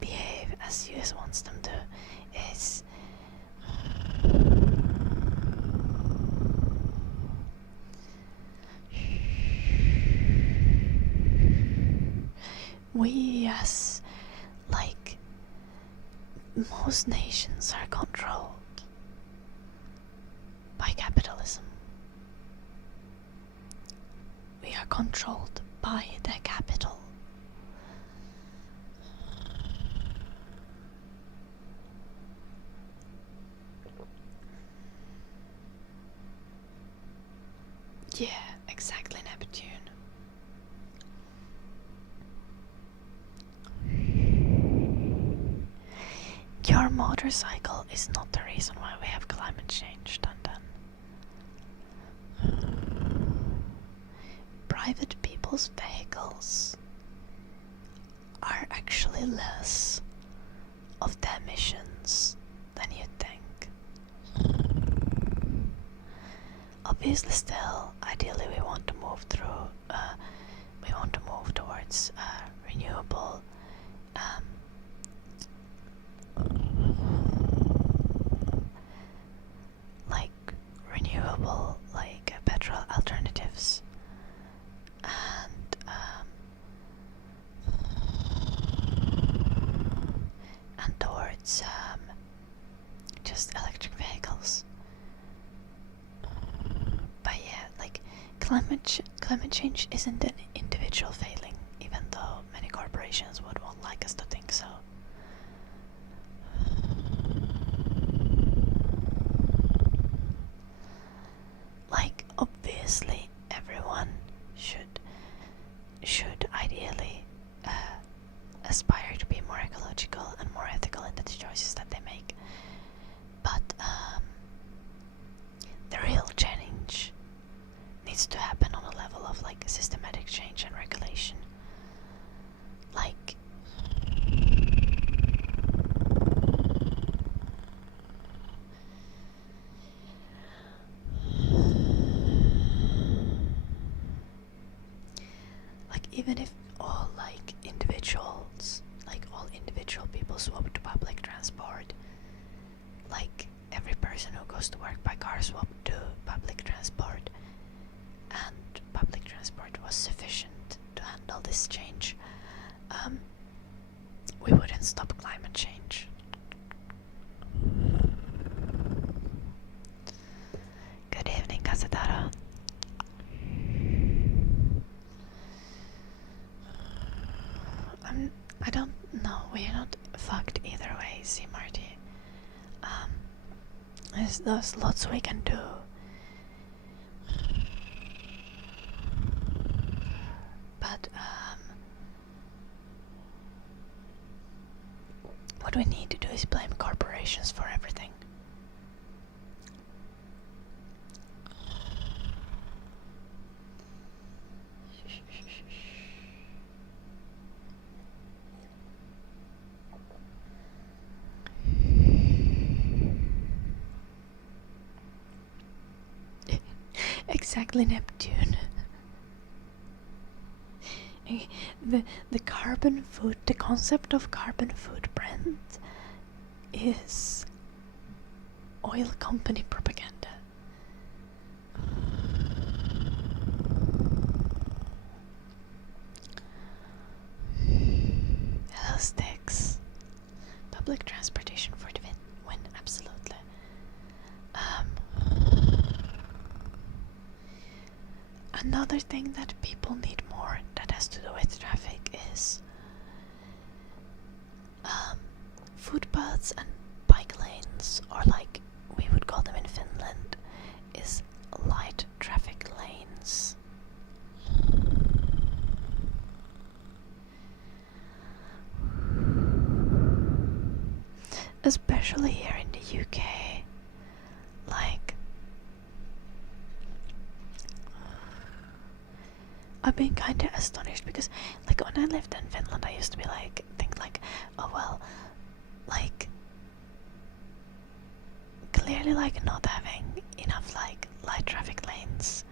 behave as US wants them to. It's we as like most nations are controlled by capitalism. We are controlled by the capital. Yeah, exactly, Neptune. Your motorcycle is not the reason why we have climate change, Dun. Private people's vehicles are actually less of the emissions than you think. Obviously, still, ideally, we want to move towards renewable. Petrol alternatives, and climate change isn't an individual failing, even though many corporations would want like us to think so. Like, obviously everyone should ideally aspire to be more ecological and more ethical in the choices that they make, but the real change needs to happen on a level of like systematic change and regulation. Like, even if all individual people swap to public transport, like every person who goes to work by car swap to public transport, and public transport was sufficient to handle this change, we wouldn't stop climate change. Good evening, Casadara. I don't know, we're not fucked either way, see Marty. There's lots we can do. But what we need to do is blame corporations for everything. Exactly, Neptune. The concept of carbon footprint is oil company propaganda. Hello, Sticks. Public transportation for the win, absolutely. Another thing that people need more that has to do with traffic is footpaths and bike lanes, or like we would call them in Finland, is light traffic lanes. Especially here in the UK, like I've been kinda astonished because like when I lived in Finland I used to be like think like, oh well, like clearly like not having enough like light traffic lanes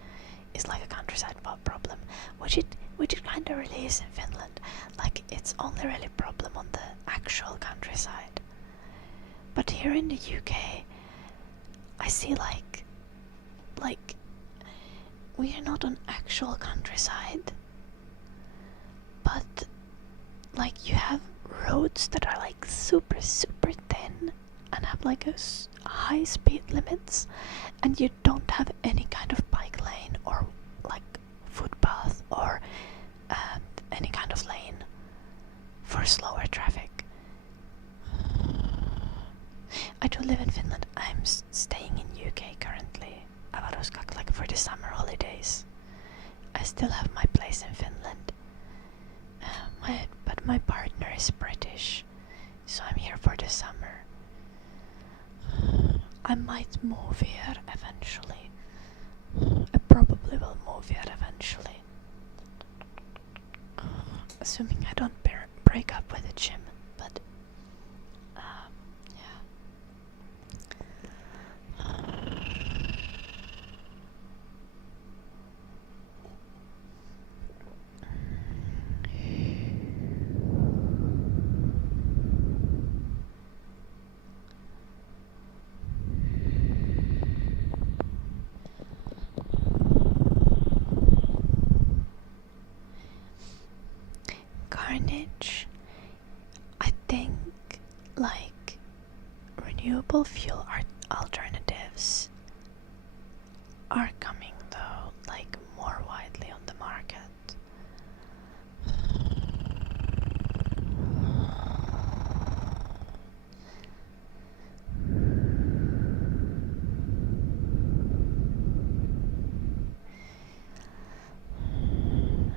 is like a countryside problem, which it kinda really is in Finland. Like it's only really a problem on the actual countryside. But here in the UK I see like we are not on actual countryside, but like you have roads that are like super thin and have like a high speed limits, and you don't have any kind of bike lane or like footpath or any kind of lane for slower traffic. I do live in Finland. I'm staying in UK currently, Avaruskak, like for the summer holidays. I still have my place in Finland, but my partner is British, so I'm here for the summer. I might move here eventually. I probably will move here eventually, assuming I don't break up with a gym, but yeah. Carnage. I think like renewable fuel alternatives are coming though, like more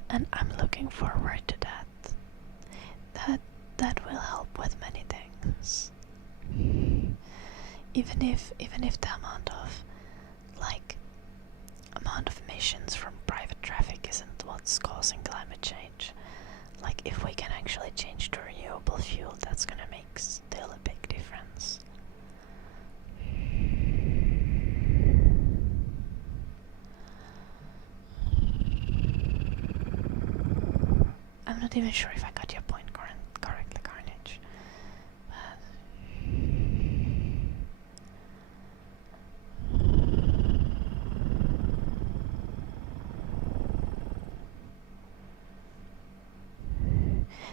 and I'm looking forward to that. That will help with many things. Even if the amount of emissions from private traffic isn't what's causing climate change. Like, if we can actually change to renewable fuel, that's gonna make still a big difference. I'm not even sure if I got your point correctly, Carnage.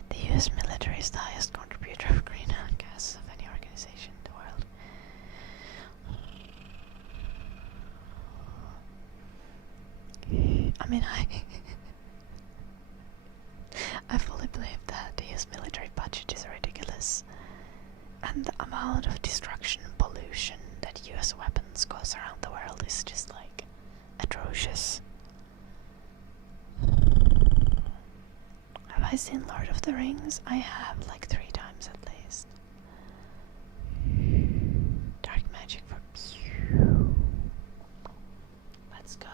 The US military is the highest contributor of greenhouse gases of any organization in the world. I mean, I fully believe that the US military budget is ridiculous, and the amount of destruction and pollution that US weapons cause around the world is just like atrocious. Have I seen Lord of the Rings? I have, like 3 times at least. Dark magic for pew. Let's go.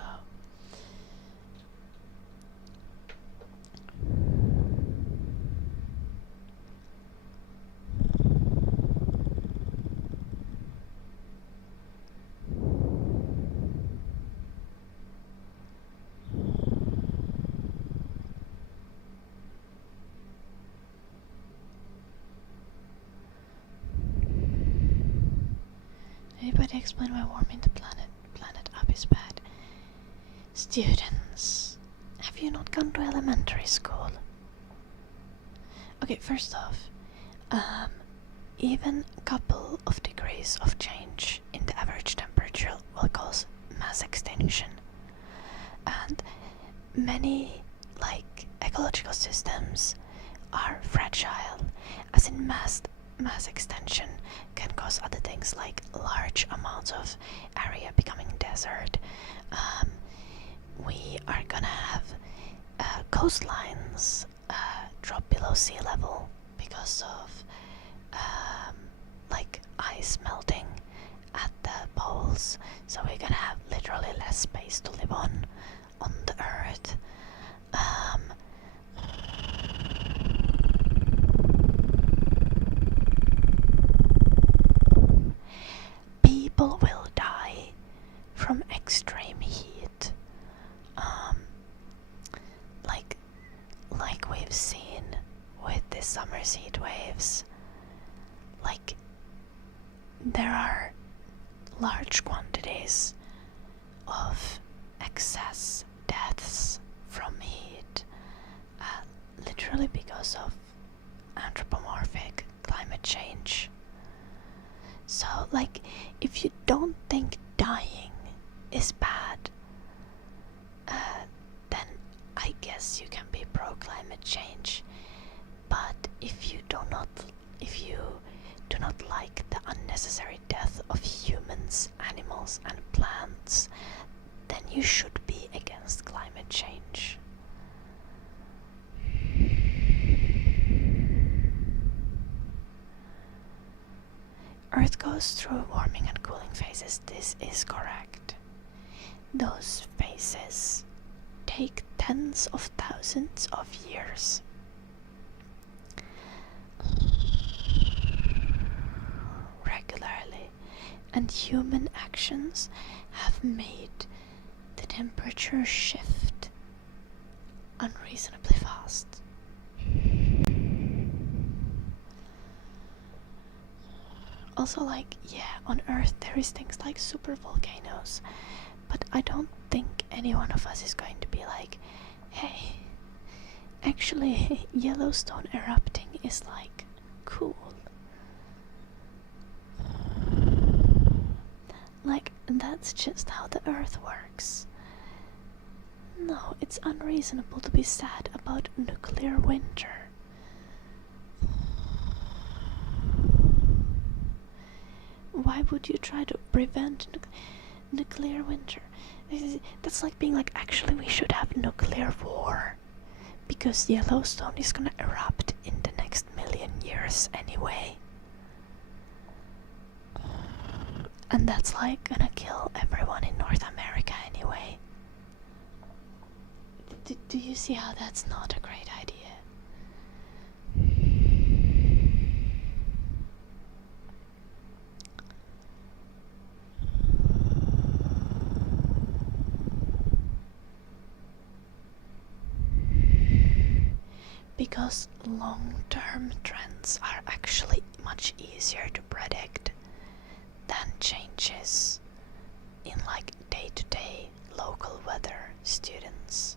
Anybody explain why warming the planet up is bad? Students, have you not gone to elementary school? Okay, first off, even a couple of degrees of change in the average temperature will cause mass extinction. And many, like, ecological systems are fragile, as in mass extension can cause other things like large amounts of area becoming desert. We are gonna have coastlines drop below sea level because of like ice melting at the poles, so we're gonna have literally less space to live on the earth. People will die from extreme heat, like we've seen with the summer's heat waves. Like, there are large quantities of excess deaths from heat, literally because of anthropomorphic climate change. So, like, if you don't think dying is bad, then I guess you can be pro-climate change. But if you do not like the unnecessary death of humans, animals, and plants, then you should be against climate change. Earth goes through warming and cooling phases. This is correct. Those phases take tens of thousands of years. Regularly, and human actions have made the temperature shift unreasonably fast. Also, like, yeah, on Earth there is things like super volcanoes, but I don't think any one of us is going to be like, hey, actually Yellowstone erupting is like cool. Like, that's just how the Earth works. No, it's unreasonable to be sad about nuclear winter. Why would you try to prevent nuclear winter? That's like being like, actually we should have nuclear war. because Yellowstone is gonna erupt in the next million years anyway. And that's like gonna kill everyone in North America anyway. Do you see how that's not a great idea? Because long-term trends are actually much easier to predict than changes in like day-to-day local weather, students.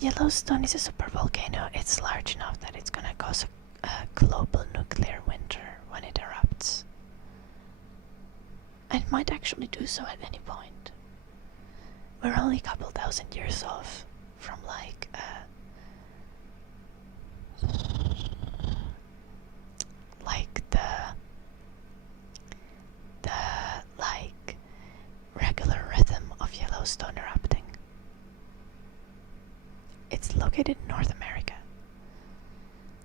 Yellowstone is a supervolcano. It's large enough that it's gonna cause a global nuclear winter when it erupts. And it might actually do so at any point. We're only a couple thousand years off from like the like regular rhythm of Yellowstone erupting. It's located in North America.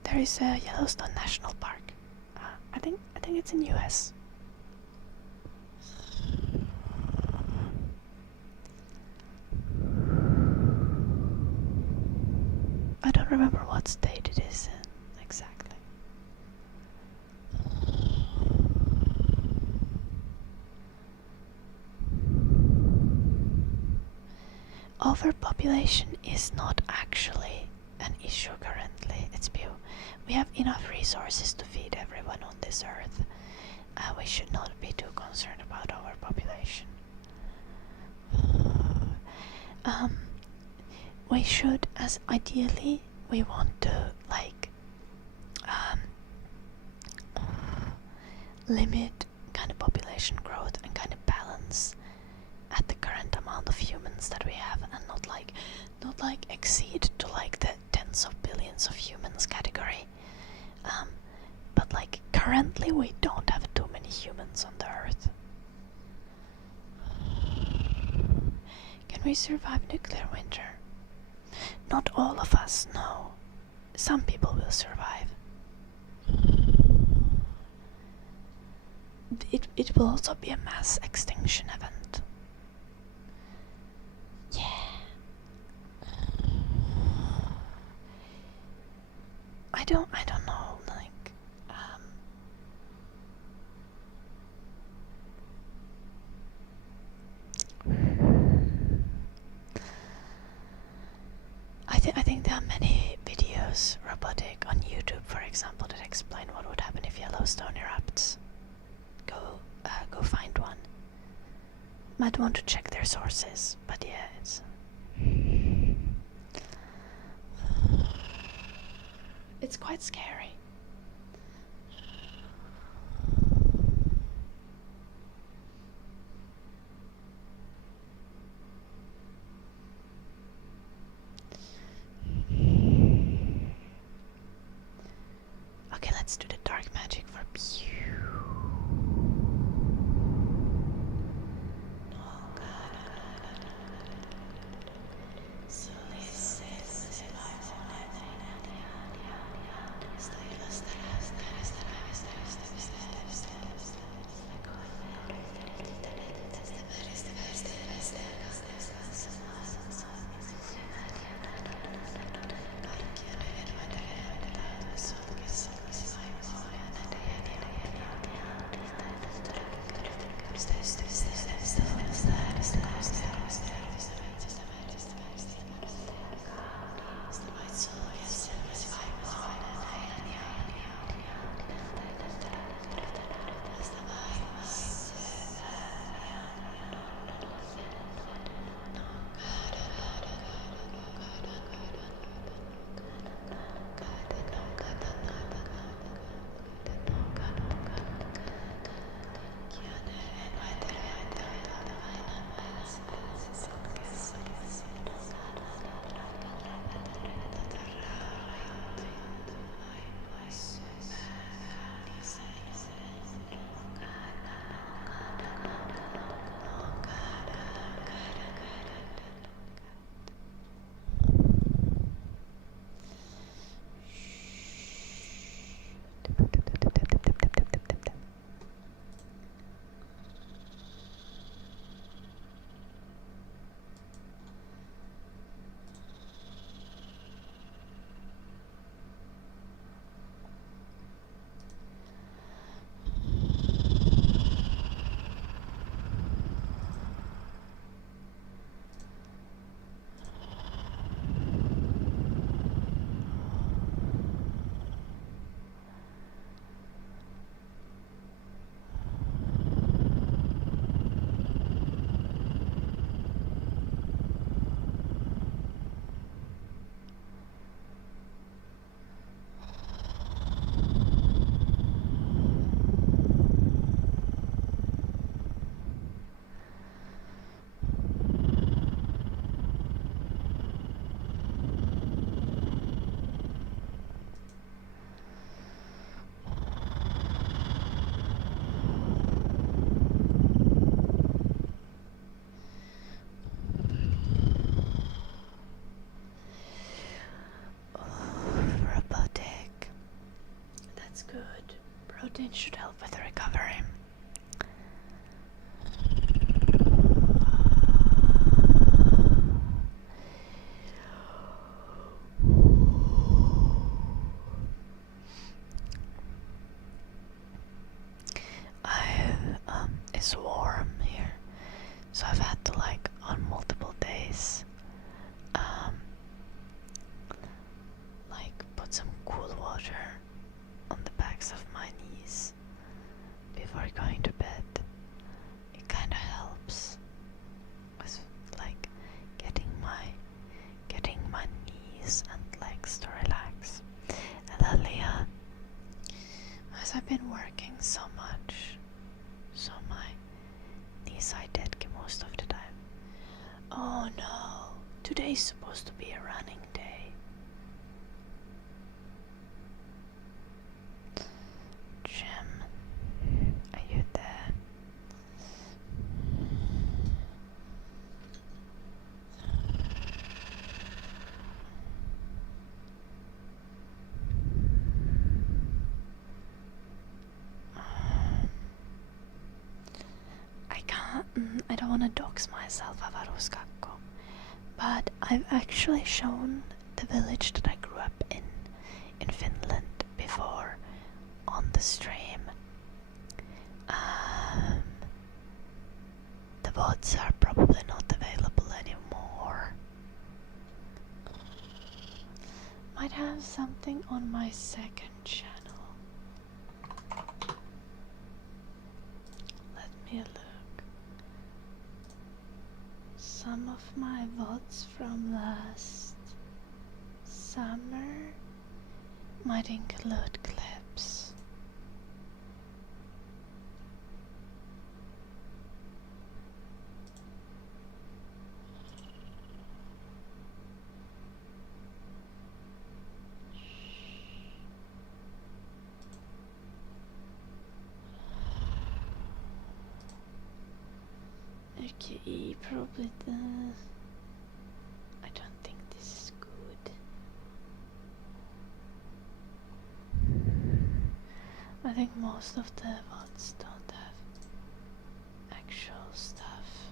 There is a Yellowstone National Park. I think it's in US. I don't remember what state it is in exactly. Overpopulation is not actually an issue currently. We have enough resources to feed everyone on this earth. We should not be too concerned about overpopulation. We should, as ideally, we want to like limit kind of population growth and kind of balance at the current amount of humans that we have, and not like exceed to like the tens of billions of humans category. But like currently we don't have too many humans on the earth. Can we survive nuclear winter? Not all of us, no. Some people will survive. It will also be a mass extinction event. Yeah. I don't know, like I think there are many videos, robotic, on YouTube, for example, that explain what would happen if Yellowstone erupts. Go find one. Might want to check their sources, but yeah, it's quite scary. Okay, let's do the dark magic for pew. should help with the recovery. It's warm here, so I've had to like on multiple days like put some cool water on the backs of my knees before going to bed. It kind of helps with like getting my knees and legs to relax. And then as I've been working so much, so my knees are dead most of the time. Oh no, today's supposed to be a running day. Jim, are you there? I don't want to dox myself, avaruskakko, but I've actually shown the village that I grew up in Finland before on the stream. The VODs are probably not available anymore. Might have something on my second channel. Let me look. Some of my VODs from last summer might include clips. Okay, probably I don't think this is good. I think most of the VODs don't have actual stuff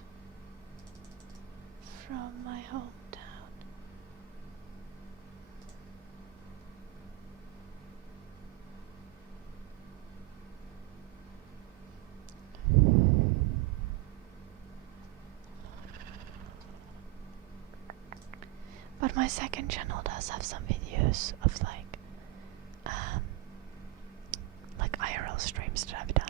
from my hometown. But my second channel does have some videos of like IRL streams that I've done.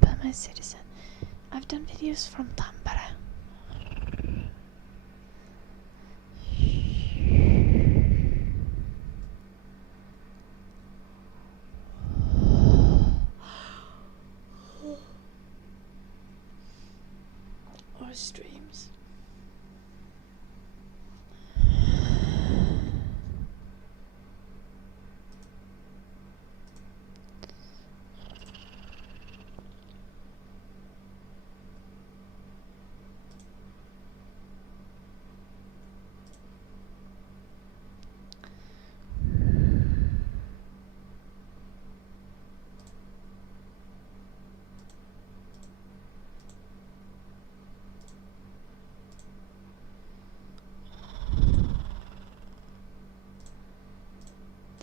But my citizen, I've done videos from Tampere. Streams.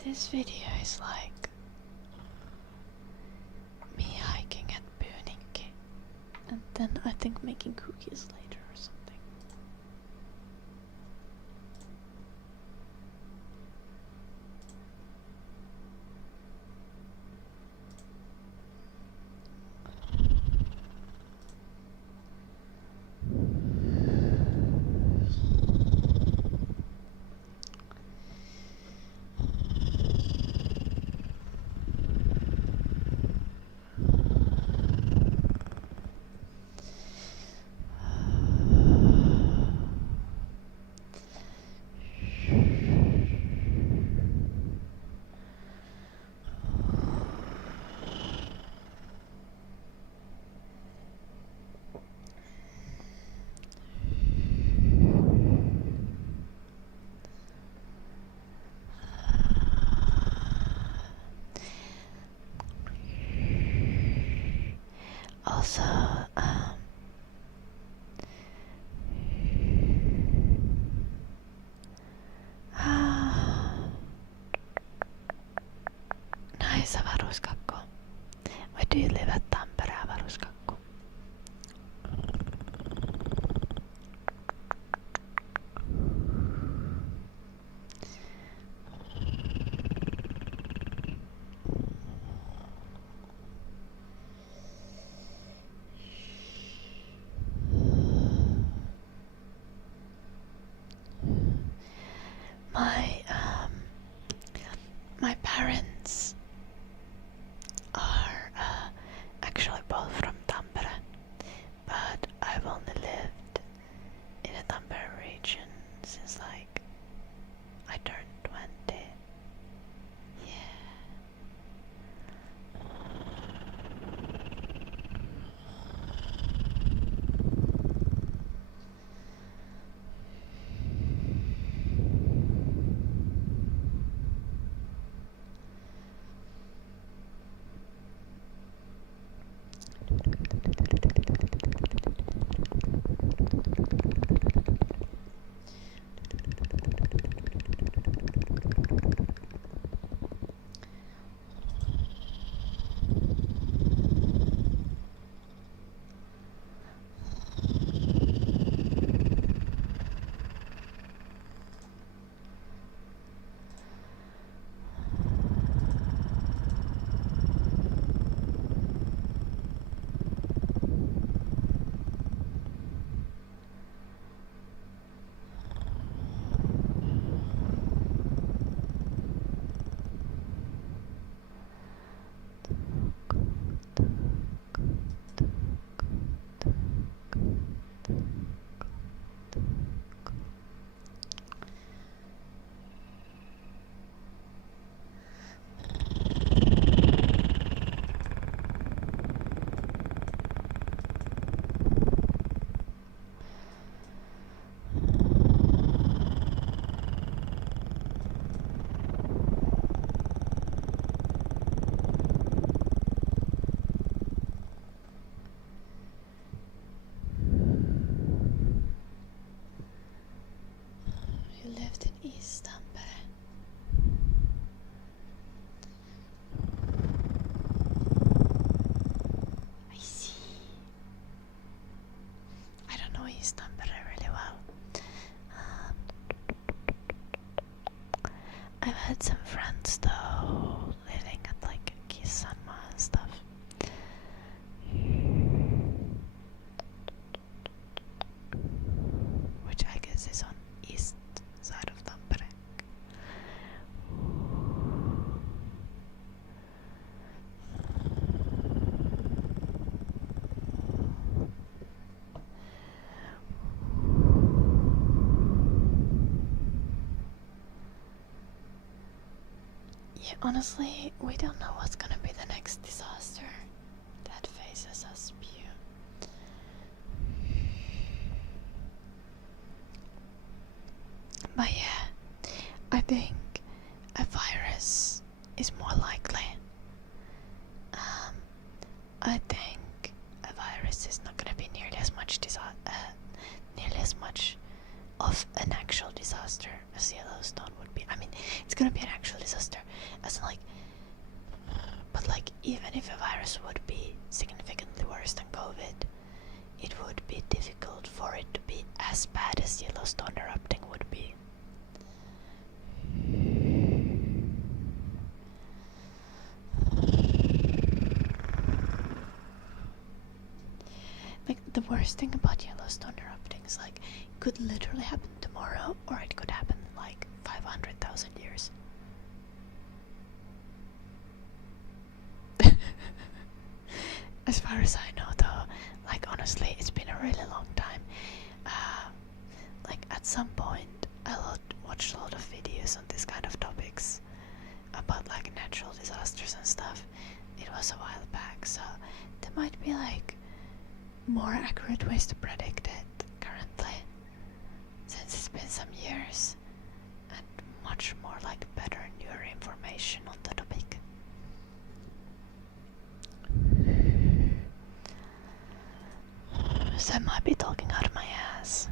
This video is like me hiking at Pyynikki and then I think making cookies later or something. also, nice avaruuskakku. Where do you live at Tampere, avaruuskakku? My parents are actually both from Tampere, but I've only lived in the Tampere region since like I turned 20. Yeah. You lived in East Tampere. I see. I don't know East Tampere really well. I've had some friends though living at like Kisanma and stuff. Which I guess is on east side of Tampere. Yeah, honestly, we don't know what's gonna be the next disaster that faces us, Pew. But yeah, I think a virus is more likely. I think a virus is not gonna be nearly as much of an actual disaster as Yellowstone would be. I mean, it's gonna be an actual disaster, as in like, but like even if a virus would be significantly worse than COVID, it would be difficult for it to be as bad as Yellowstone erupting would be. Like the worst thing about Yellowstone erupting is like it could literally happen tomorrow, or it could happen in like 500,000 years. As far as I know though, like honestly, it's been a really long time. Like at some point I watched a lot of videos on this kind of topics about like natural disasters and stuff. It was a while back, so there might be like more accurate ways to predict it currently, since it's been some years, and much more like better, newer information on the topic. Sometimes I might be talking out of my ass.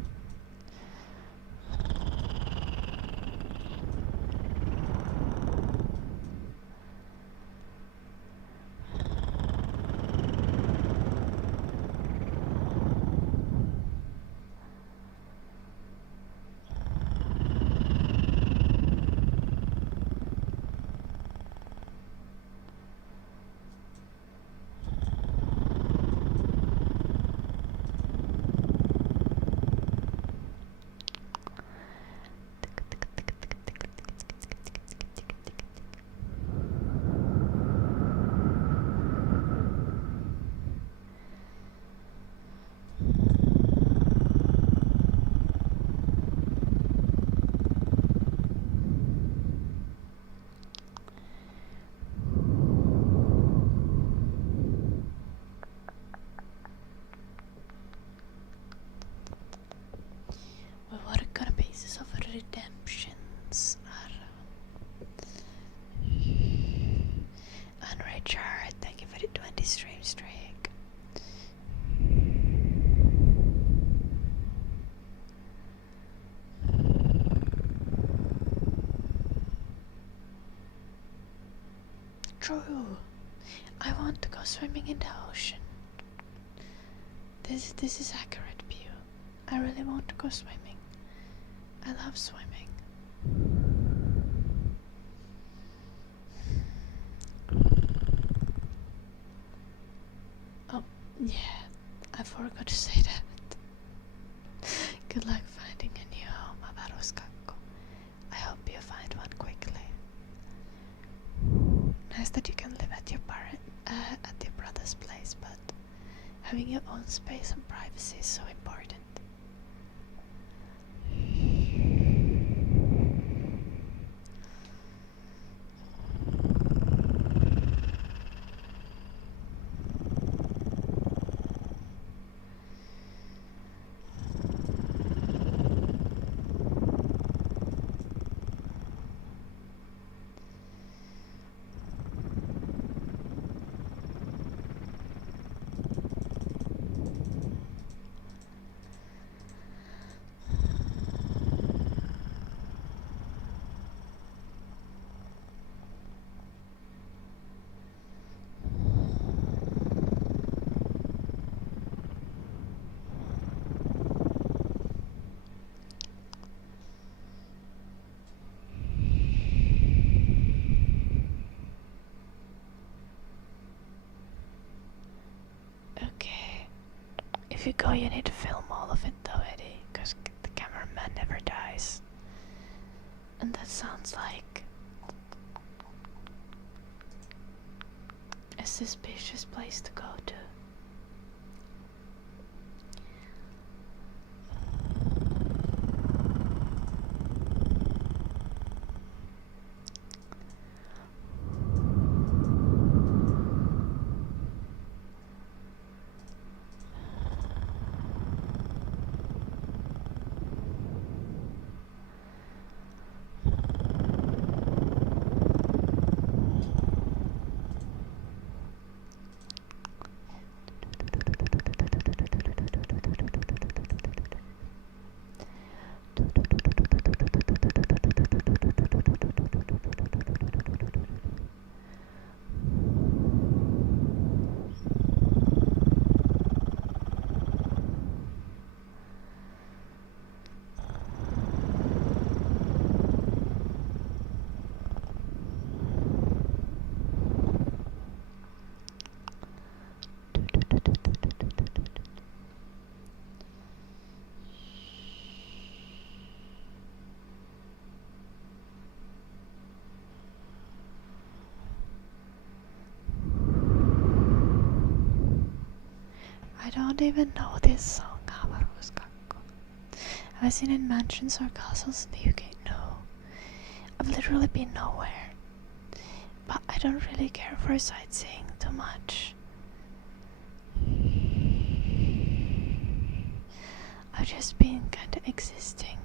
Well, what kind of basis of redemptions are and Richard, thank you for the 20 stream streak. True. I want to go swimming in the ocean. This is accurate view. I really want to go swimming. I love swimming. Oh, yeah, I forgot to say that. Good luck finding a new home, Avaruskakko. I hope you find one quickly. Nice that you can live at your brother's place, but having your own space and privacy is so important. If you go, you need to film all of it though, Eddie, because the cameraman never dies. And that sounds like a suspicious place to go to. I don't even know this song, Avaruskakko. Have I seen it in mansions or castles in the UK? No. I've literally been nowhere. But I don't really care for sightseeing too much. I've just been kinda existing.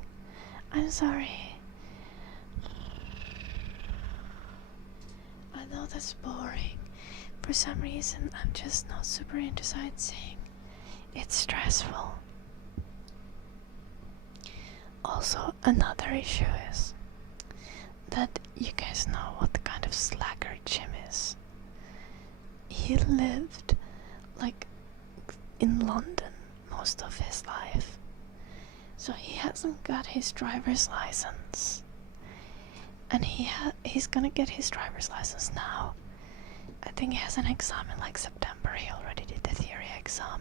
I'm sorry. I know that's boring. For some reason, I'm just not super into sightseeing. It's stressful. Also, another issue is that you guys know what kind of slacker Jim is. He lived like in London most of his life, so he hasn't got his driver's license, and he's gonna get his driver's license now. I think he has an exam in like September. He already did the theory exam.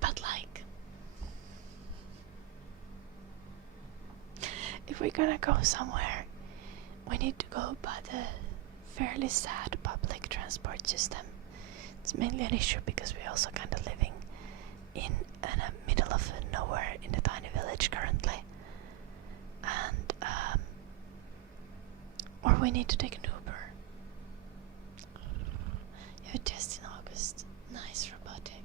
But like, if we're gonna go somewhere, we need to go by the fairly sad public transport system. It's mainly an issue because we're also kind of living in the middle of nowhere in a tiny village currently, and or we need to take an Uber. You have a test in August. Nice, robotic.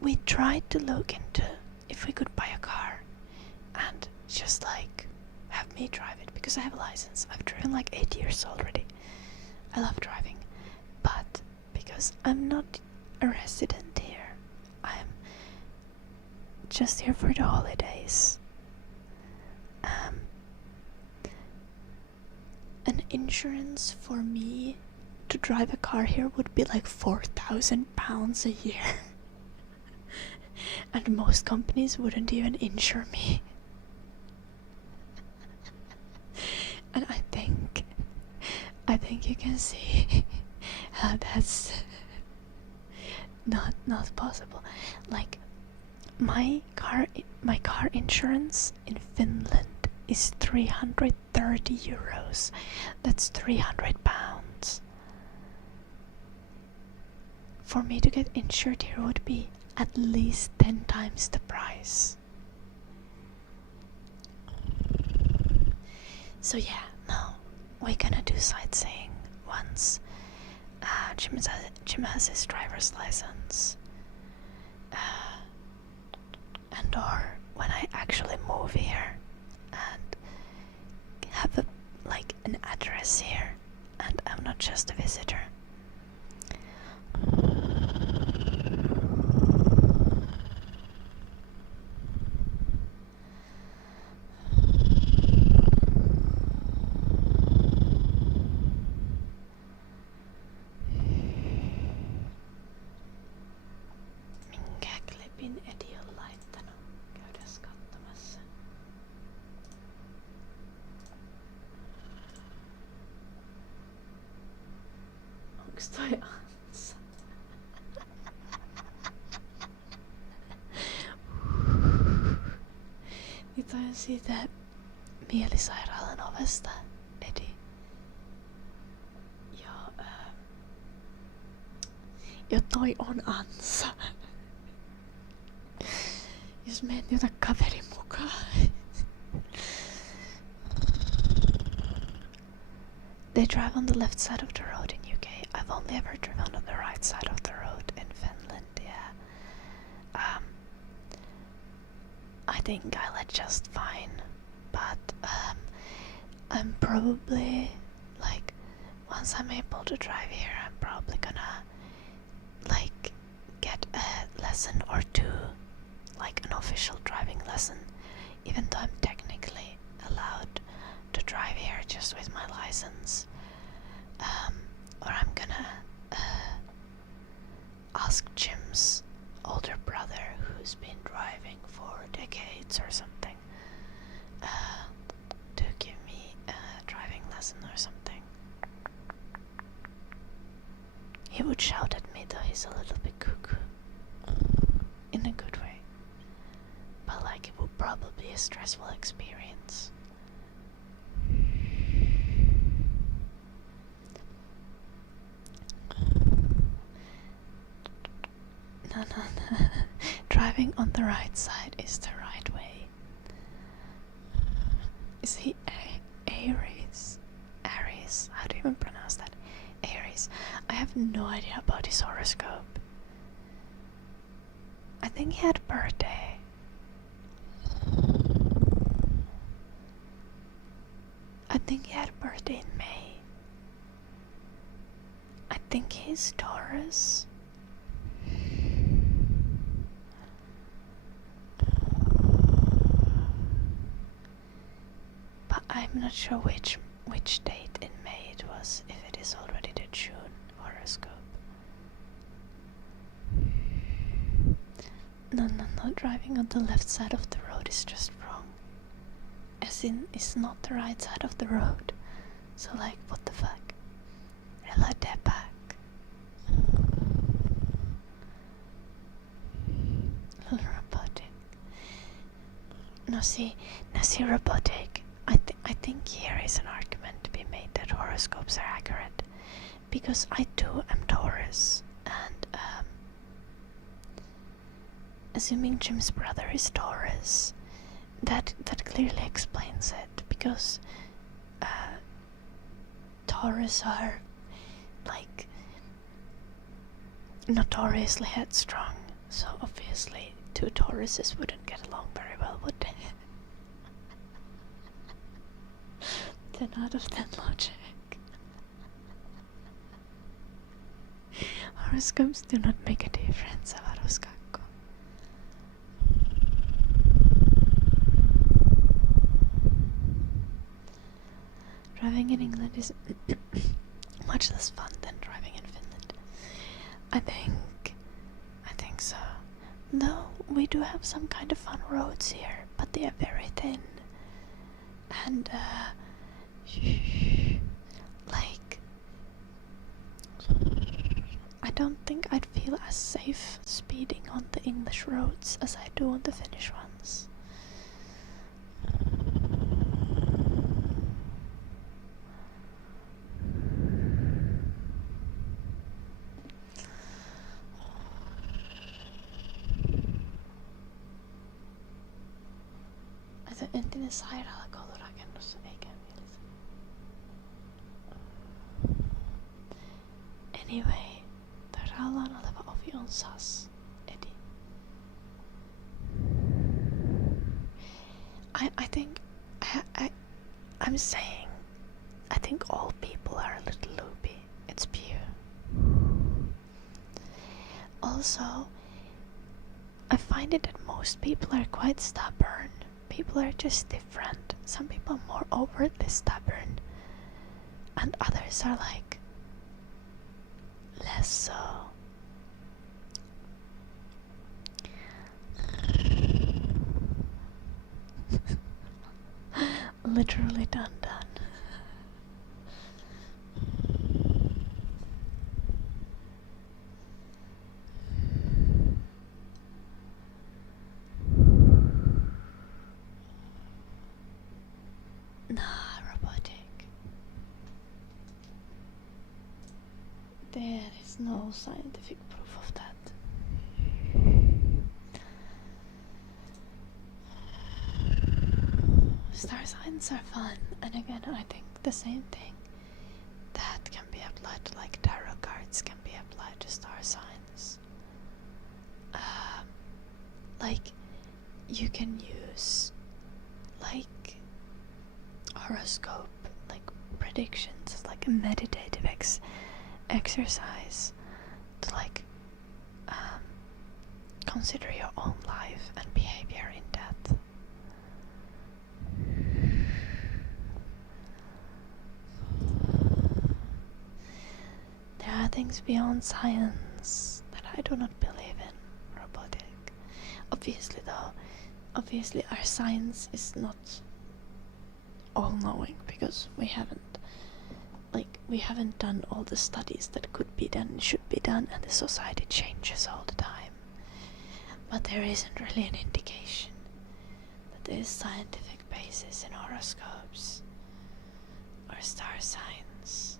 We tried to look into if we could buy a car and just like have me drive it, because I have a license. I've driven like 8 years already. I love driving, but because I'm not a resident here, I'm just here for the holidays. An insurance for me to drive a car here would be like £4,000 a year. And most companies wouldn't even insure me. And I think you can see how that's not possible. Like my car insurance in Finland is 330 euros. That's £300. For me to get insured here would be at least 10 times the price. So yeah, no, we're gonna do sightseeing once Jim has his driver's license, and or when I actually move here and have an address here and I'm not just a visitor. Minkä klipin Edi on laittanut? Käydäs katsomassa. Onks toi Ansa? Niin toi on siitä mielisairaalan ovesta, Edi. Ja toi on Ansa. Jos meet jota kaverin mukaan. They drive on the left side of the road in UK. I've only ever driven on the right side of the road in Finland, yeah. I think I'll adjust fine, but I'm probably, once I'm able to drive here, I'm probably gonna, get a lesson or two, an official driving lesson, even though I'm technically allowed to drive here just with my license. Or I'm gonna ask Jim's older brother, who's been driving for decades or something, to give me a driving lesson or something. He would shout at me though, he's a little bit cuckoo. In a good way. But it would probably be a stressful experience. No. Driving on the right side is the right way. Is he Aries? Aries? How do you even pronounce that? Aries. I have no idea about his horoscope. I think he had a birthday. I think he had a birthday in May. I think he is Taurus. But I'm not sure which date in May it was, if it is already the June horoscope. No, driving on the left side of the road is just wrong. As in, it's not the right side of the road. So like, what the fuck? Rely that back. Robotic. No, see, robotic. I think here is an argument to be made that horoscopes are accurate, because I too am Taurus, and assuming Jim's brother is Taurus, that clearly explains it, because Taurus are like notoriously headstrong, so obviously two Tauruses wouldn't get along very well, would they? 10 out of 10 logic. Horoscopes do not make a difference, Avaroskakko. Driving in England is much less fun than driving in Finland. I think so. Though we do have some kind of fun roads here, but they are very thin. And like, I don't think I'd feel as safe speeding on the English roads as I do on the Finnish ones. Entinen sairaalakoulurakennus eikä mielisi. Anyway, tairaalaan oleva ovi on sas. Edi. I think I'm saying I think all people are a little loopy. It's pure. Also, I find it that most people are quite stubborn. People are just different. Some people are more overtly stubborn, and others are like less so. Literally done. Nah, robotic. There is no scientific proof of that. Star signs are fun, and again, I think the same thing that can be applied to like tarot cards can be applied to star signs. Like, you can use like horoscope, like predictions, as like a meditative exercise to like consider your own life and behavior in that. There are things beyond science that I do not believe in, robotic. Obviously our science is not all-knowing, because we haven't done all the studies that could be done and should be done, and the society changes all the time. But there isn't really an indication that there is scientific basis in horoscopes or star signs.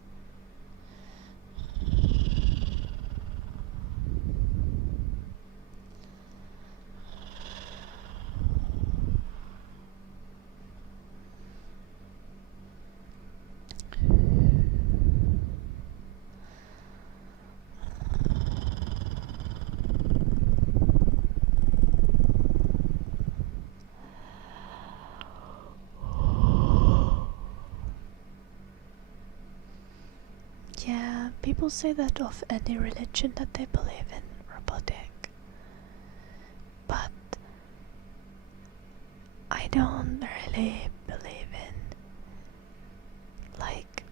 people say that of any religion that they believe in, robotic. But I don't really believe in, like,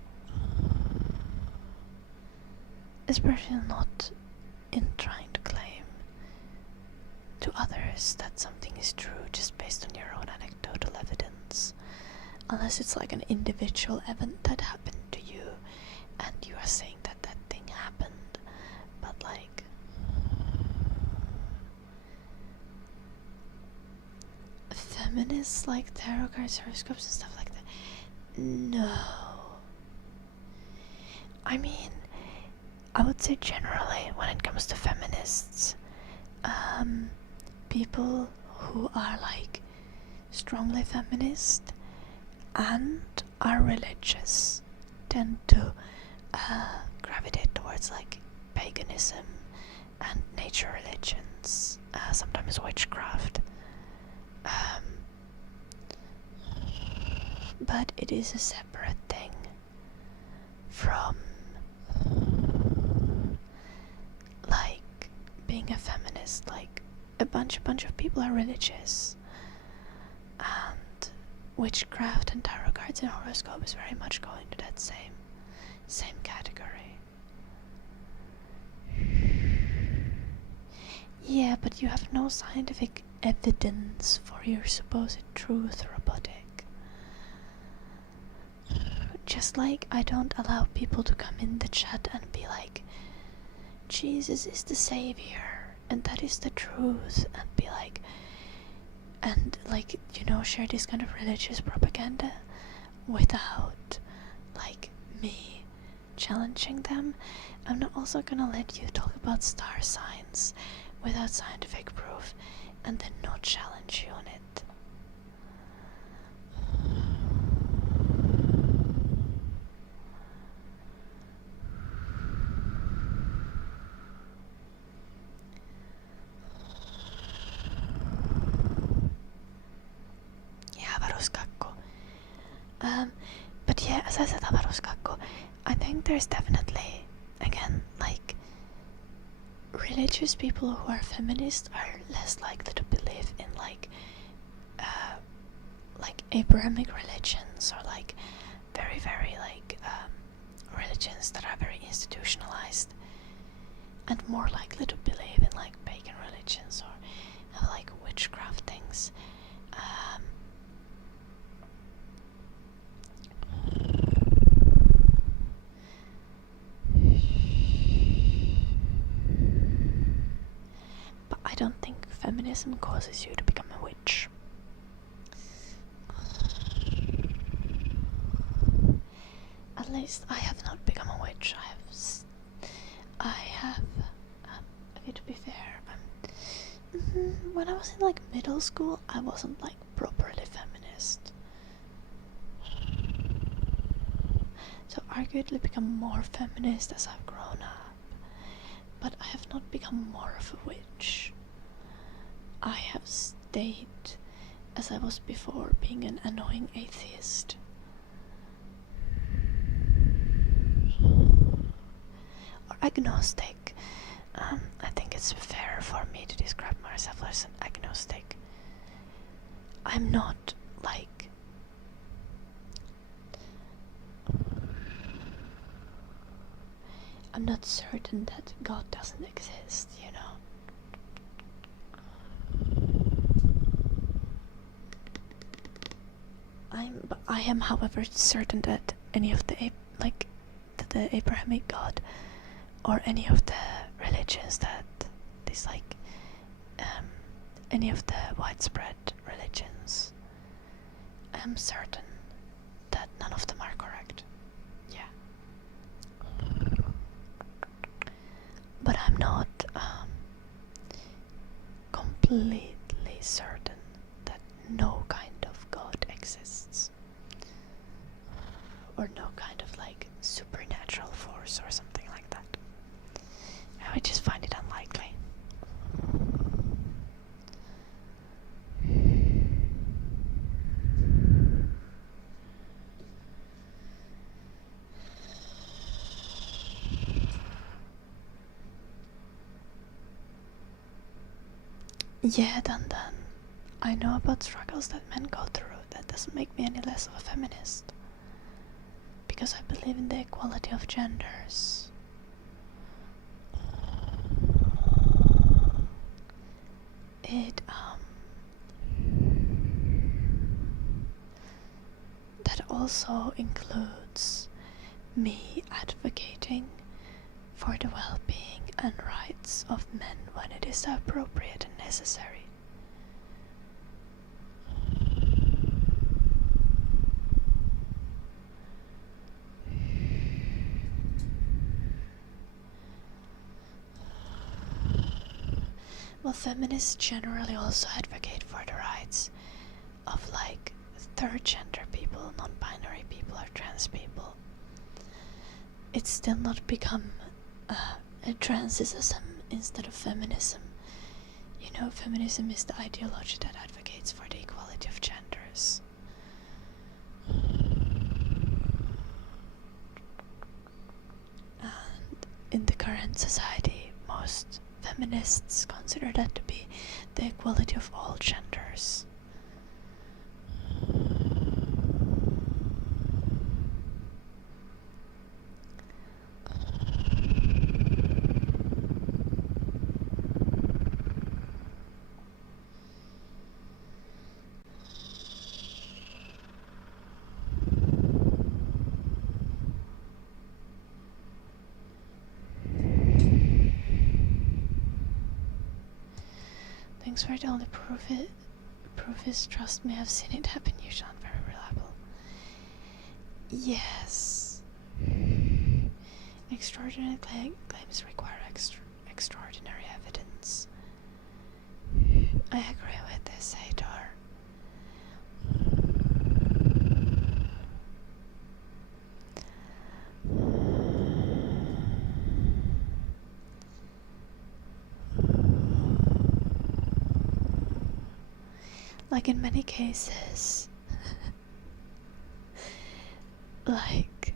especially not in trying to claim to others that something is true just based on your own anecdotal evidence, unless it's like an individual event that happened to you and you are saying that that thing happened. But like, feminists like tarot cards, horoscopes and stuff like that, no. I mean, I would say generally when it comes to feminists, people who are like strongly feminist and are religious tend to gravitate towards like paganism and nature religions, sometimes witchcraft. But it is a separate thing from like being a feminist. Like a bunch of people are religious, and witchcraft and tarot cards and horoscopes very much go into that same category. Yeah, but you have no scientific evidence for your supposed truth, robotic. Just like I don't allow people to come in the chat and be like, Jesus is the savior and that is the truth, and be like, and like, you know, share this kind of religious propaganda without like me challenging them. I'm not also gonna let you talk about star signs without scientific proof and then not challenge you on it. But yeah, as I said, avaruskakko, I think there's definitely, again, like, religious people who are feminists are less likely to believe in like Abrahamic religions, or like very like religions that are very institutionalized, and more likely to believe in like pagan religions or have like witchcraft things. But I don't think feminism causes you to become a witch. At least I have not become a witch. I have, okay, to be fair, when I was in like middle school, I wasn't like properly feminist. So I arguably become more feminist as I've grown up, but I have not become more of a witch. I have stayed as I was before, being an annoying atheist. Or agnostic. I think it's fair for me to describe myself as an agnostic. I'm not like... I'm not certain that God doesn't exist, you know? I am, however, certain that any of the Abrahamic God or any of the religions that dislike any of the widespread religions, I'm certain that none of them are correct. Yeah. But I'm not completely certain that no kind of God exists, or no kind of like supernatural force or something like that. I just find it unlikely. Yet and then, I know about struggles that men go through. That doesn't make me any less of a feminist. Because I believe in the equality of genders. That also includes me advocating for the well-being and rights of men when it is appropriate and necessary. Well, feminists generally also advocate for the rights of like third gender people, non-binary people, or trans people. It's still not become a transism instead of feminism. You know, feminism is the ideology that advocates for the equality of genders. And in the current society, most feminists consider that to be the equality of all genders. Thanks for the only proof is trust me, I've seen it happen. You sound very reliable. Yes. Extraordinary claims require extraordinary evidence. I agree with this, Hadar. Like in many cases, like,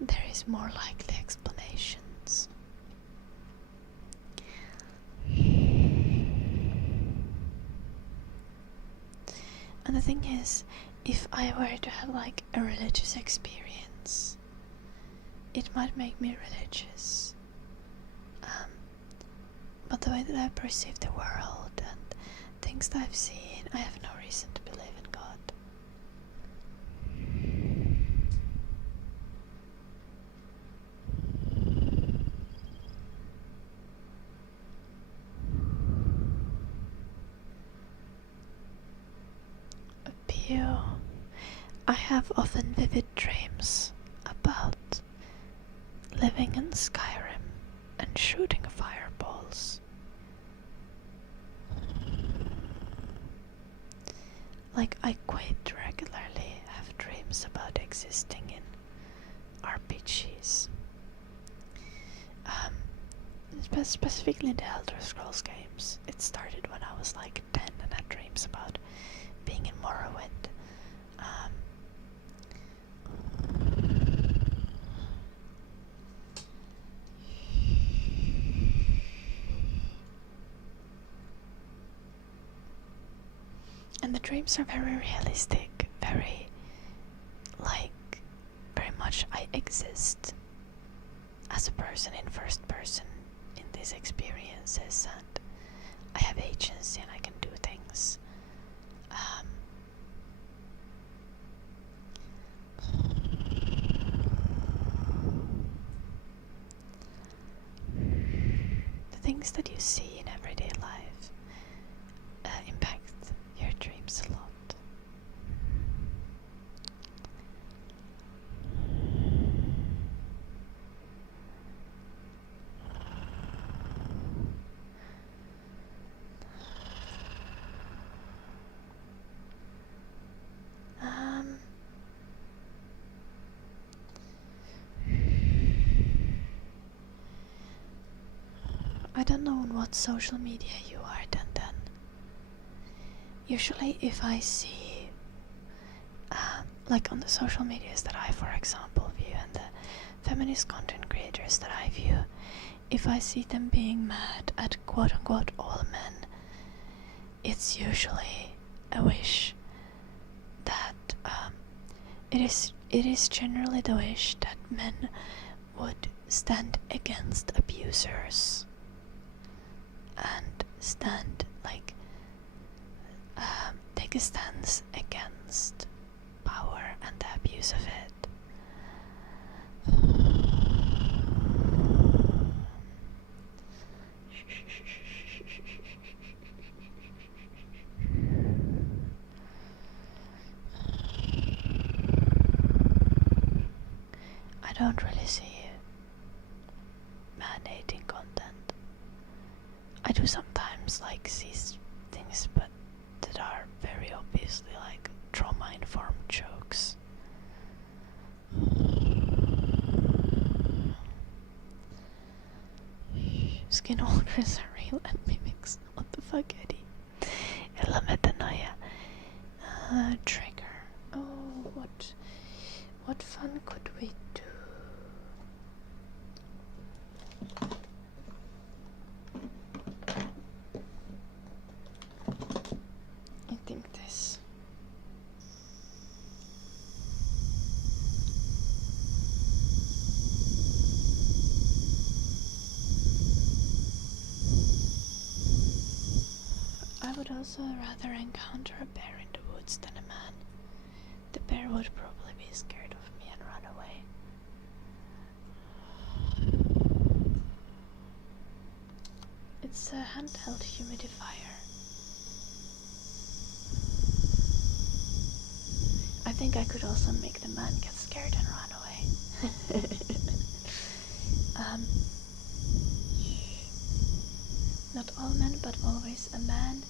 there is more likely explanations. And the thing is, if I were to have like a religious experience, it might make me religious. But the way that I perceive the world and things that I've seen, I have no reason to believe in God. Pio, I have often vivid dreams about living in Skyrim and shooting fireballs. Like, I quite regularly have dreams about existing in RPGs. Specifically the Elder Scrolls games. It started when I was like 10 and had dreams about being in Morrowind. And the dreams are very realistic, very much I exist as a person in first person in these experiences, and I have agency and I can do things. The things that you see in everyday life impact your dreams a lot. I don't know on what social media you are, then. Usually if I see, like on the social medias that I, for example, view, and the feminist content creators that I view, if I see them being mad at quote-unquote all men, it's usually a wish that it is generally the wish that men would stand against abusers and stand take a stance against power and the abuse of it. I don't really see man-hating content. I do sometimes see things, but that are very obviously trauma-informed jokes. Skinwalkers are real and mimics. What the fuck, Eddie? Ella metanoia. Trigger. Oh, what fun could we do? I think this. I would also rather encounter a bear in the woods than a man. The bear would probably be scared of me and run away. It's a handheld humidifier. I think I could also make the man get scared and run away. Not all men, but always a man.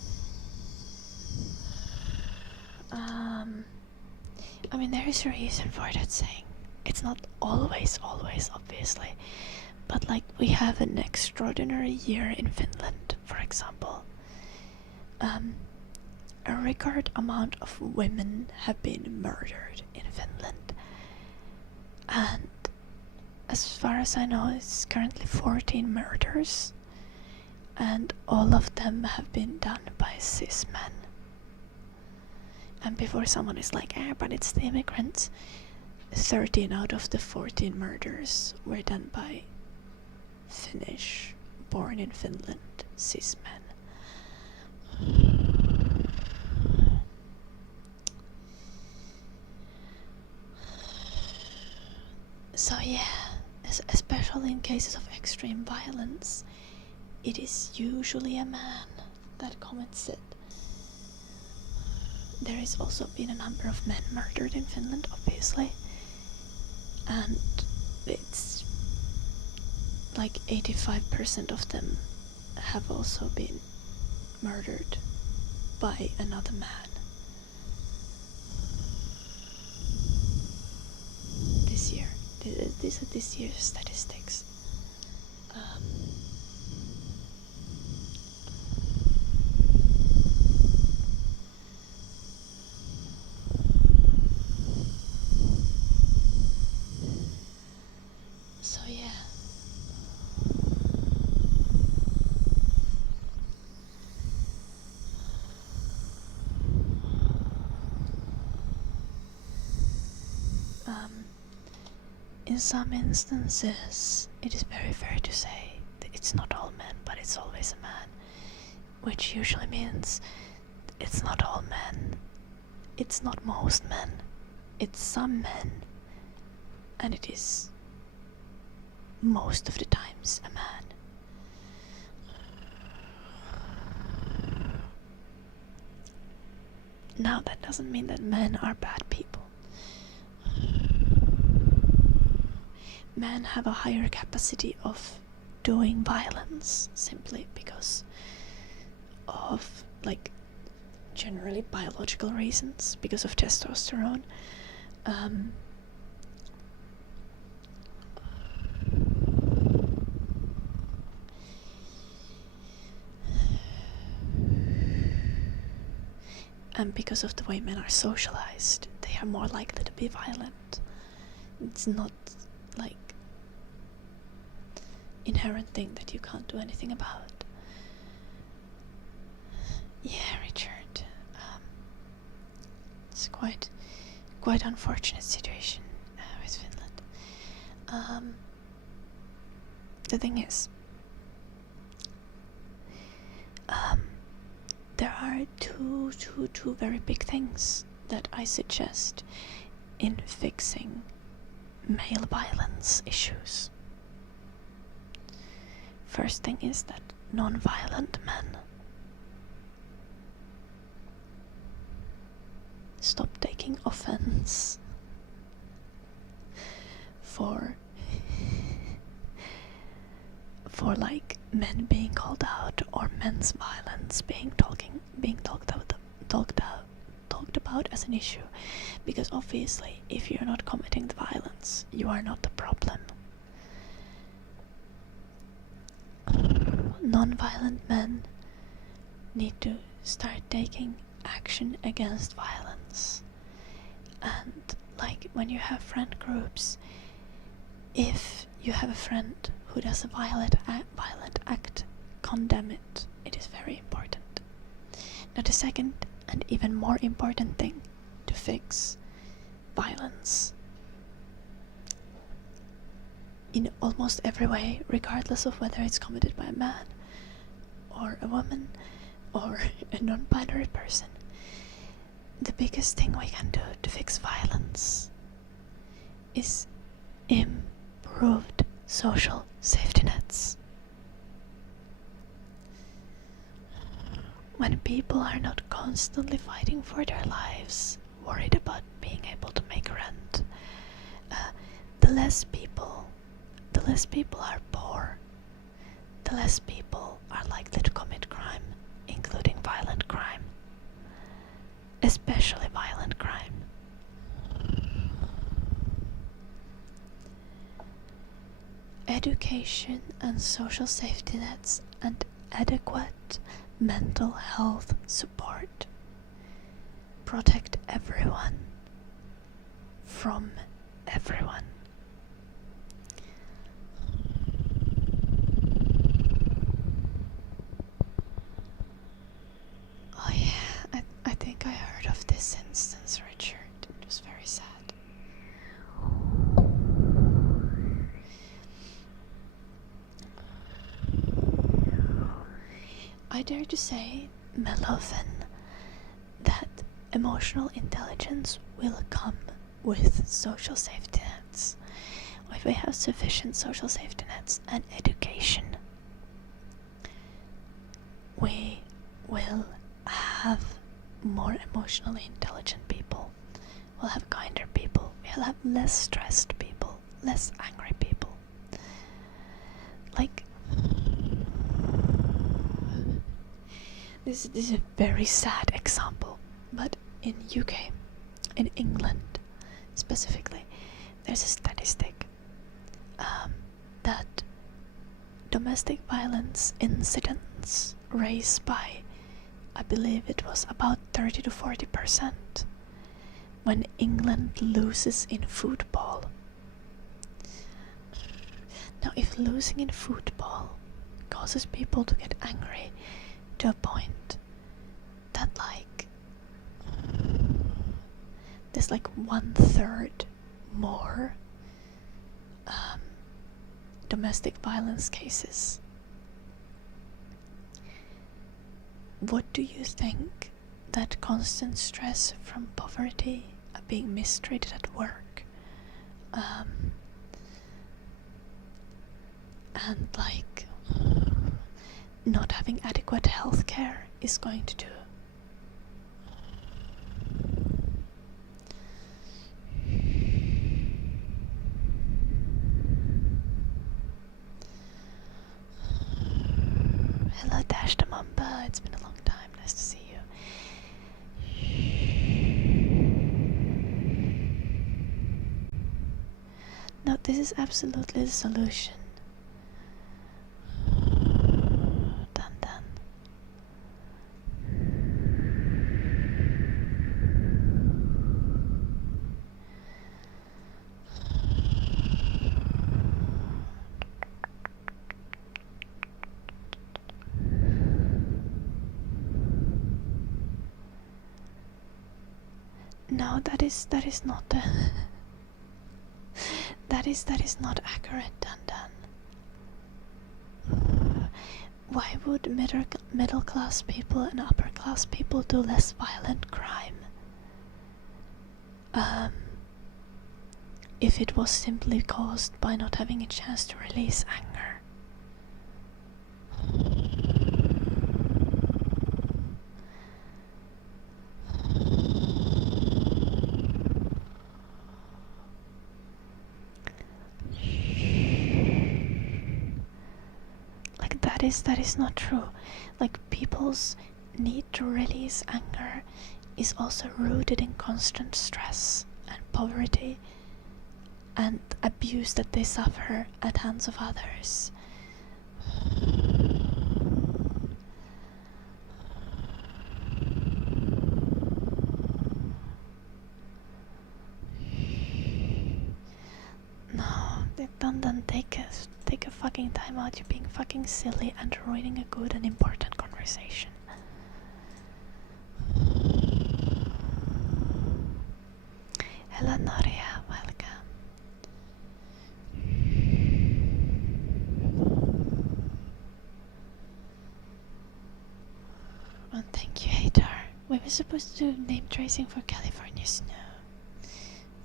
I mean, there is a reason for that saying. It's not always, obviously. But we have an extraordinary year in Finland, for example. A record amount of women have been murdered in Finland. And as far as I know, it's currently 14 murders. And all of them have been done by cis men. And before someone is like, but it's the immigrants, 13 out of the 14 murders were done by Finnish, born in Finland, cis men. So yeah, especially in cases of extreme violence, it is usually a man that commits it. There has also been a number of men murdered in Finland, obviously, and it's 85% of them have also been murdered by another man. This year. These are this year's statistics. So yeah. In some instances, it is very fair to say that it's not all men, but it's always a man, which usually means it's not all men, it's not most men, it's some men, and it is most of the times a man. Now, that doesn't mean that men are bad people. Men have a higher capacity of doing violence simply because of generally biological reasons, because of testosterone. And because of the way men are socialized, they are more likely to be violent. It's not inherent thing that you can't do anything about. Yeah, Richard. It's quite unfortunate situation with Finland. The thing is, there are two very big things that I suggest in fixing male violence issues. First thing is that non-violent men stop taking offense for like men being called out or men's violence being talked about as an issue, because obviously if you're not committing the violence, you are not the problem. Non-violent men need to start taking action against violence. And like when you have friend groups, if you have a friend who does a violent act, condemn it. It is very important. Now the second and even more important thing to fix violence in almost every way, regardless of whether it's committed by a man or a woman or a non-binary person, the biggest thing we can do to fix violence is improved social safety nets. When people are not constantly fighting for their lives, worried about being able to make rent, the less people are poor, the less people are likely to commit crime, including violent crime, especially violent crime. Education and social safety nets and adequate mental health support protect everyone from everyone. Oh yeah, I think I heard of this instance, Richard. It was very sad. I dare to say, Melvin, that emotional intelligence will come with social safety nets. If we have sufficient social safety nets and education, we will have more emotionally intelligent people. We'll have kinder people. We'll have less stressed people, less angry people. Like, this is a very sad example, but in UK, in England specifically, there's a statistic that domestic violence incidents raised by, I believe it was about 30 to 40% when England loses in football. Now, if losing in football causes people to get angry to a point that like there's like 1/3 more domestic violence cases, what do you think that constant stress from poverty, being mistreated at work, and like not having adequate health care is going to do? Hello Dash the Mamba, it's been a long time, nice to see you. No, this is absolutely the solution. Done. No, that is not that is not accurate, Dan. Why would middle class people and upper class people do less violent crime? If it was simply caused by not having a chance to release anger. Like that is not true. Like people's need to release anger is also rooted in constant stress and poverty and abuse that they suffer at hands of others. No, don't take a fucking time out. You're being fucking silly and ruining a good and important conversation. Hello Noria, welcome. Oh, thank you, Hatar. We were supposed to do name tracing for California snow.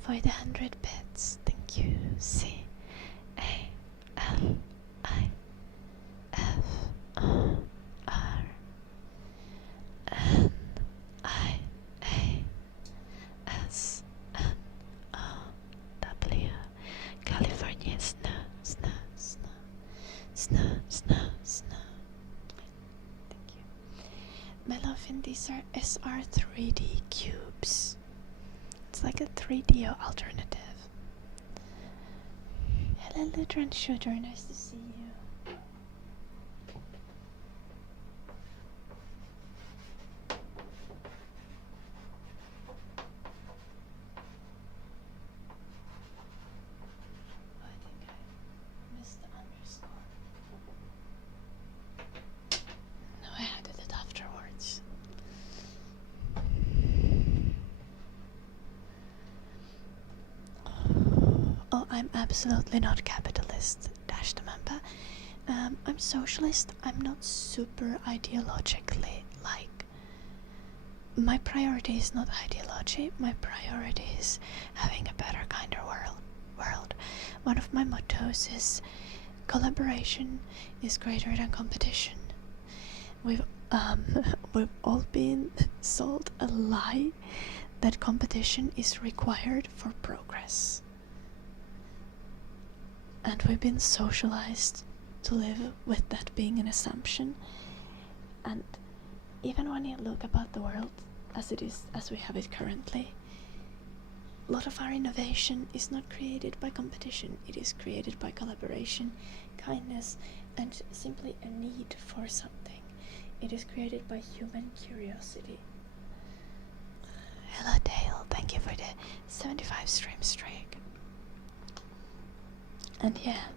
For the 100 bits. Thank you. C-A-L-I-F-O-R-N-I-A-S-N-O-W. California snow. Thank you. Melofin, these are SR3D cubes. It's like a 3D alternative. Hello, Lutheran Shooter, nice to see you. Oh, I think I missed the underscore. No, I added it afterwards. Oh, I'm absolutely not capitalist, dash the member. I'm socialist. I'm not super ideologically like. My priority is not ideology. My priority is having a better, kinder world. One of my mottos is collaboration is greater than competition. We've all been sold a lie that competition is required for progress. And we've been socialized to live with that being an assumption. And even when you look about the world as it is, as we have it currently, a lot of our innovation is not created by competition. It is created by collaboration, kindness, and simply a need for something. It is created by human curiosity. Hello Dale, thank you for the 75 stream streak. And yeah,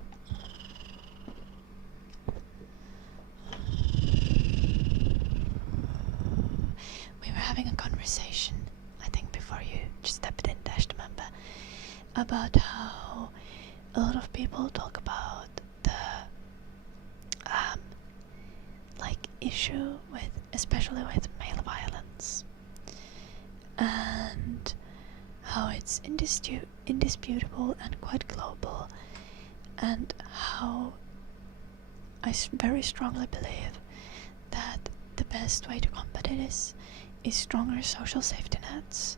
we were having a conversation, I think before you just stepped in, Dash, remember, about how a lot of people talk about the like issue with, especially with male violence, and how it's indisputable and quite global, and how I very strongly believe that the best way to combat it is stronger social safety nets,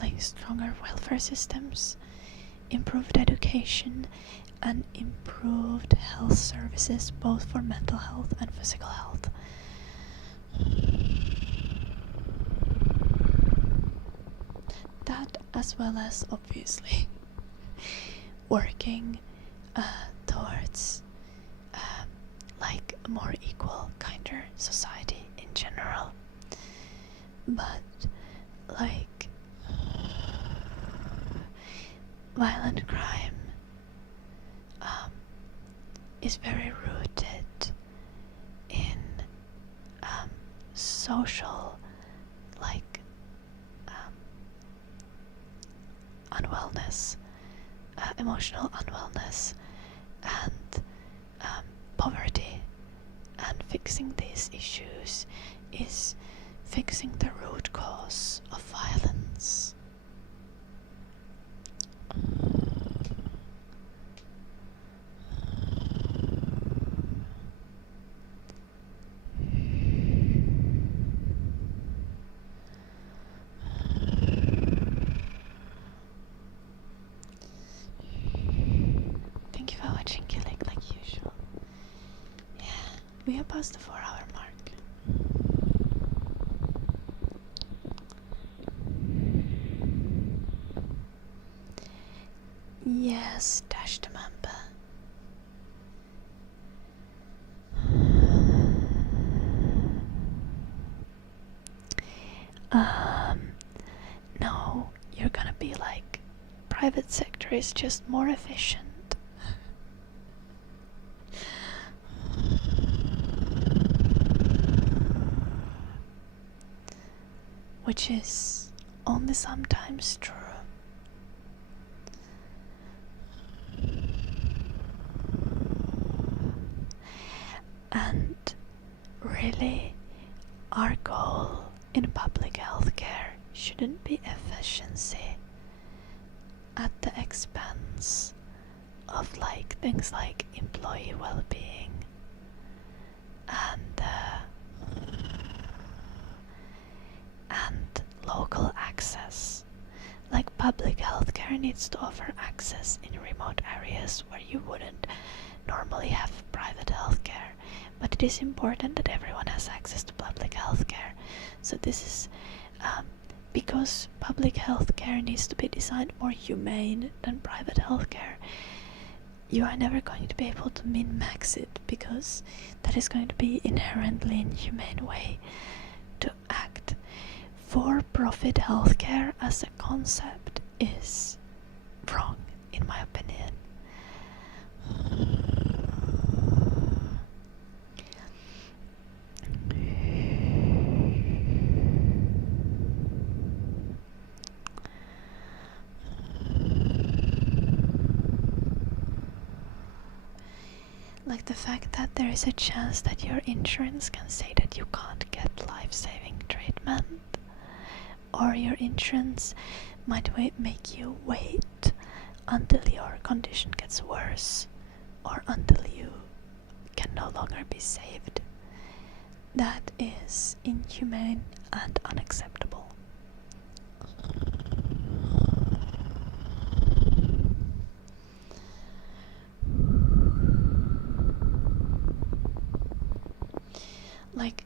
like stronger welfare systems, improved education, and improved health services, both for mental health and physical health. That, as well as obviously working towards like a more equal, kinder society in general. But like violent crime is very rooted in social like unwellness, emotional unwellness, and poverty. And fixing these issues is fixing the root cause of violence. Thank you for watching, Killing, like usual. Yeah, we are past the 4-hour mark. Yes, dash the member. No, you're gonna be like, private sector is just more efficient. Which is only sometimes true. And really, our goal in public healthcare shouldn't be efficiency at the expense of like things like employee well-being and local access. Like public healthcare needs to offer access in remote areas where you wouldn't normally have private healthcare, but it is important that everyone has access to public healthcare. So this is because public healthcare needs to be designed more humane than private healthcare. You are never going to be able to min-max it, because that is going to be inherently inhumane way to act. For-profit healthcare as a concept is wrong, in my opinion. Like the fact that there is a chance that your insurance can say that you can't get life-saving treatment, or your insurance might make you wait until your condition gets worse, or until you can no longer be saved. That is inhumane and unacceptable. Like,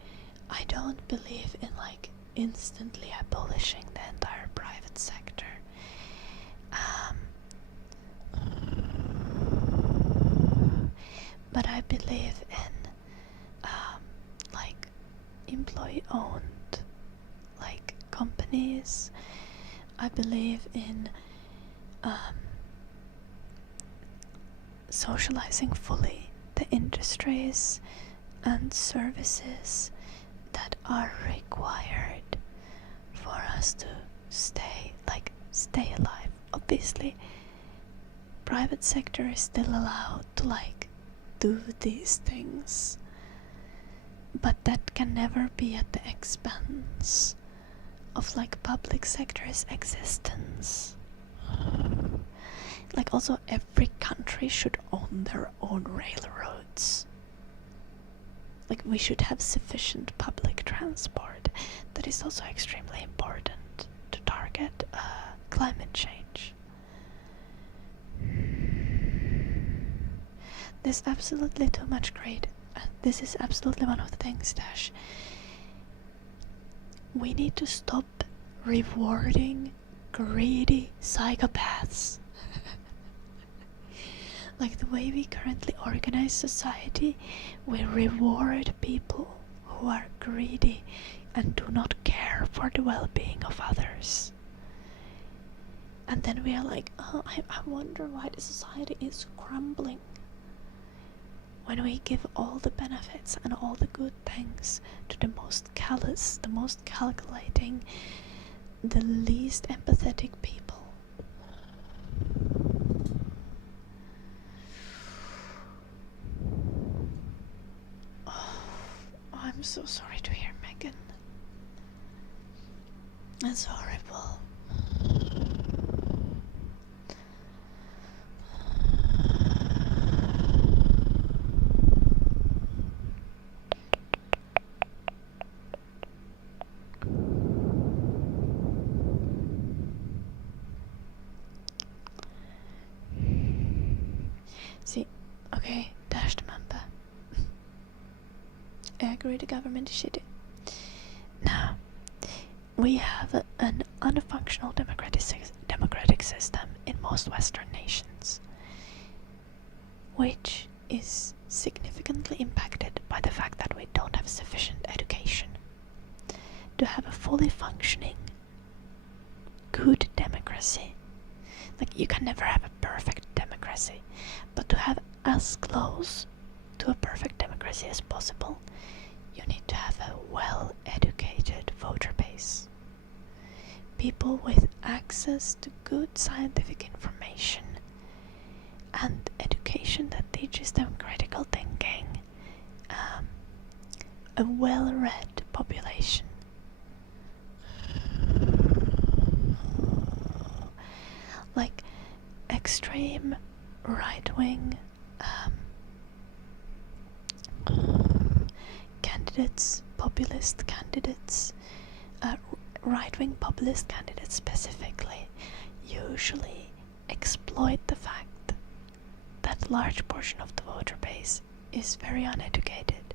I don't believe in like instantly abolishing the entire private sector. But I believe in like employee-owned like companies. I believe in socializing fully the industries and services that are required for us to stay alive. Obviously, private sector is still allowed to like do these things, but that can never be at the expense of like public sector's existence. Like, also every country should own their own railroads. Like, we should have sufficient public transport. That is also extremely important to target climate change. There's absolutely too much greed. This is absolutely one of the things, Dash. We need to stop rewarding greedy psychopaths. Like the way we currently organize society, we reward people who are greedy and do not care for the well-being of others. And then we are like, oh, I wonder why the society is crumbling. When we give all the benefits and all the good things to the most callous, the most calculating, the least empathetic people. so sorry to hear, Megan. That's horrible. See, okay, dash the member. I agree the government is shitty. Now, we have an unfunctional democratic system in most Western nations, which is significantly impacted by the fact that we don't have sufficient education. To have a fully functioning, good democracy, like you can never have a perfect democracy, but to have as close to a perfect democracy as possible, you need to have a well-educated voter base. People with access to good scientific information and education that teaches them critical thinking. A well-read population. Like extreme right-wing candidates, populist candidates, right-wing populist candidates specifically, usually exploit the fact that large portion of the voter base is very uneducated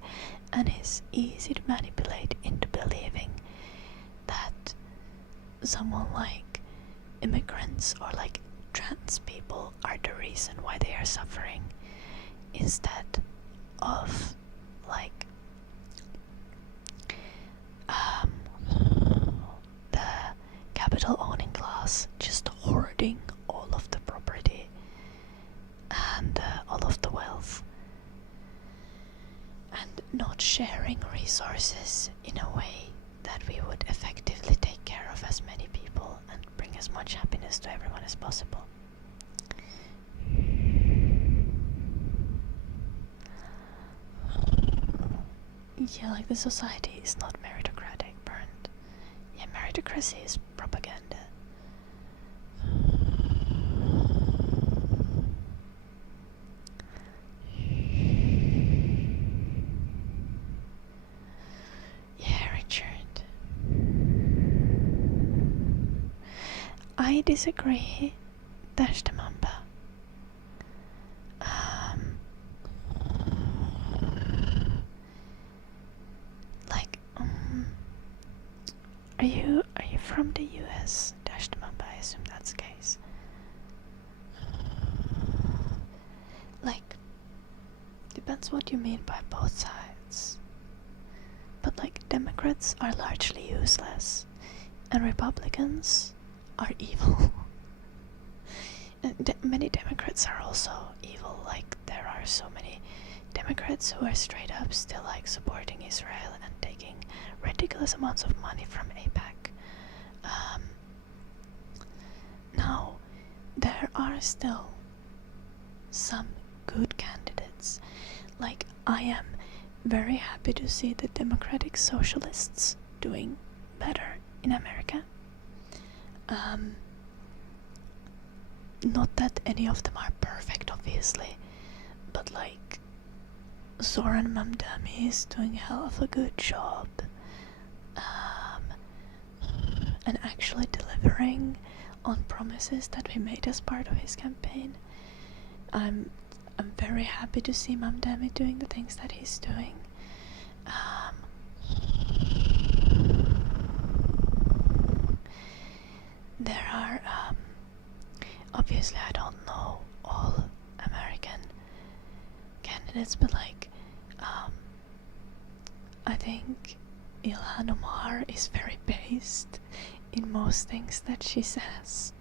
and is easy to manipulate into believing that someone like immigrants or like trans people are the reason why they are suffering, instead of like the capital owning class just hoarding all of the property and all of the wealth and not sharing resources in a way that we would effectively take care of as many people and bring as much happiness to everyone as possible. Yeah, like the society is not meritocratic, Bernd. Yeah, meritocracy is propaganda. Yeah, Richard. I disagree. Dash the mamba. Are you from the US? Dash the mamba, I assume that's the case. Like, depends what you mean by both sides. But like, Democrats are largely useless, and Republicans are evil. And many Democrats are also evil. Like, there are so many Democrats who are straight up still like supporting Israel and taking ridiculous amounts of money from APAC. Now, there are still some good candidates. Like, I am very happy to see the Democratic Socialists doing better in America. Not that any of them are perfect, obviously, but like Zoran Mamdani is doing a hell of a good job, and actually delivering on promises that we made as part of his campaign. I'm very happy to see Mamdani doing the things that he's doing. There are obviously I don't know all American candidates, but like I think Ilhan Omar is very based in most things that she says.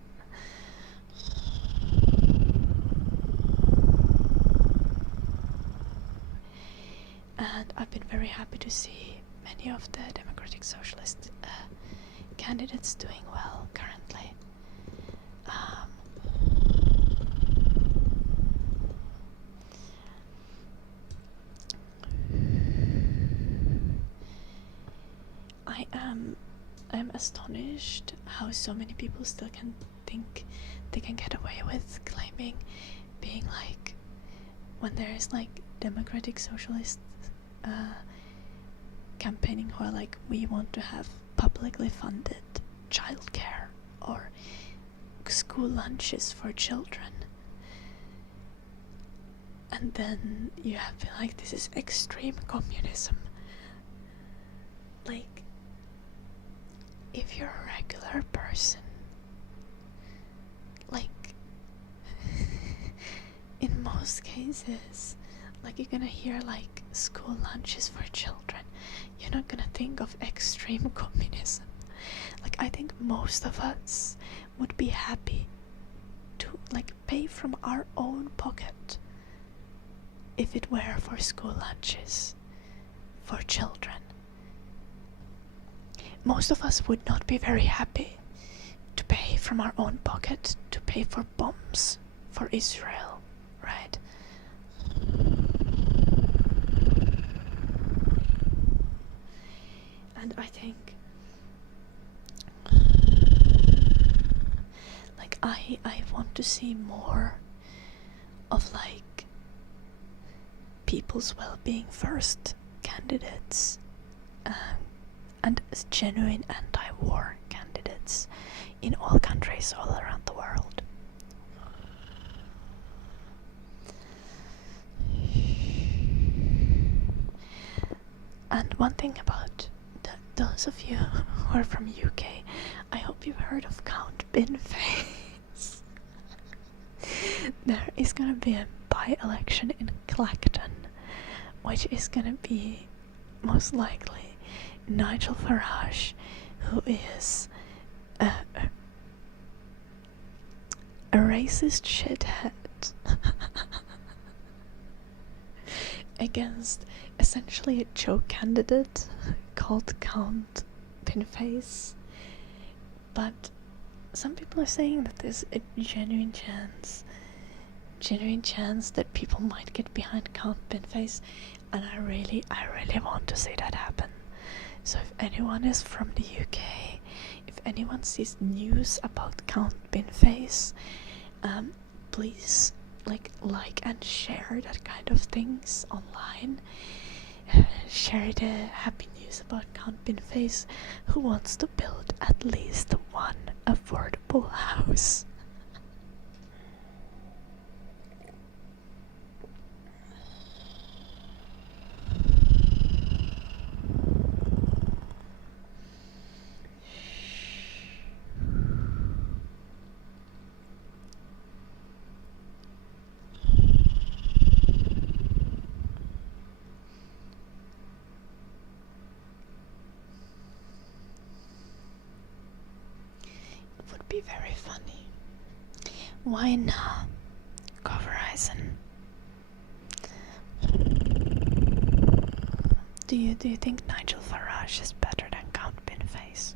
And I've been very happy to see many of the Democratic Socialist candidates doing well currently. I'm astonished how so many people still can think they can get away with claiming being like, when there is like democratic socialists campaigning who are like, we want to have publicly funded childcare or school lunches for children, and then you have been like, this is extreme communism. Like, if you're a regular person, like in most cases, like, you're gonna hear like school lunches for children, you're not gonna think of extreme communism. Like, I think most of us would be happy to like pay from our own pocket if it were for school lunches for children. Most of us would not be very happy to pay from our own pocket to pay for bombs for Israel, right? And I think like I want to see more of like people's well-being first candidates, and genuine anti-war candidates in all countries all around the world. And one thing about those of you who are from UK, I hope you've heard of Count Binface. There is gonna be a by-election in Clacton, which is gonna be most likely Nigel Farage, who is a racist shithead against essentially a joke candidate called Count Pinface. But some people are saying that there's a genuine chance that people might get behind Count Pinface, and I really want to see that happen. So if anyone is from the UK, if anyone sees news about Count Binface, please like and share that kind of things online. Share the happy news about Count Binface, who wants to build at least one affordable house. Be very funny. Why not? Go Verizon. Do you think Nigel Farage is better than Count Binface?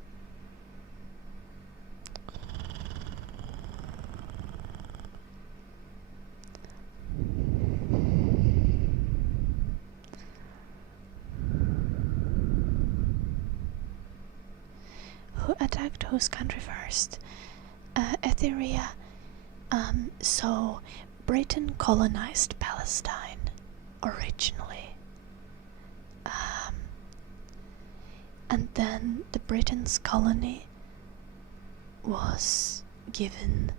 Who attacked whose country first? Etheria. So Britain colonized Palestine originally, and then the Britain's colony was given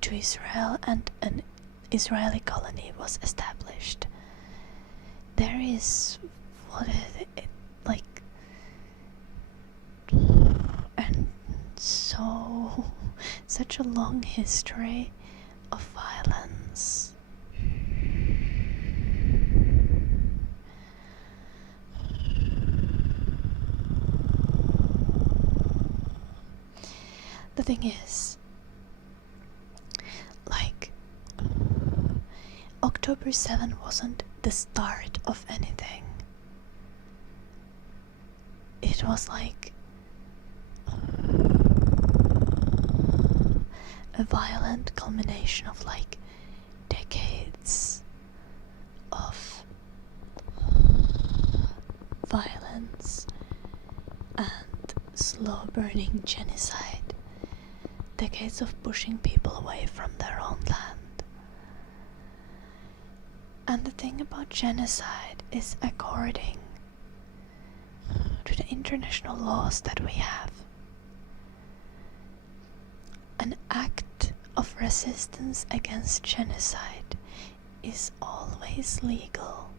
to Israel, and an Israeli colony was established. There is, what is it like, and so such a long history of violence. The thing is, like, October 7 wasn't the start of anything. It was like a violent culmination of like decades of violence. violence and slow burning genocide, decades of pushing people away from their own land. And the thing about genocide is, according to the international laws that we have, an act of resistance against genocide is always legal,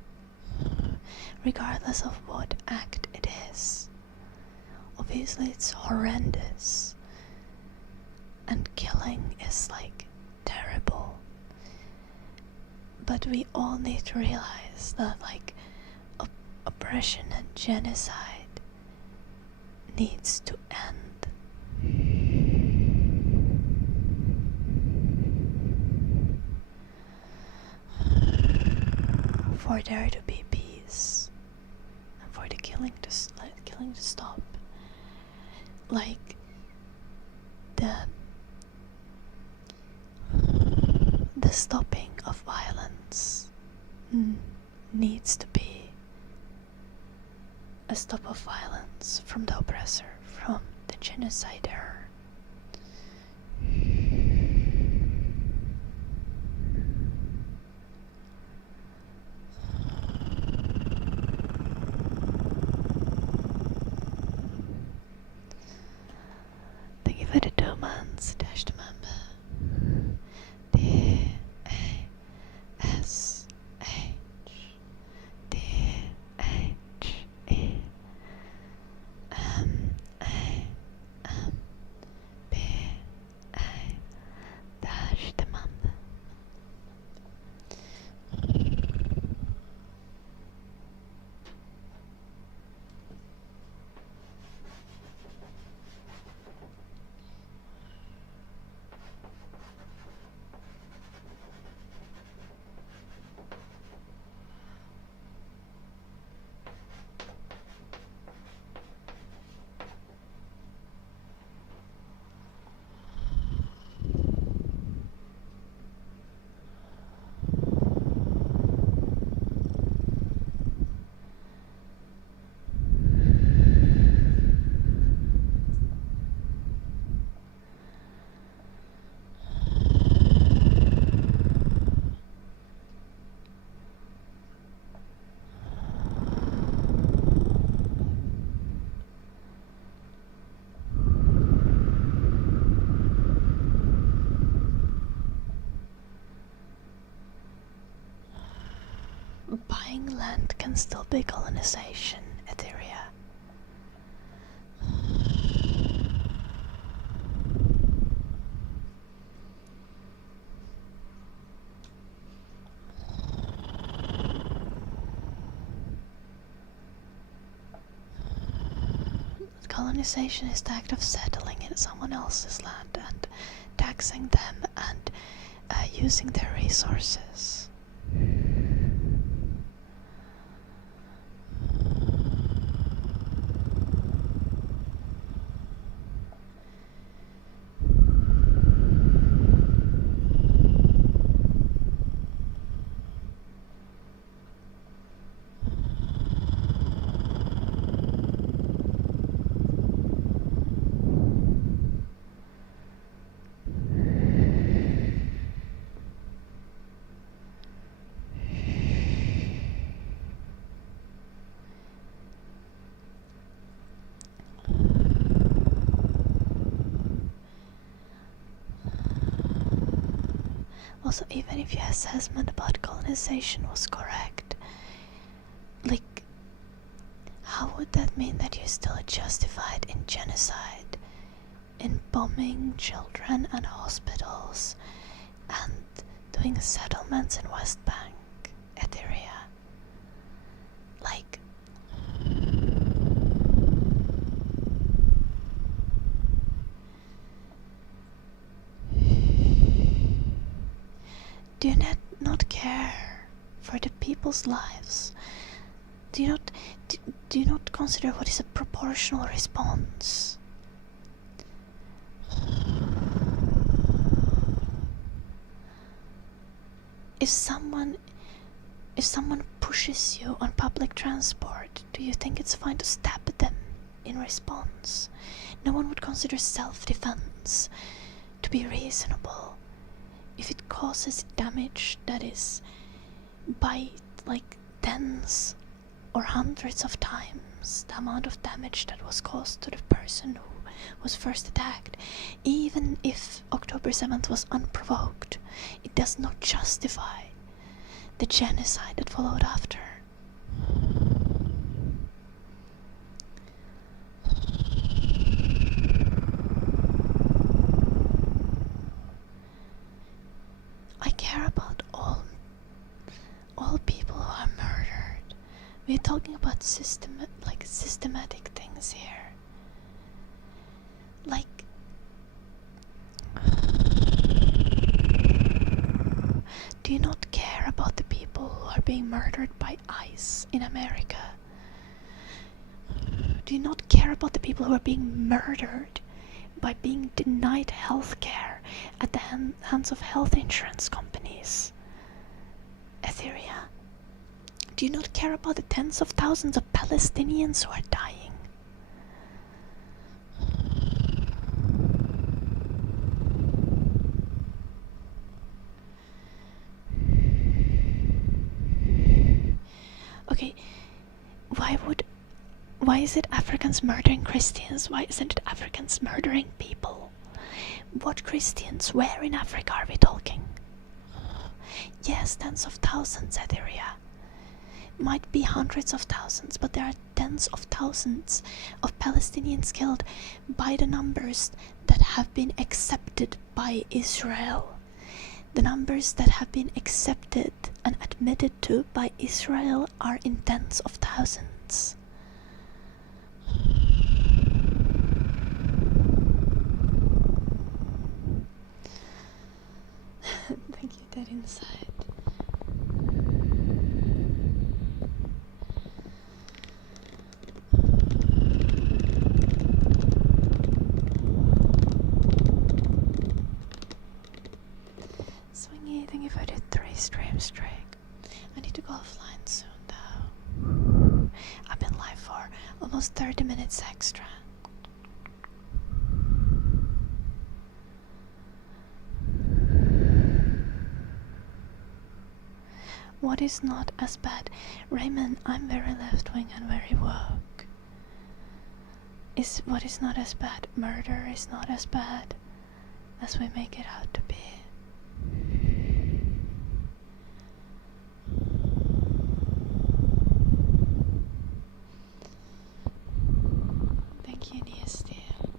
regardless of what act it is. Obviously it's horrendous, and killing is like terrible, but we all need to realize that like oppression and genocide needs to end. For there to be peace, and for the killing to stop. Like the stopping of violence needs to be a stop of violence from the oppressor, from the genocider. Thank you for the 2 months, Dash the member. Buying land can still be colonization, Etheria. Colonization is the act of settling in someone else's land and taxing them and using their resources. Also, even if your assessment about colonization was correct, like, how would that mean that you're still justified in genocide, in bombing children and hospitals, and doing settlements in West Bank, Etheria? Like, do you not care for the people's lives? Do you not consider what is a proportional response? If someone pushes you on public transport murdered, do you think it's fine to stab them in response? No one would consider self-defense to be reasonable if it causes damage that is by like tens or hundreds of times the amount of damage that was caused to the person who was first attacked. Even if October 7th was unprovoked, it does not justify the genocide that followed after. I care about all people who are murdered. We're talking about systematic things here. Like, do you not care about the people who are being murdered by ICE in America? Do you not care about the people who are being murdered by being denied health care at the hands of health insurance companies? Etheria, do you not care about the tens of thousands of Palestinians who are dying? Okay, why is it Africans murdering Christians? Why isn't it Africans murdering people? What Christians? Where in Africa are we talking? Yes, tens of thousands, Etheria. Might be hundreds of thousands, but there are tens of thousands of Palestinians killed by the numbers that have been accepted by Israel. The numbers that have been accepted and admitted to by Israel are in tens of thousands. Thank you, Dead Inside. Swingy, thank you for the 3 stream streak. I need to go offline soon though. I've been live for almost 30 minutes extra. What is not as bad? Raymond, I'm very left-wing and very woke. What is not as bad? Murder is not as bad as we make it out to be. Thank you, Nia Steele.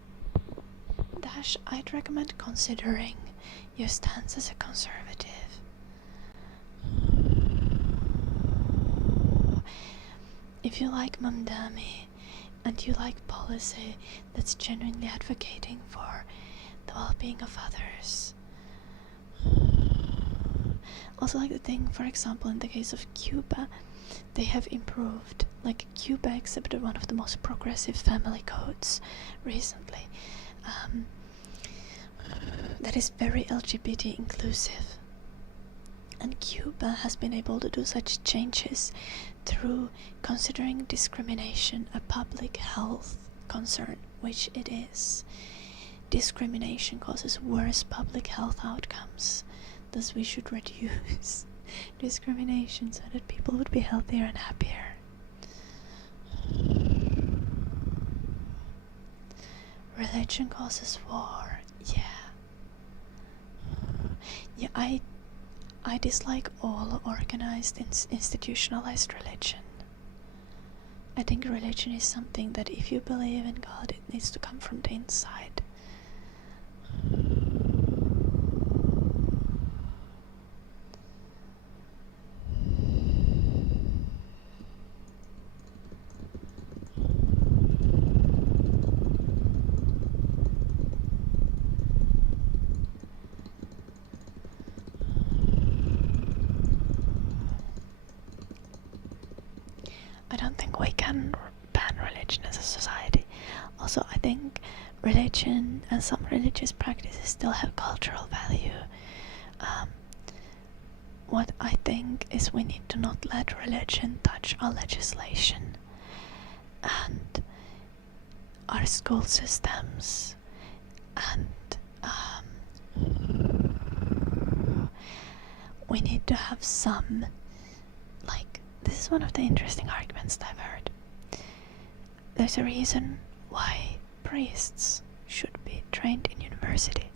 Dash, I'd recommend considering your stance as a conservative. If you like Mamdani and you like policy that's genuinely advocating for the well-being of others. Also, like the thing, for example, in the case of Cuba, they have improved. Like, Cuba accepted one of the most progressive family codes recently that is very LGBT inclusive. And Cuba has been able to do such changes through considering discrimination a public health concern, which it is. Discrimination causes worse public health outcomes. Thus we should reduce discrimination so that people would be healthier and happier. Religion causes war. Yeah, I dislike all organized institutionalized religion. I think religion is something that if you believe in God, it needs to come from the inside. I don't think we can ban religion as a society. Also, I think religion and some religious practices still have cultural value. What I think is we need to not let religion touch our legislation. and our school systems, and we need to have some, like, this is one of the interesting arguments that I've heard. There's a reason why priests should be trained in university.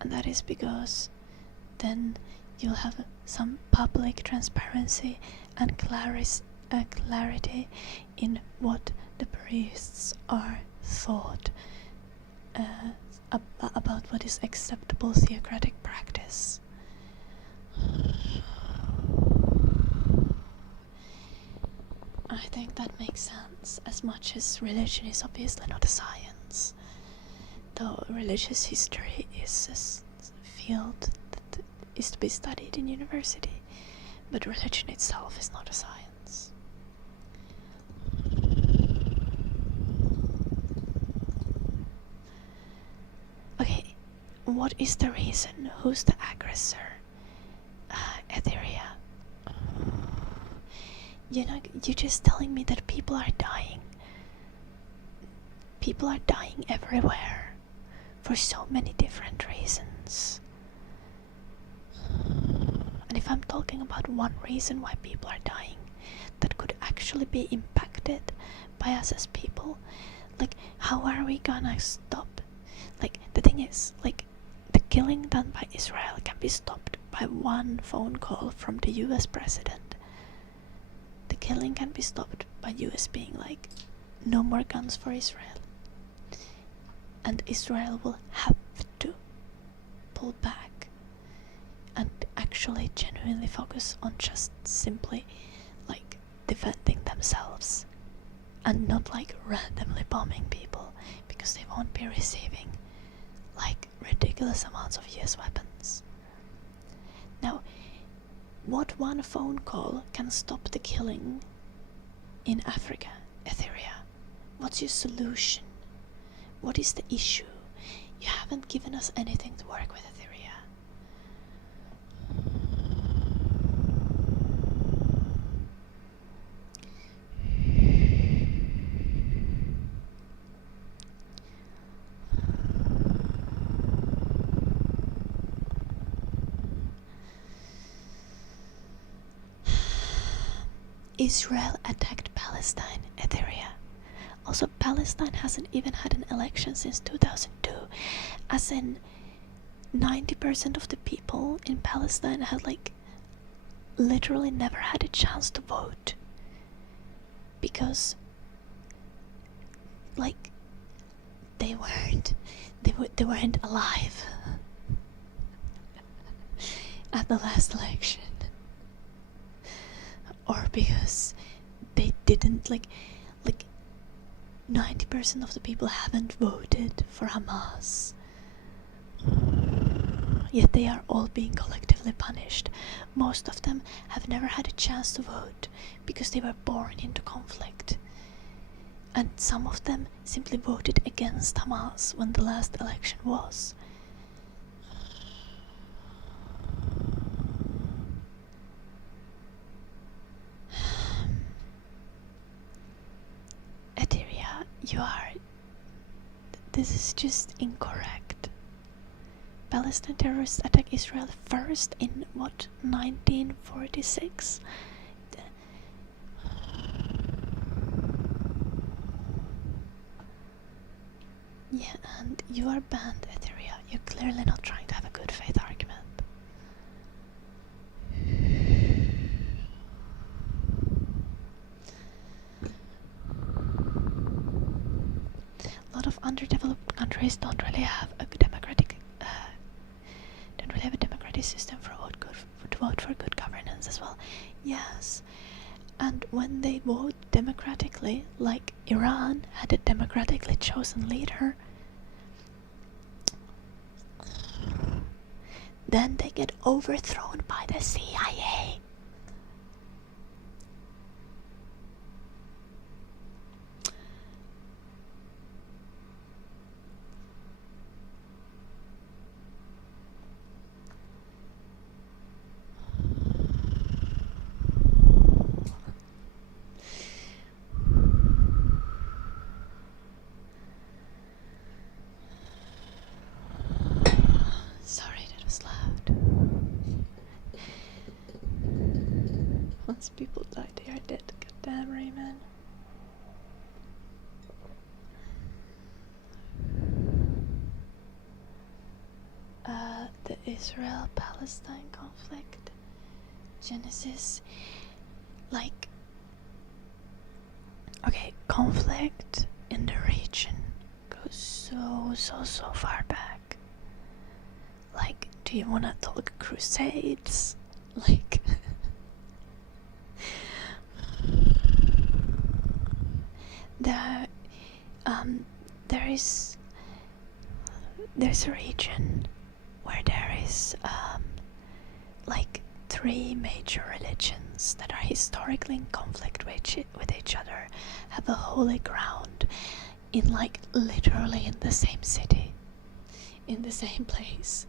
And that is because then you'll have some public transparency and clarity in what the priests are thought about what is acceptable theocratic practice. I think that makes sense, as much as religion is obviously not a science. Though religious history is a field that is to be studied in university, but religion itself is not a science. Okay, what is the reason? Who's the aggressor? Etheria. You're just telling me that people are dying. People are dying everywhere for so many different reasons. And if I'm talking about one reason why people are dying that could actually be impacted by us as people, like, how are we gonna stop? Like, the thing is, like, the killing done by Israel can be stopped by one phone call from the US president. The killing can be stopped by US being like, no more guns for Israel. And Israel will have to pull back and actually genuinely focus on just simply, like, defending themselves and not, like, randomly bombing people, because they won't be receiving, like, ridiculous amounts of US weapons. Now, what one phone call can stop the killing in Africa, Etheria? What's your solution? What is the issue? You haven't given us anything to work with, Etheria. Israel attacked Palestine, Etheria. Also, Palestine hasn't even had an election since 2002, as in 90% of the people in Palestine had, like, literally never had a chance to vote, because, like, they weren't alive at the last election, or because they didn't, like 90% of the people haven't voted for Hamas, yet they are all being collectively punished. Most of them have never had a chance to vote because they were born into conflict, and some of them simply voted against Hamas when the last election was. This is just incorrect. Palestine terrorists attack Israel first in, 1946? Yeah, and you are banned, Etheria. You're clearly not trying to have a good faith argument. A lot of underdeveloped countries don't really have a democratic system to vote for good governance as well. Yes, and when they vote democratically, like Iran had a democratically chosen leader, then they get overthrown by the CIA. man. The Israel-Palestine conflict genesis, like, okay, conflict in the region goes so far back. Like, do you wanna talk crusades? Like there's a region where there is like 3 major religions that are historically in conflict with each other, have a holy ground in, like, literally in the same city, in the same place.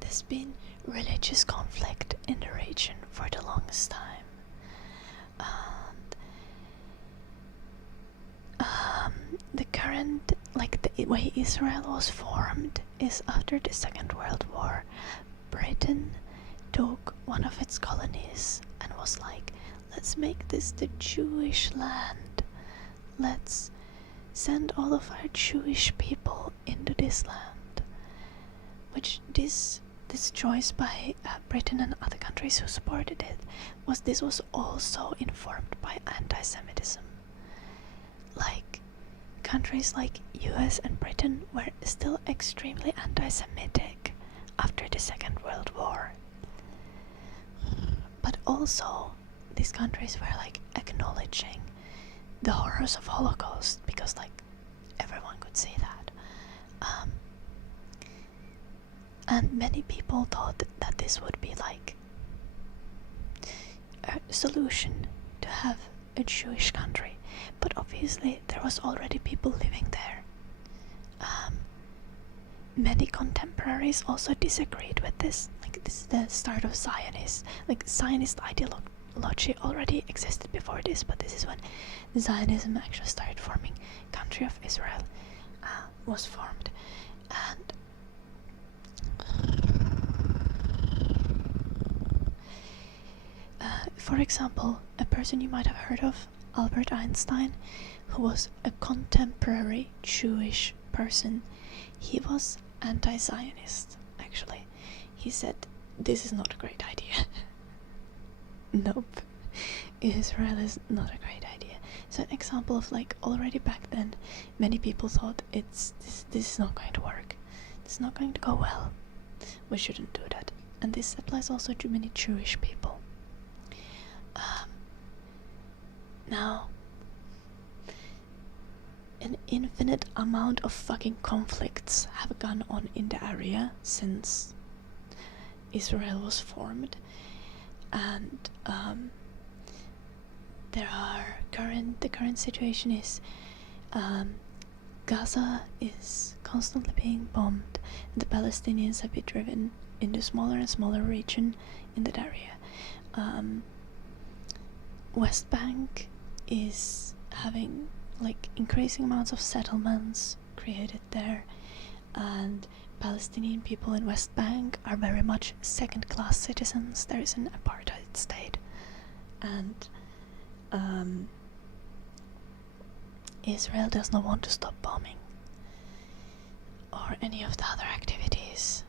There's been religious conflict in the region for the longest time. The current, like, the way Israel was formed is after the Second World War. Britain took one of its colonies and was like, let's make this the Jewish land. Let's send all of our Jewish people into this land. Which this choice by Britain and other countries who supported it was also informed by anti-Semitism. Like, countries like US and Britain were still extremely anti-Semitic after the Second World War. But also, these countries were, like, acknowledging the horrors of Holocaust, because, like, everyone could see that. And many people thought that this would be, like, a solution to have a Jewish country. But obviously there was already people living there. Many contemporaries also disagreed with this. Like, this is the start of Zionist. Like, Zionist ideology already existed before this, but this is when Zionism actually started forming. Country of Israel was formed. And for example, a person you might have heard of, Albert Einstein, who was a contemporary Jewish person. He was anti-Zionist, actually. He said, this is not a great idea. Nope. Israel is not a great idea. So an example of, like, already back then, many people thought this is not going to work. It's not going to go well. We shouldn't do that. And this applies also to many Jewish people. Now, an infinite amount of fucking conflicts have gone on in the area since Israel was formed, and the current situation is Gaza is constantly being bombed, and the Palestinians have been driven into smaller and smaller region in that area. West Bank is having, like, increasing amounts of settlements created there, and Palestinian people in West Bank are very much second-class citizens. There is an apartheid state, and Israel does not want to stop bombing or any of the other activities.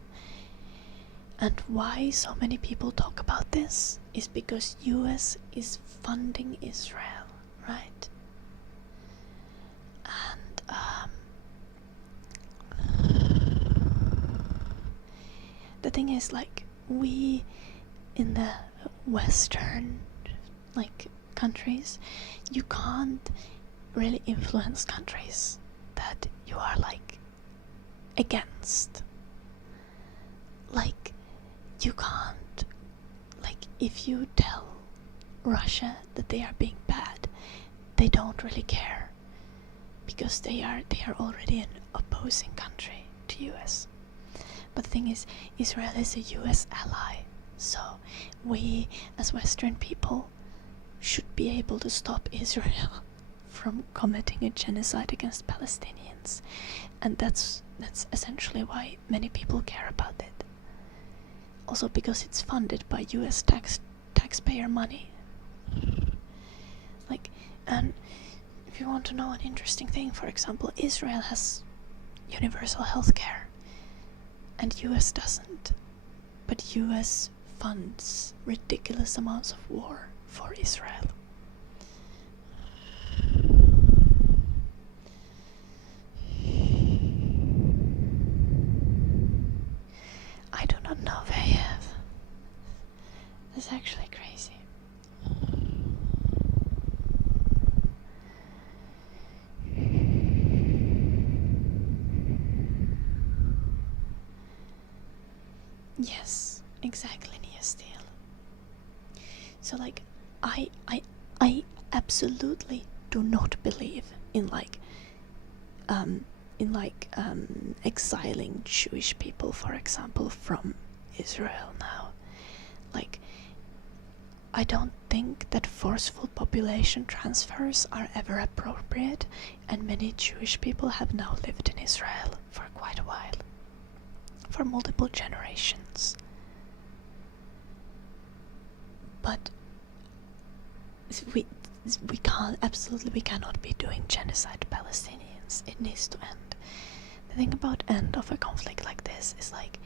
And why so many people talk about this is because US is funding Israel, right? And the thing is, like, we in the Western, like, countries, you can't really influence countries that you are, like, against. Like, you can't, like, if you tell Russia that they are being bad, they don't really care, because they are already an opposing country to US. But the thing is, Israel is a US ally, so we as Western people should be able to stop Israel from committing a genocide against Palestinians, and that's essentially why many people care about it. Also because it's funded by US taxpayer money. Like, and if you want to know an interesting thing, for example, Israel has universal healthcare and US doesn't. But US funds ridiculous amounts of war for Israel. I do not know Vayev. That's actually crazy. Yes, exactly, Nia Steel. So like, I absolutely do not believe in exiling Jewish people, for example, from Israel now. Like, I don't think that forceful population transfers are ever appropriate, and many Jewish people have now lived in Israel for quite a while, for multiple generations. But we cannot be doing genocide to Palestinians. It needs to end. The thing about end of a conflict like this is like,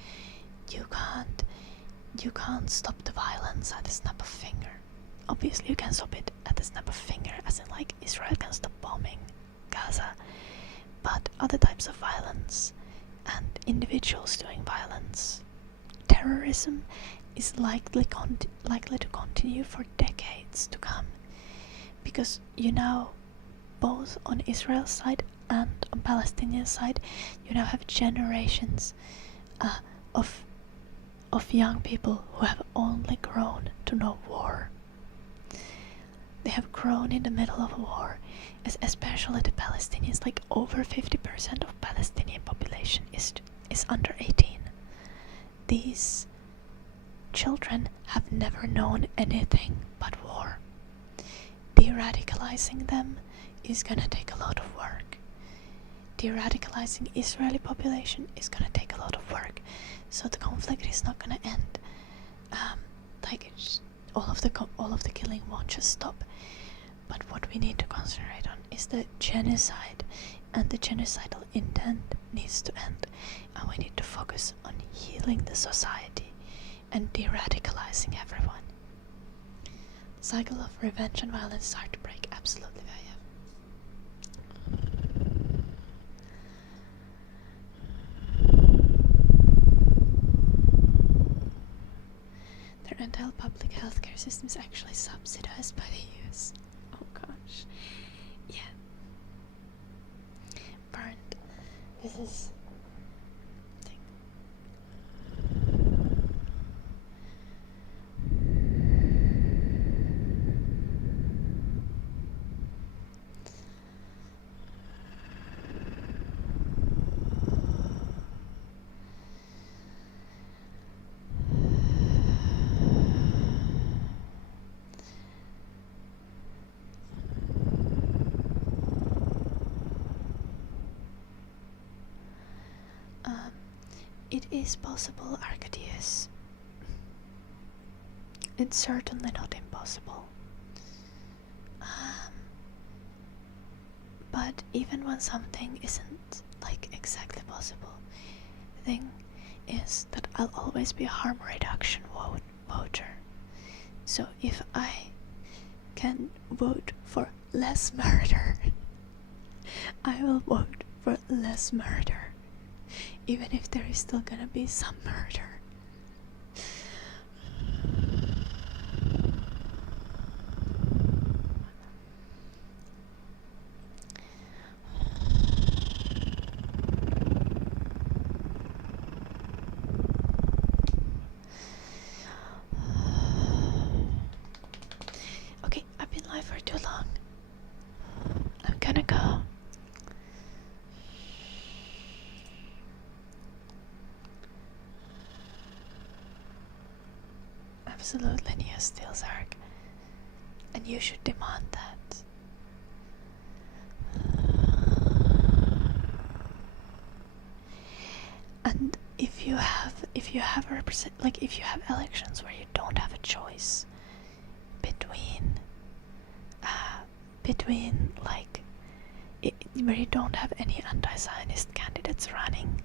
you can't stop the violence at the snap of a finger. Obviously you can stop it at the snap of a finger, as in like Israel can stop bombing Gaza, but other types of violence and individuals doing violence, terrorism, is likely to continue for decades to come, because you now, both on Israel's side and on Palestinian side, you now have generations of young people who have only grown to know war. They have grown in the middle of a war, especially the Palestinians. Like, over 50% of Palestinian population is under 18. These children have never known anything but war. De-radicalizing them is gonna take a lot of work. De-radicalizing Israeli population is gonna take a lot of work. So the conflict is not gonna end. All of the killing won't just stop. But what we need to concentrate on is the genocide, and the genocidal intent needs to end. And we need to focus on healing the society and de-radicalizing everyone. The cycle of revenge and violence start to break. Absolutely, Vayev. Their entire public healthcare system is actually subsidized by the US. Oh gosh. Yeah. Burned. This is... It is possible, Arcadius. It's certainly not impossible. But even when something isn't like exactly possible, the thing is that I'll always be a harm reduction voter. So if I can vote for less murder, I will vote for less murder. Even if there is still gonna be some murder. Okay, I've been live for too long. I'm gonna go. Absolutely, Nia Steel's arc. And you should demand that. And if if you have if you have elections where you don't have a choice between like where you don't have any anti-Zionist candidates running,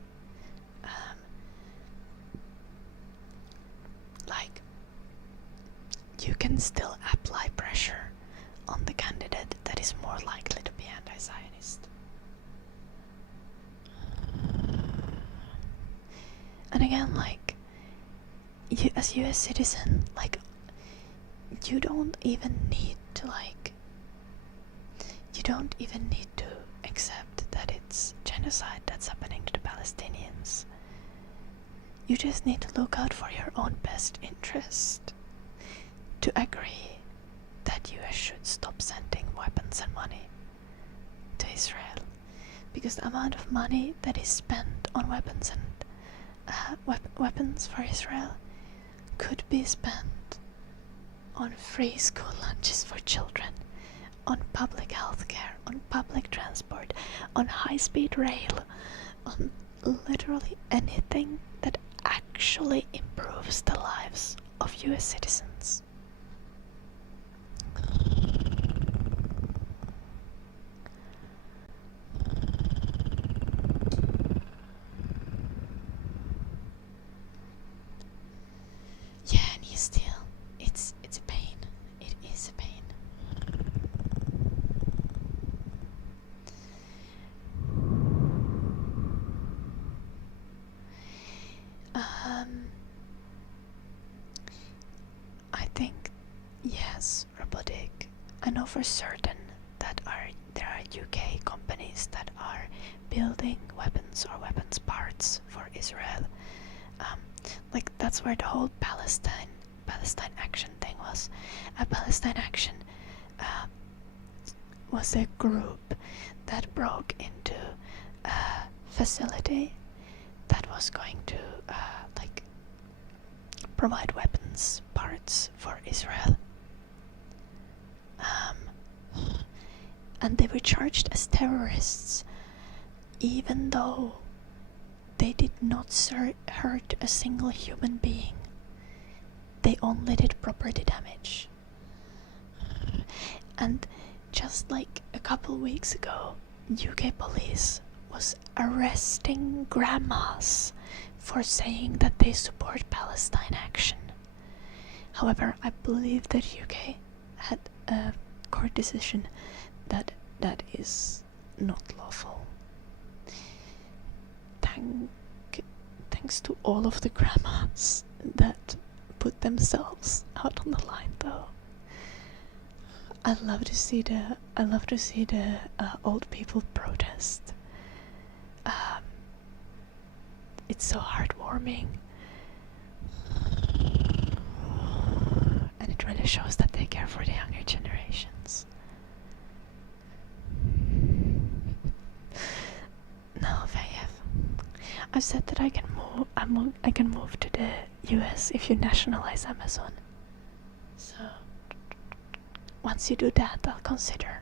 like you can still apply pressure on the candidate that is more likely to be anti-Zionist. And again, like, you as US citizen, like, you don't even need to accept that it's genocide that's happening to the Palestinians. You just need to look out for your own best interest to agree that US should stop sending weapons and money to Israel, because the amount of money that is spent on weapons and weapons for Israel could be spent on free school lunches for children, on public health care, on public transport, on high-speed rail, on literally anything that actually improves the lives of US citizens. Yeah, and you still, it's a pain. It is a pain. I think, yes, robotic. I know for certain that there are UK companies that are building weapons or weapons parts for Israel. Like, that's where the whole Palestine Action thing was. Palestine Action was a group that broke into a facility that was going to provide weapons parts for Israel. And they were charged as terrorists, even though they did not hurt a single human being. They only did property damage. And just like a couple weeks ago, UK police was arresting grandmas for saying that they support Palestine Action. However, I believe that UK had a court decision that is not lawful. Thanks to all of the grandmas that put themselves out on the line, though. I love to see the old people protest. It's so heartwarming, and it really shows that they care for the younger generations. No, Fayev. I've said that I can move to the US if you nationalize Amazon. So once you do that, I'll consider.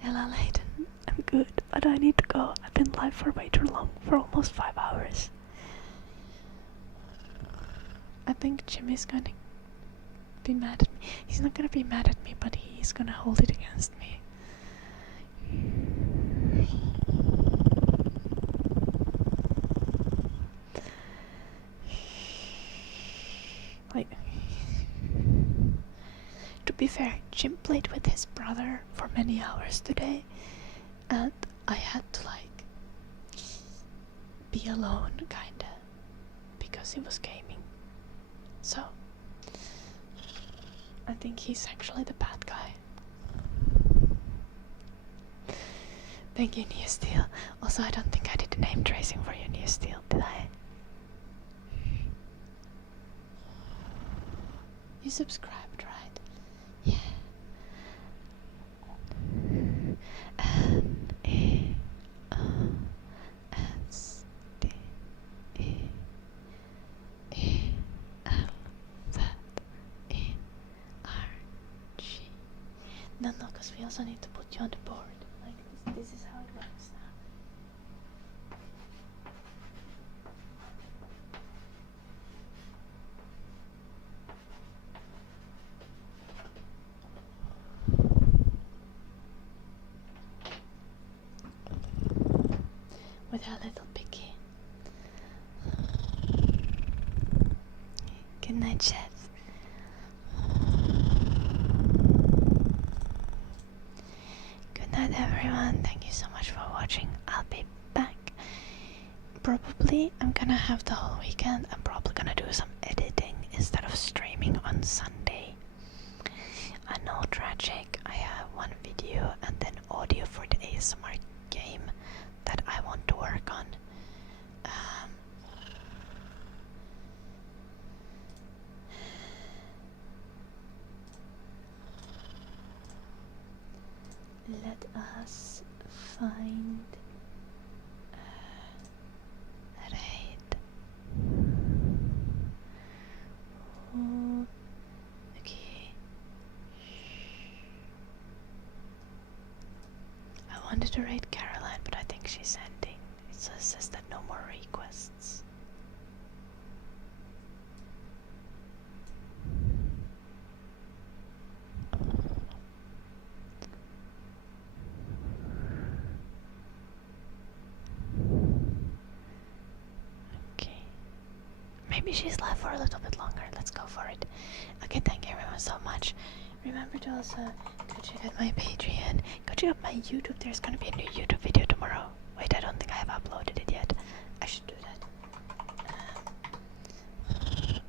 Hello, Layton. I'm good, but I need to go. I've been live for way too long, for almost 5 hours. I think Jimmy's gonna be mad at me. He's not gonna be mad at me, but he's gonna hold it against me. Like, to be fair, Jim played with his brother for many hours today, and I had to be alone, kinda, because he was gaming. So I think he's actually the bad guy. Thank you, New Steel. Also, I don't think I did the name tracing for you, New Steel, did I? You subscribed, right? Yeah. No, because we also need to put you on the board. Like this is how it works now. With our little picky. Good night, chef. Good night, everyone. Thank you so much for watching. I'll be back. Probably I'm gonna have the whole weekend. I'm probably gonna do some editing instead of streaming on Sunday. I know, tragic. I have one video and then audio for the ASMR game that I want to work on. Let us find a raid. Oh, okay. I wanted to raid Caroline, but I think she's ending. It says that no more requests. Okay. Maybe she's live for a little bit longer. Let's go for it. Okay, thank you everyone so much. Remember to also go check out my Patreon. Go check out my YouTube. There's gonna be a new YouTube video tomorrow. Wait, I don't think I have uploaded it yet. I should do that.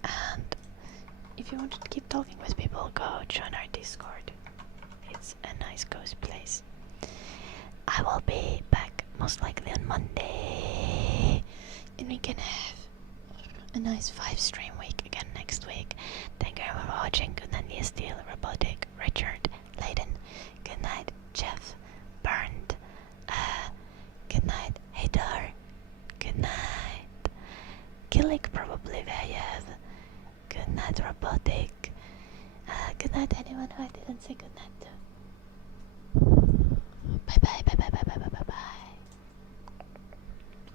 And if you want to keep talking with people, go join our Discord. It's a nice cozy place. I will be back most likely on Monday, and we can have a nice 5-stream week again next week. Thank you for watching. Good night, Nia Steele, Robotic, Richard, Layden. Good night, Jeff, Burned. Good night, Haydar. Good night, Killick, probably Vayev. Good night, Robotic. Good night, anyone who I didn't say good night to.